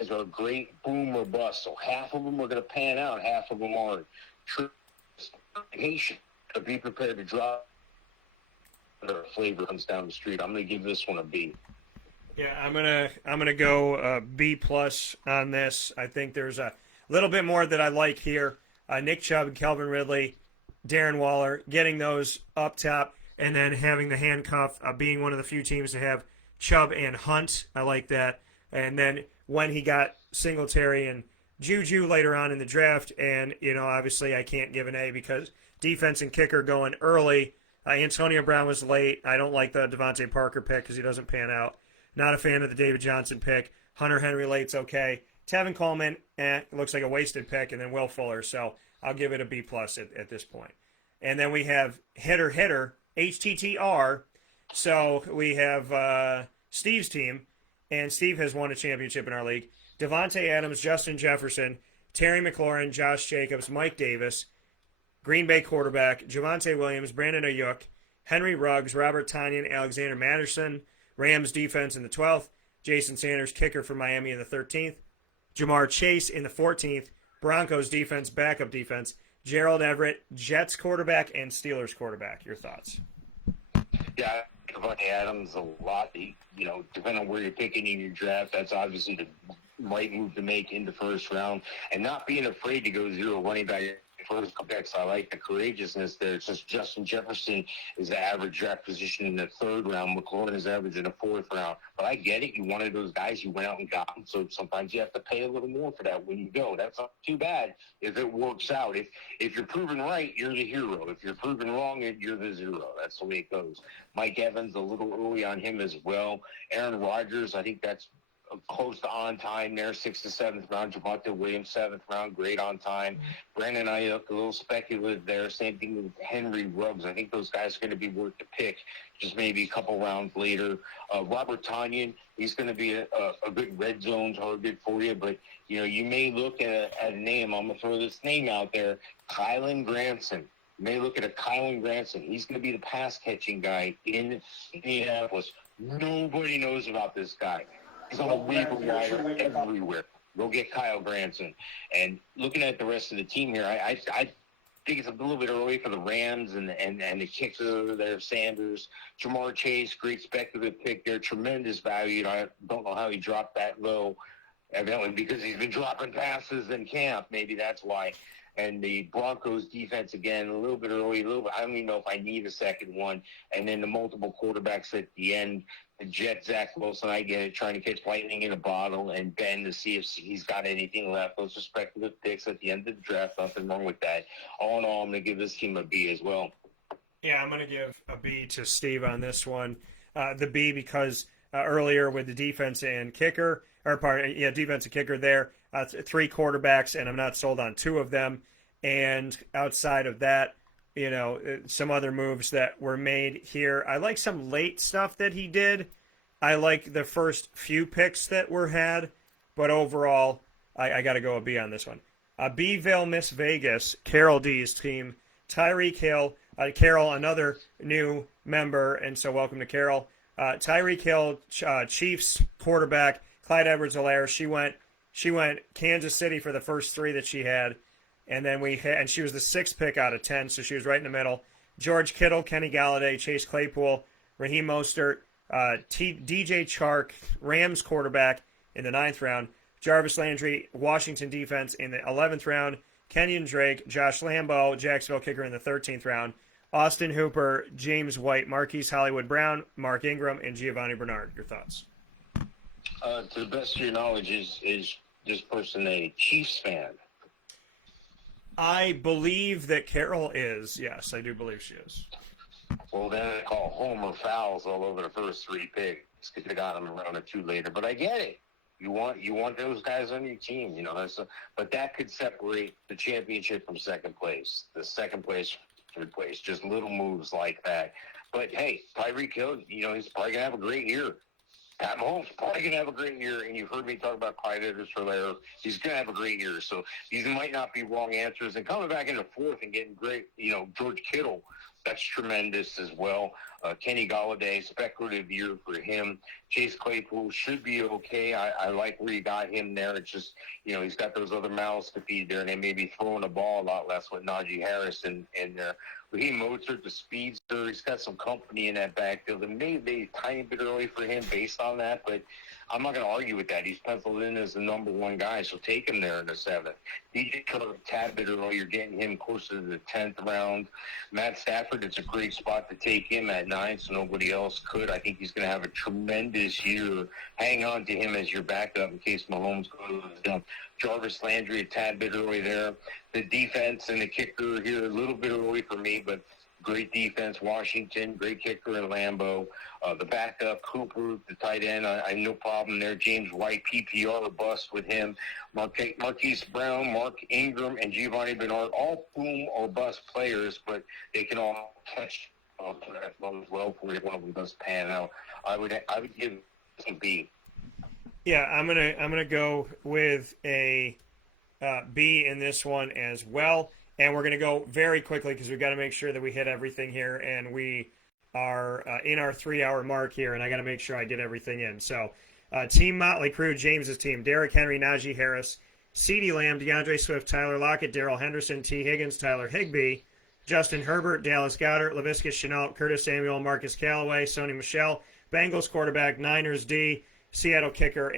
is a great boom or bust. So half of them are going to pan out, half of them aren't. Patient to be prepared to drop. The flavor comes down the street. I'm going to give this one a B. Yeah, I'm gonna go B plus on this. I think there's a little bit more that I like here. Nick Chubb, Calvin Ridley, Darren Waller, getting those up top, and then having the handcuff, being one of the few teams to have Chubb and Hunt. I like that. And then when he got Singletary and Juju later on in the draft, and obviously I can't give an A because defense and kicker going early. Antonio Brown was late. I don't like the Devontae Parker pick because he doesn't pan out. Not a fan of the David Johnson pick. Hunter Henry late's okay. Tevin Coleman, looks like a wasted pick, and then Will Fuller. So I'll give it a B plus at this point. And then we have hitter, HTTR. So we have Steve's team, and Steve has won a championship in our league. Devontae Adams, Justin Jefferson, Terry McLaurin, Josh Jacobs, Mike Davis, Green Bay quarterback, Javonte Williams, Brandon Ayuk, Henry Ruggs, Robert Tonyan, Alexander Matterson, Rams defense in the 12th, Jason Sanders, kicker for Miami in the 13th, Jamar Chase in the 14th, Broncos defense, backup defense, Gerald Everett, Jets quarterback, and Steelers quarterback. Your thoughts? Yeah, Devontae Adams a lot. Depending on where you're picking in your draft, that's obviously the right move to make in the first round. And not being afraid to go zero running back first picks. I like the courageousness there. It's just Justin Jefferson is the average draft position in the 3rd round. McLaurin is average in the 4th round. But I get it. You wanted those guys. You went out and got them. So sometimes you have to pay a little more for that when you go. That's not too bad if it works out. If you're proven right, you're the hero. If you're proven wrong, you're the zero. That's the way it goes. Mike Evans, a little early on him as well. Aaron Rodgers, I think that's close to on time there, 6th to 7th round. Javonte Williams, 7th round, great on time. Brandon Ayuk, a little speculative there. Same thing with Henry Ruggs. I think those guys are going to be worth the pick, just maybe a couple rounds later. Robert Tonyan, he's going to be a good red zone target for you, but you may look at a name. I'm going to throw this name out there, Kylan Granson. You may look at a Kylan Granson. He's going to be the pass catching guy in Indianapolis. Nobody knows about this guy. He's on a waiver wire everywhere. Go get Kyle Granson. And looking at the rest of the team here, I think it's a little bit early for the Rams and the kicker there, Sanders. Jamar Chase, great speculative pick there, tremendous value. I don't know how he dropped that low, evidently because he's been dropping passes in camp. Maybe that's why. And the Broncos defense, again, a little bit early, I don't even know if I need a second one. And then the multiple quarterbacks at the end, the Jets, Zach Wilson, I get it, trying to catch lightning in a bottle, and Ben to see if he's got anything left. Those are speculative picks at the end of the draft, nothing wrong with that. All in all, I'm going to give this team a B as well. Yeah, I'm going to give a B to Steve on this one. The B because earlier with the defense and kicker, defense and kicker there, 3 quarterbacks, and I'm not sold on 2 of them. And outside of that, some other moves that were made here. I like some late stuff that he did. I like the first few picks that were had, but overall, I got to go a B on this one. Bville, Miss Vegas, Carol D's team, Tyreek Hill, Carol, another new member, and so welcome to Carol. Tyreek Hill, Chiefs quarterback, Clyde Edwards-Helaire. She went Kansas City for the first 3 that she had. And then and she was the 6th pick out of 10, so she was right in the middle. George Kittle, Kenny Galladay, Chase Claypool, Raheem Mostert, DJ Chark, Rams quarterback in the 9th round, Jarvis Landry, Washington defense in the 11th round, Kenyon Drake, Josh Lambo, Jacksonville kicker in the 13th round, Austin Hooper, James White, Marquise Hollywood Brown, Mark Ingram, and Giovanni Bernard. Your thoughts? To the best of your knowledge, is this person a Chiefs fan? I believe that Carol is. Yes, I do believe she is. Well, then I call homer fouls all over the first 3 picks. Could have got them around or 2 later, but I get it. You want those guys on your team, but that could separate the championship from second place. The second place replace. Just little moves like that. But hey, Tyreek Hill, he's probably gonna have a great year. Pat Mahomes probably going to have a great year, and you've heard me talk about Clyde Edwards-Helaire. He's going to have a great year. So these might not be wrong answers. And coming back into fourth and getting great, George Kittle, that's tremendous as well. Kenny Golladay, speculative year for him. Chase Claypool should be okay. I like where you got him there. It's just, he's got those other mouths to feed there, and they may be throwing the ball a lot less with Najee Harris and Raheem Mostert, the speedster. He's got some company in that backfield. And maybe a tiny bit early for him based on that, but I'm not going to argue with that. He's penciled in as the number one guy, so take him there in the 7th. DJ Chubb, a tad bit early. You're getting him closer to the 10th round. Matt Stafford, it's a great spot to take him at 9, so nobody else could. I think he's going to have a tremendous year. Hang on to him as your backup in case Mahomes goes down. Jarvis Landry, a tad bit early there. The defense and the kicker here, a little bit early for me, but great defense. Washington, great kicker in Lambeau. The backup, Cooper, the tight end, I have no problem there. James White, PPR, a bust with him. Marquise Brown, Mark Ingram, and Giovanni Bernard, all boom or bust players, but they can all catch as well for one of them does pan out. I would give some B. Yeah, I'm gonna go with a B in this one as well, and we're gonna go very quickly because we got to make sure that we hit everything here, and we are in our 3-hour mark here, and I got to make sure I get everything in. So, Team Motley Crue, James's team: Derrick Henry, Najee Harris, CeeDee Lamb, DeAndre Swift, Tyler Lockett, Darrell Henderson, T. Higgins, Tyler Higbee, Justin Herbert, Dallas Goddard, Laviska Shenault, Curtis Samuel, Marcus Callaway, Sony Michelle, Bengals quarterback, Niners D, Seattle kicker.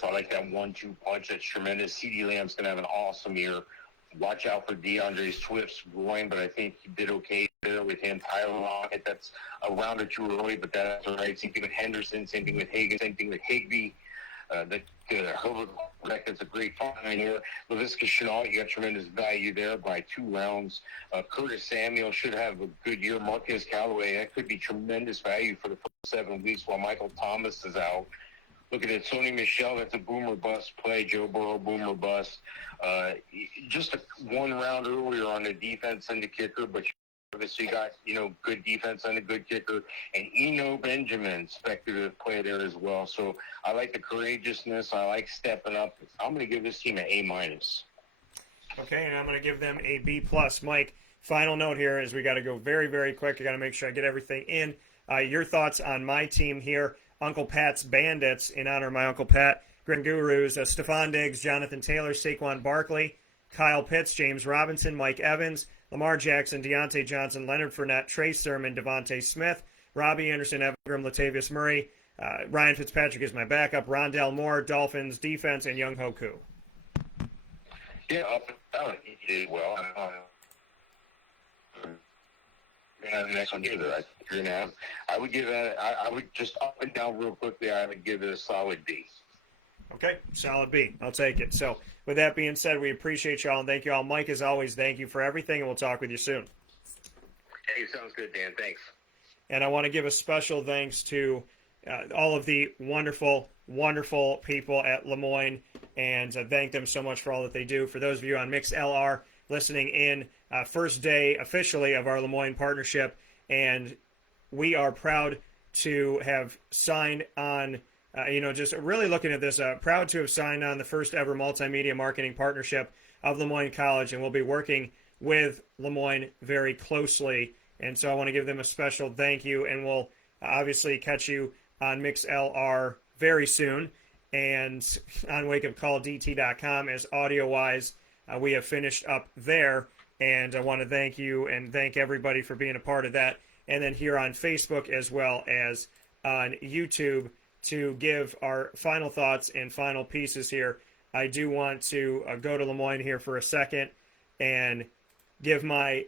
I like that 1-2 punch. That's tremendous. CeeDee Lamb's going to have an awesome year. Watch out for DeAndre Swift's groin, but I think he did okay there with him. Tyler Lockett, that's a round or two early, but that's all right. Same thing with Henderson, same thing with Higgins, same thing with Higbee. Herbert is a great find here. Laviska Shenault, you got tremendous value there by 2 rounds. Curtis Samuel should have a good year. Marcus Callaway, that could be tremendous value for the first 7 weeks while Michael Thomas is out. Looking at Sony Michelle, that's a boomer bust play. Joe Burrow, boomer bust. Just one round earlier on the defense and the kicker, but you got, good defense and a good kicker. And Eno Benjamin, speculative play there as well. So I like the courageousness. I like stepping up. I'm going to give this team an A-. Okay, and I'm going to give them a B+. Mike, final note here is we got to go very, very quick. I got to make sure I get everything in. Your thoughts on my team here: Uncle Pat's Bandits, in honor of my Uncle Pat, Grim Gurus, Stephon Diggs, Jonathan Taylor, Saquon Barkley, Kyle Pitts, James Robinson, Mike Evans, Lamar Jackson, Deontay Johnson, Leonard Fournette, Trey Sermon, Devontae Smith, Robbie Anderson, Evan Ingram, Latavius Murray, Ryan Fitzpatrick is my backup, Rondell Moore, Dolphins defense, and Young Hoku. Yeah, up and down, he did well. The next one here, I would give it. I would just up and down real quickly. I would give it a solid B. Okay, solid B. I'll take it. So, with that being said, we appreciate y'all and thank you all. Mike, as always, thank you for everything, and we'll talk with you soon. Hey, sounds good, Dan. Thanks. And I want to give a special thanks to all of the wonderful, wonderful people at Lemoyne, and thank them so much for all that they do. For those of you on MixLR listening in, first day officially of our Lemoyne partnership, and we are proud to have signed on, just really looking at this, proud to have signed on the first ever multimedia marketing partnership of Lemoyne College, and we'll be working with Lemoyne very closely. And so I want to give them a special thank you, and we'll obviously catch you on MixLR very soon and on wakeupcalldt.com as audio-wise. We have finished up there, and I want to thank you and thank everybody for being a part of that. And then here on Facebook as well as on YouTube to give our final thoughts and final pieces here. I do want to go to Lemoyne here for a second and give my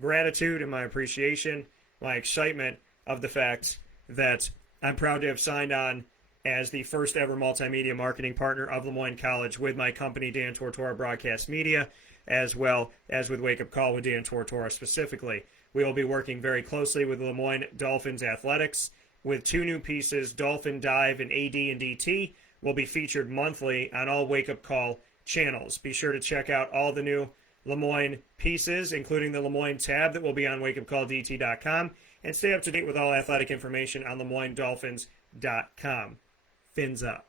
gratitude and my appreciation, my excitement of the fact that I'm proud to have signed on as the first ever multimedia marketing partner of Lemoyne College with my company, Dan Tortora Broadcast Media, as well as with Wake Up Call with Dan Tortora specifically. We will be working very closely with Lemoyne Dolphins Athletics with 2 new pieces, Dolphin Dive and AD and DT, will be featured monthly on all Wake Up Call channels. Be sure to check out all the new Lemoyne pieces, including the Lemoyne tab that will be on wakeupcalldt.com, and stay up to date with all athletic information on LeMoyneDolphins.com. Fins up.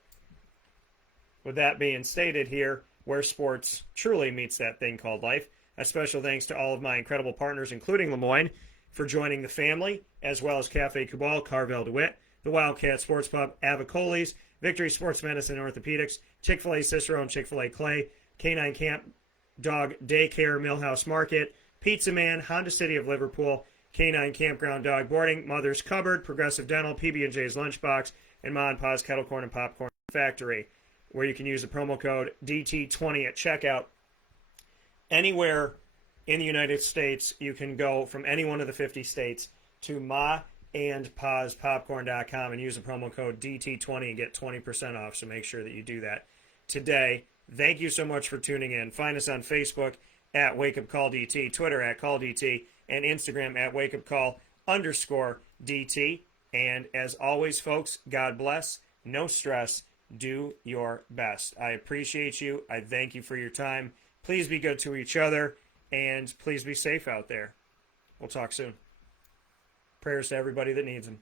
With that being stated here, where sports truly meets that thing called life, a special thanks to all of my incredible partners, including Lemoyne, for joining the family, as well as Cafe Cabal, Carvel DeWitt, the Wildcat Sports Pub, Avicoli's, Victory Sports Medicine and Orthopedics, Chick-fil-A Cicero and Chick-fil-A Clay, Canine Camp, Dog Daycare, Millhouse Market, Pizza Man, Honda City of Liverpool, Canine Campground Dog Boarding, Mother's Cupboard, Progressive Dental, PB&J's Lunchbox, and Ma and Pa's Kettle Corn and Popcorn Factory, where you can use the promo code DT20 at checkout. Anywhere in the United States, you can go from any one of the 50 states to Ma and Pa's Popcorn.com and use the promo code DT20 and get 20% off. So make sure that you do that today. Thank you so much for tuning in. Find us on Facebook at Wake Up Call DT, Twitter at Call DT, and Instagram at Wake Up Call _DT. And as always, folks, God bless. No stress. Do your best. I appreciate you. I thank you for your time. Please be good to each other, and please be safe out there. We'll talk soon. Prayers to everybody that needs them.